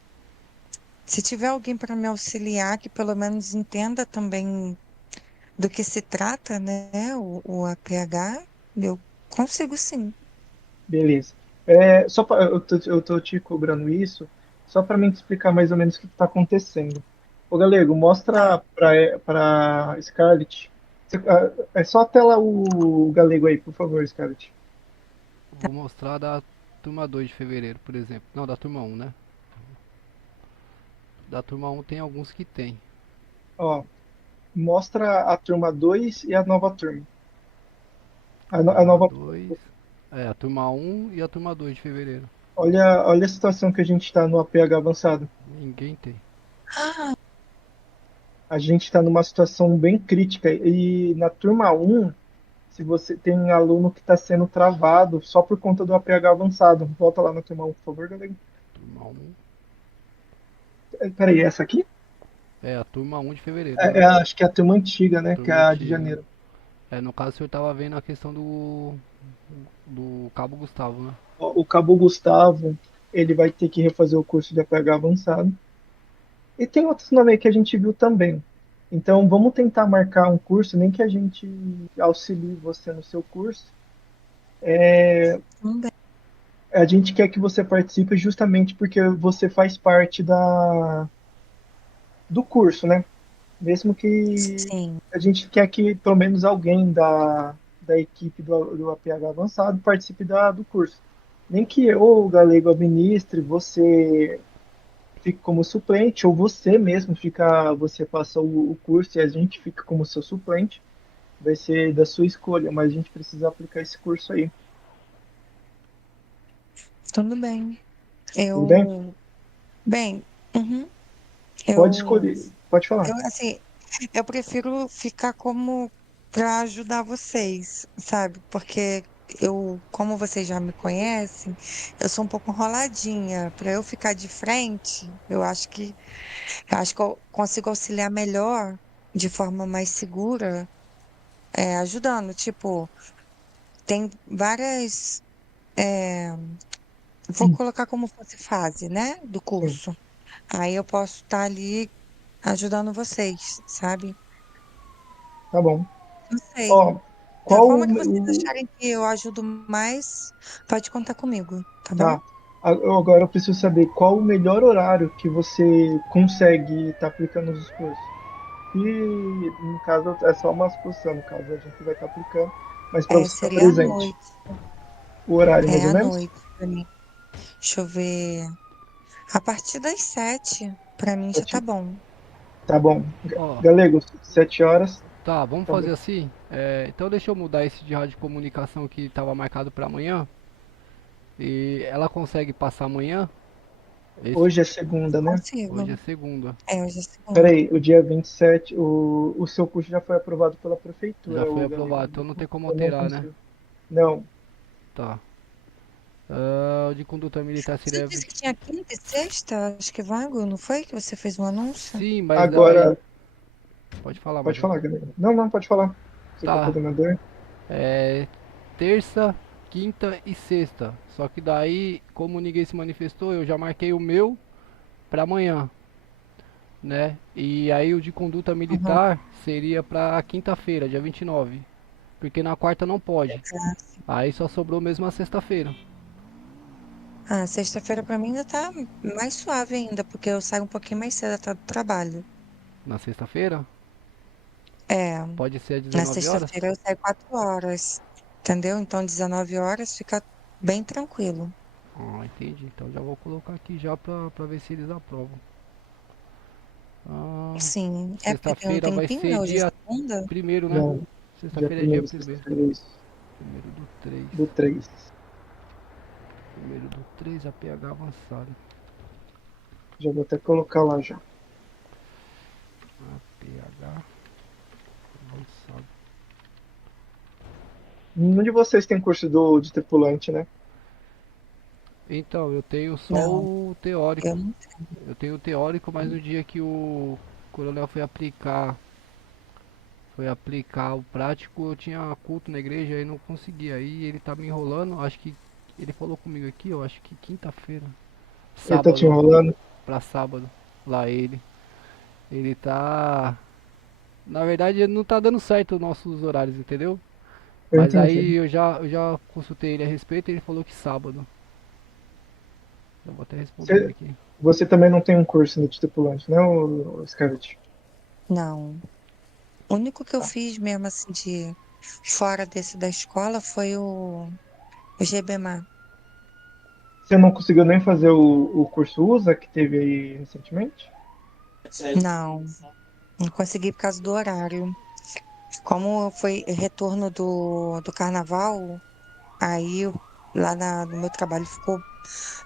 se tiver alguém para me auxiliar que pelo menos entenda também do que se trata, né, o APH, eu consigo sim. Beleza. Só pra, eu tô te cobrando isso só para mim te explicar mais ou menos o que está acontecendo. Ô, Galego, mostra para Scarlett. É só a tela o Galego aí, por favor, Scarlett. Vou mostrar da turma 2 de fevereiro, por exemplo. Não, da turma 1, né? Da turma 1 tem alguns que tem. Ó, mostra a turma 2 e a nova turma. A Turma nova. 2. A turma 1 e a turma 2 de fevereiro. Olha a situação que a gente está no APH avançado. Ninguém tem. A gente está numa situação bem crítica. E na turma 1, se você tem um aluno que está sendo travado só por conta do APH avançado. Volta lá na turma 1, por favor, galera. Turma 1. Peraí, essa aqui? É, a turma 1 de fevereiro. Acho que é a turma antiga, né? Que é a de janeiro. No caso, o senhor tava vendo a questão do Cabo Gustavo, né? O Cabo Gustavo, ele vai ter que refazer o curso de APH avançado. E tem outros nomes aí que a gente viu também. Então, vamos tentar marcar um curso, nem que a gente auxilie você no seu curso. A gente quer que você participe justamente porque você faz parte do curso, né? Mesmo que a gente quer que pelo menos alguém da equipe do APH avançado participe do curso. Nem que eu, o Galego, administre, você fique como suplente, ou você mesmo você passa o curso e a gente fica como seu suplente. Vai ser da sua escolha, mas a gente precisa aplicar esse curso aí. Tudo bem. Tudo bem? Bem, Pode escolher, pode falar. Eu prefiro ficar como para ajudar vocês, sabe? Porque como vocês já me conhecem, eu sou um pouco enroladinha. Para eu ficar de frente, eu acho que eu consigo auxiliar melhor, de forma mais segura, ajudando. Tipo, tem várias. Vou colocar como fosse fase, né? Do curso. Aí eu posso estar ali ajudando vocês, sabe? Tá bom. Não sei. Ó, Da forma que vocês acharem que eu ajudo mais, pode contar comigo, tá bom? Agora eu preciso saber qual o melhor horário que você consegue estar aplicando os cursos. E, no caso, é só uma suposição, no caso, a gente vai estar aplicando, mas para você estar Seria à presente. noite. O horário, mais ou À menos? noite, pra mim. Deixa eu ver. A partir das 7, pra mim já tá bom. Tá bom. Galego, 7 horas. Tá, vamos fazer assim. Então deixa eu mudar esse de rádio de comunicação que estava marcado para amanhã. E ela consegue passar amanhã? Hoje é segunda, né? Hoje é segunda. Hoje é segunda. Peraí, o dia 27, o seu curso já foi aprovado pela prefeitura. Já foi aprovado, então não tem como alterar, né? Não. Tá. De conduta militar seria... Você disse que tinha quinta e sexta, acho que vago, não foi? Que você fez um anúncio? Sim, mas agora... Pode falar, Pode falar, galera. Não, pode falar. Você tá coordenador? Terça, quinta e sexta. Só que daí, como ninguém se manifestou, eu já marquei o meu para amanhã, né? E aí o de conduta militar seria para quinta-feira, dia 29. Porque na quarta não pode. Aí só sobrou mesmo a sexta-feira. Sexta-feira pra mim ainda tá mais suave ainda, porque eu saio um pouquinho mais cedo do trabalho. Na sexta-feira? Pode ser às 19 Na horas? sexta-feira eu saio 4 horas, entendeu? Então 19 horas fica bem tranquilo. Entendi. Então já vou colocar aqui já pra ver se eles aprovam. Sim, Sexta-feira vai ser dia primeiro, né? Não. Sexta-feira é dia primeiro. Primeiro do 3. Do 3. Primeiro do 3, APH avançado. Já vou até colocar lá já. APH avançado. Nenhum de vocês tem curso de tripulante, né? Então, eu tenho só Não, o teórico. eu não tenho. Eu tenho o teórico, mas no dia que o coronel foi aplicar o prático, eu tinha culto na igreja e não consegui. Aí ele tá me enrolando, acho que ele falou comigo aqui, eu acho que quinta-feira. Ele tá te Sábado, enrolando? pra sábado, lá ele. Ele tá. Na verdade, não tá dando certo os nossos horários, entendeu? Eu Mas aí entendi. eu já consultei ele a respeito e ele falou que sábado. Eu vou até responder ele aqui. Você também não tem um curso de tripulante, né, o Scarlett? Não. O único que eu fiz mesmo, assim, de fora desse da escola foi o GBMA. Você não conseguiu nem fazer o curso USA que teve aí recentemente? Não, não consegui por causa do horário. Como foi retorno do carnaval, aí lá no meu trabalho ficou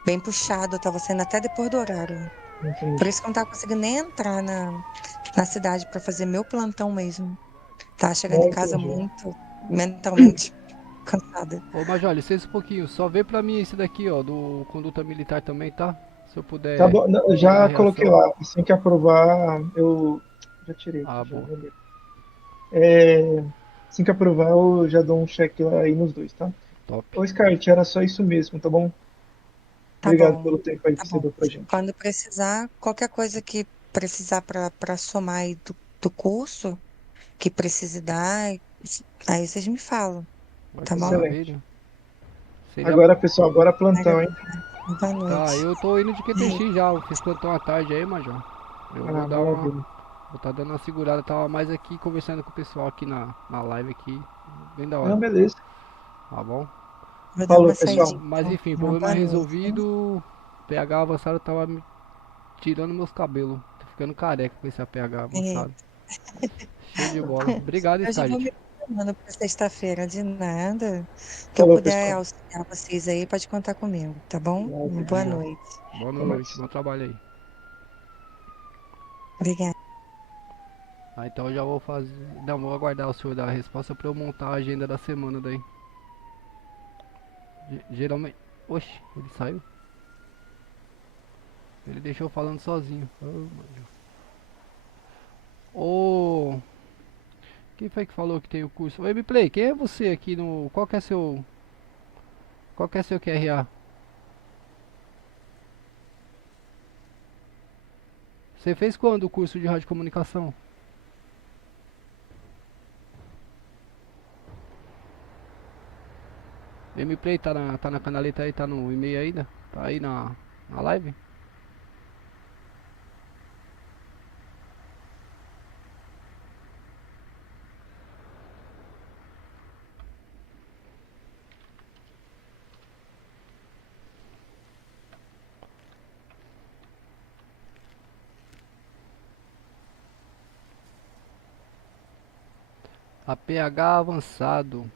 bem puxado, eu tava saindo até depois do horário. Entendi. Por isso que eu não tava conseguindo nem entrar na cidade pra fazer meu plantão mesmo. Tava chegando em casa Entendi. muito mentalmente cansada. Ô Major, licença um pouquinho, só vê pra mim esse daqui, ó, do conduta militar também, tá? Se eu puder. Tá bom, não, eu dar já uma coloquei reação. lá. Assim que aprovar, eu já tirei. Ah, Já bom. mandei. Assim que aprovar, eu já dou um check aí nos dois, tá? Top. Ô, Scarlett, era só isso mesmo, tá bom? Tá Obrigado bom, pelo tempo aí tá que você bom. deu pra gente. Quando precisar, qualquer coisa que precisar pra somar aí do curso, que precise dar, aí vocês me falam, Vai tá ser bom? maravilha. Seria... Agora, pessoal, agora plantão, hein? Boa noite. Tá, eu tô indo de QTX já, eu fiz plantão à tarde aí, Major. Eu vou dar uma. Maravilha. Vou tá dando uma segurada, tava mais aqui conversando com o pessoal aqui na live aqui. Bem da hora. Não, beleza. Tá bom? Vou dar Falou, uma pessoal. saidinha. Mas enfim, Uma problema boa noite. resolvido. PH avançado tava me tirando meus cabelos. Tô ficando careca com esse APH avançado. Show de bola. Obrigado, Eu já vou Scarlett. me programando pra sexta-feira, de nada. Que eu Falou, puder pessoal. auxiliar vocês aí, pode contar comigo, tá bom? Boa noite. Boa noite, bom trabalho aí. Obrigada. Ah, então eu já vou fazer. Não, vou aguardar o senhor dar a resposta pra eu montar a agenda da semana daí. Geralmente. Oxe, ele saiu? Ele deixou falando sozinho. Ô. Quem foi que falou que tem o curso? Ô, M-Play, quem é você aqui no. Qual que é seu. Qual que é seu QRA? Você fez quando o curso de radiocomunicação? M-Play tá na canaleta aí, tá no e-mail ainda? Tá aí na live? APH avançado.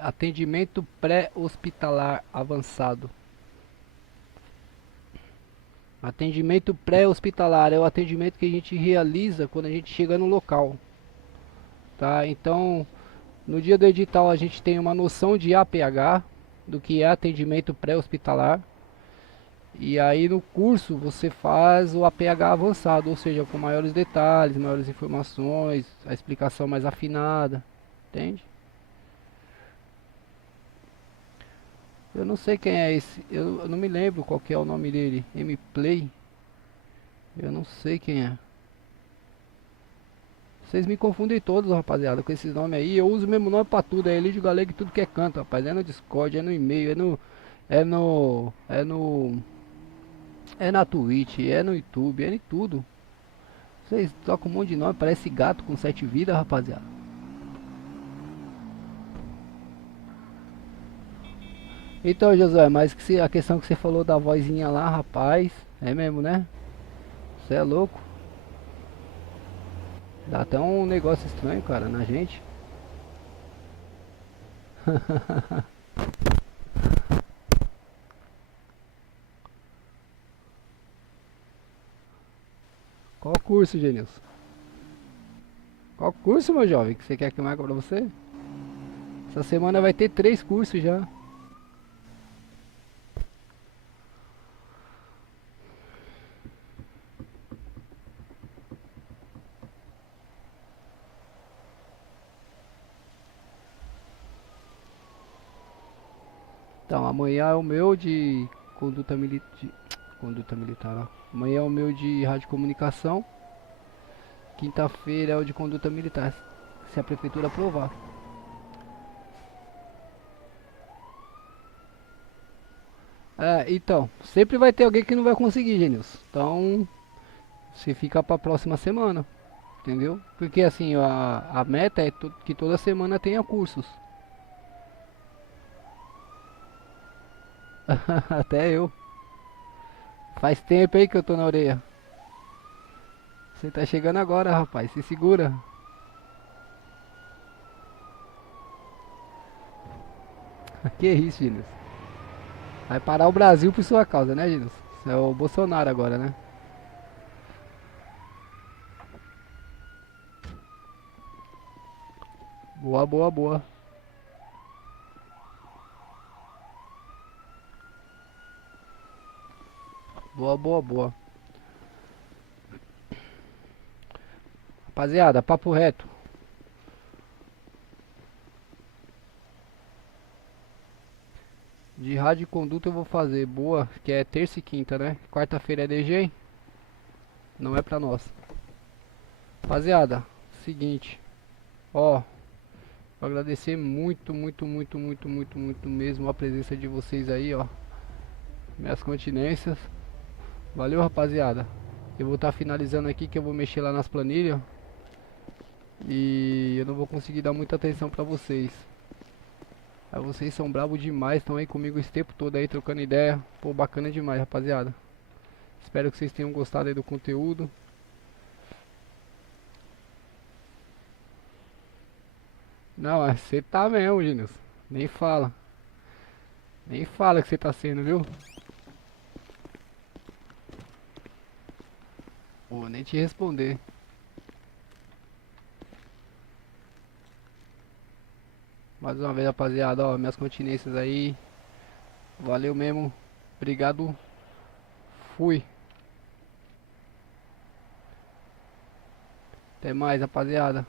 Atendimento pré-hospitalar avançado. Atendimento pré-hospitalar é o atendimento que a gente realiza quando a gente chega no local. Tá? Então, no dia do edital a gente tem uma noção de APH, do que é atendimento pré-hospitalar. E aí no curso você faz o APH avançado, ou seja, com maiores detalhes, maiores informações, a explicação mais afinada, entende? Eu não sei quem é esse, eu não me lembro qual que é o nome dele, M-Play, eu não sei quem é. Vocês me confundem todos, rapaziada, com esses nomes aí, eu uso o mesmo nome pra tudo, é Elídio Galego tudo que é canto, rapaz, é no Discord, é no e-mail, é na Twitch, é no YouTube, é em tudo. Vocês tocam um monte de nome, parece gato com 7 vidas, rapaziada. Então, Josué, mas a questão que você falou da vozinha lá, rapaz, é mesmo, né? Você é louco. Dá até um negócio estranho, cara, na gente. curso, Genilson? Qual curso, meu jovem, que você quer que eu marque pra você? Essa semana vai ter 3 cursos já. Então, amanhã é o meu de conduta militar, ó. Amanhã é o meu de radiocomunicação. Quinta-feira é o de conduta militar, se a prefeitura aprovar. Então, sempre vai ter alguém que não vai conseguir, Genilson. Então, você fica pra próxima semana, entendeu? Porque assim, a meta é que toda semana tenha cursos. Até eu. Faz tempo aí que eu tô na orelha. Você tá chegando agora, rapaz. Se segura. Que isso, Gilson? Vai parar o Brasil por sua causa, né, Gilson? Você é o Bolsonaro agora, né? Boa, boa, boa. Boa, boa, boa. Rapaziada, papo reto. De rádio e conduta eu vou fazer boa, que é terça e quinta, né? Quarta-feira é DG. Não é pra nós. Rapaziada, seguinte. Ó, vou agradecer muito mesmo a presença de vocês aí, ó. Minhas continências. Valeu, rapaziada. Eu vou estar finalizando aqui, que eu vou mexer lá nas planilhas. E eu não vou conseguir dar muita atenção pra vocês. Aí vocês são bravos demais, estão aí comigo esse tempo todo aí, trocando ideia. Pô, bacana demais, rapaziada. Espero que vocês tenham gostado aí do conteúdo. Não, você tá mesmo, Gênesis. Nem fala. Nem fala que você tá sendo, viu? Vou nem te responder. Mais uma vez, rapaziada, ó, minhas continências aí. Valeu mesmo. Obrigado. Fui. Até mais, rapaziada.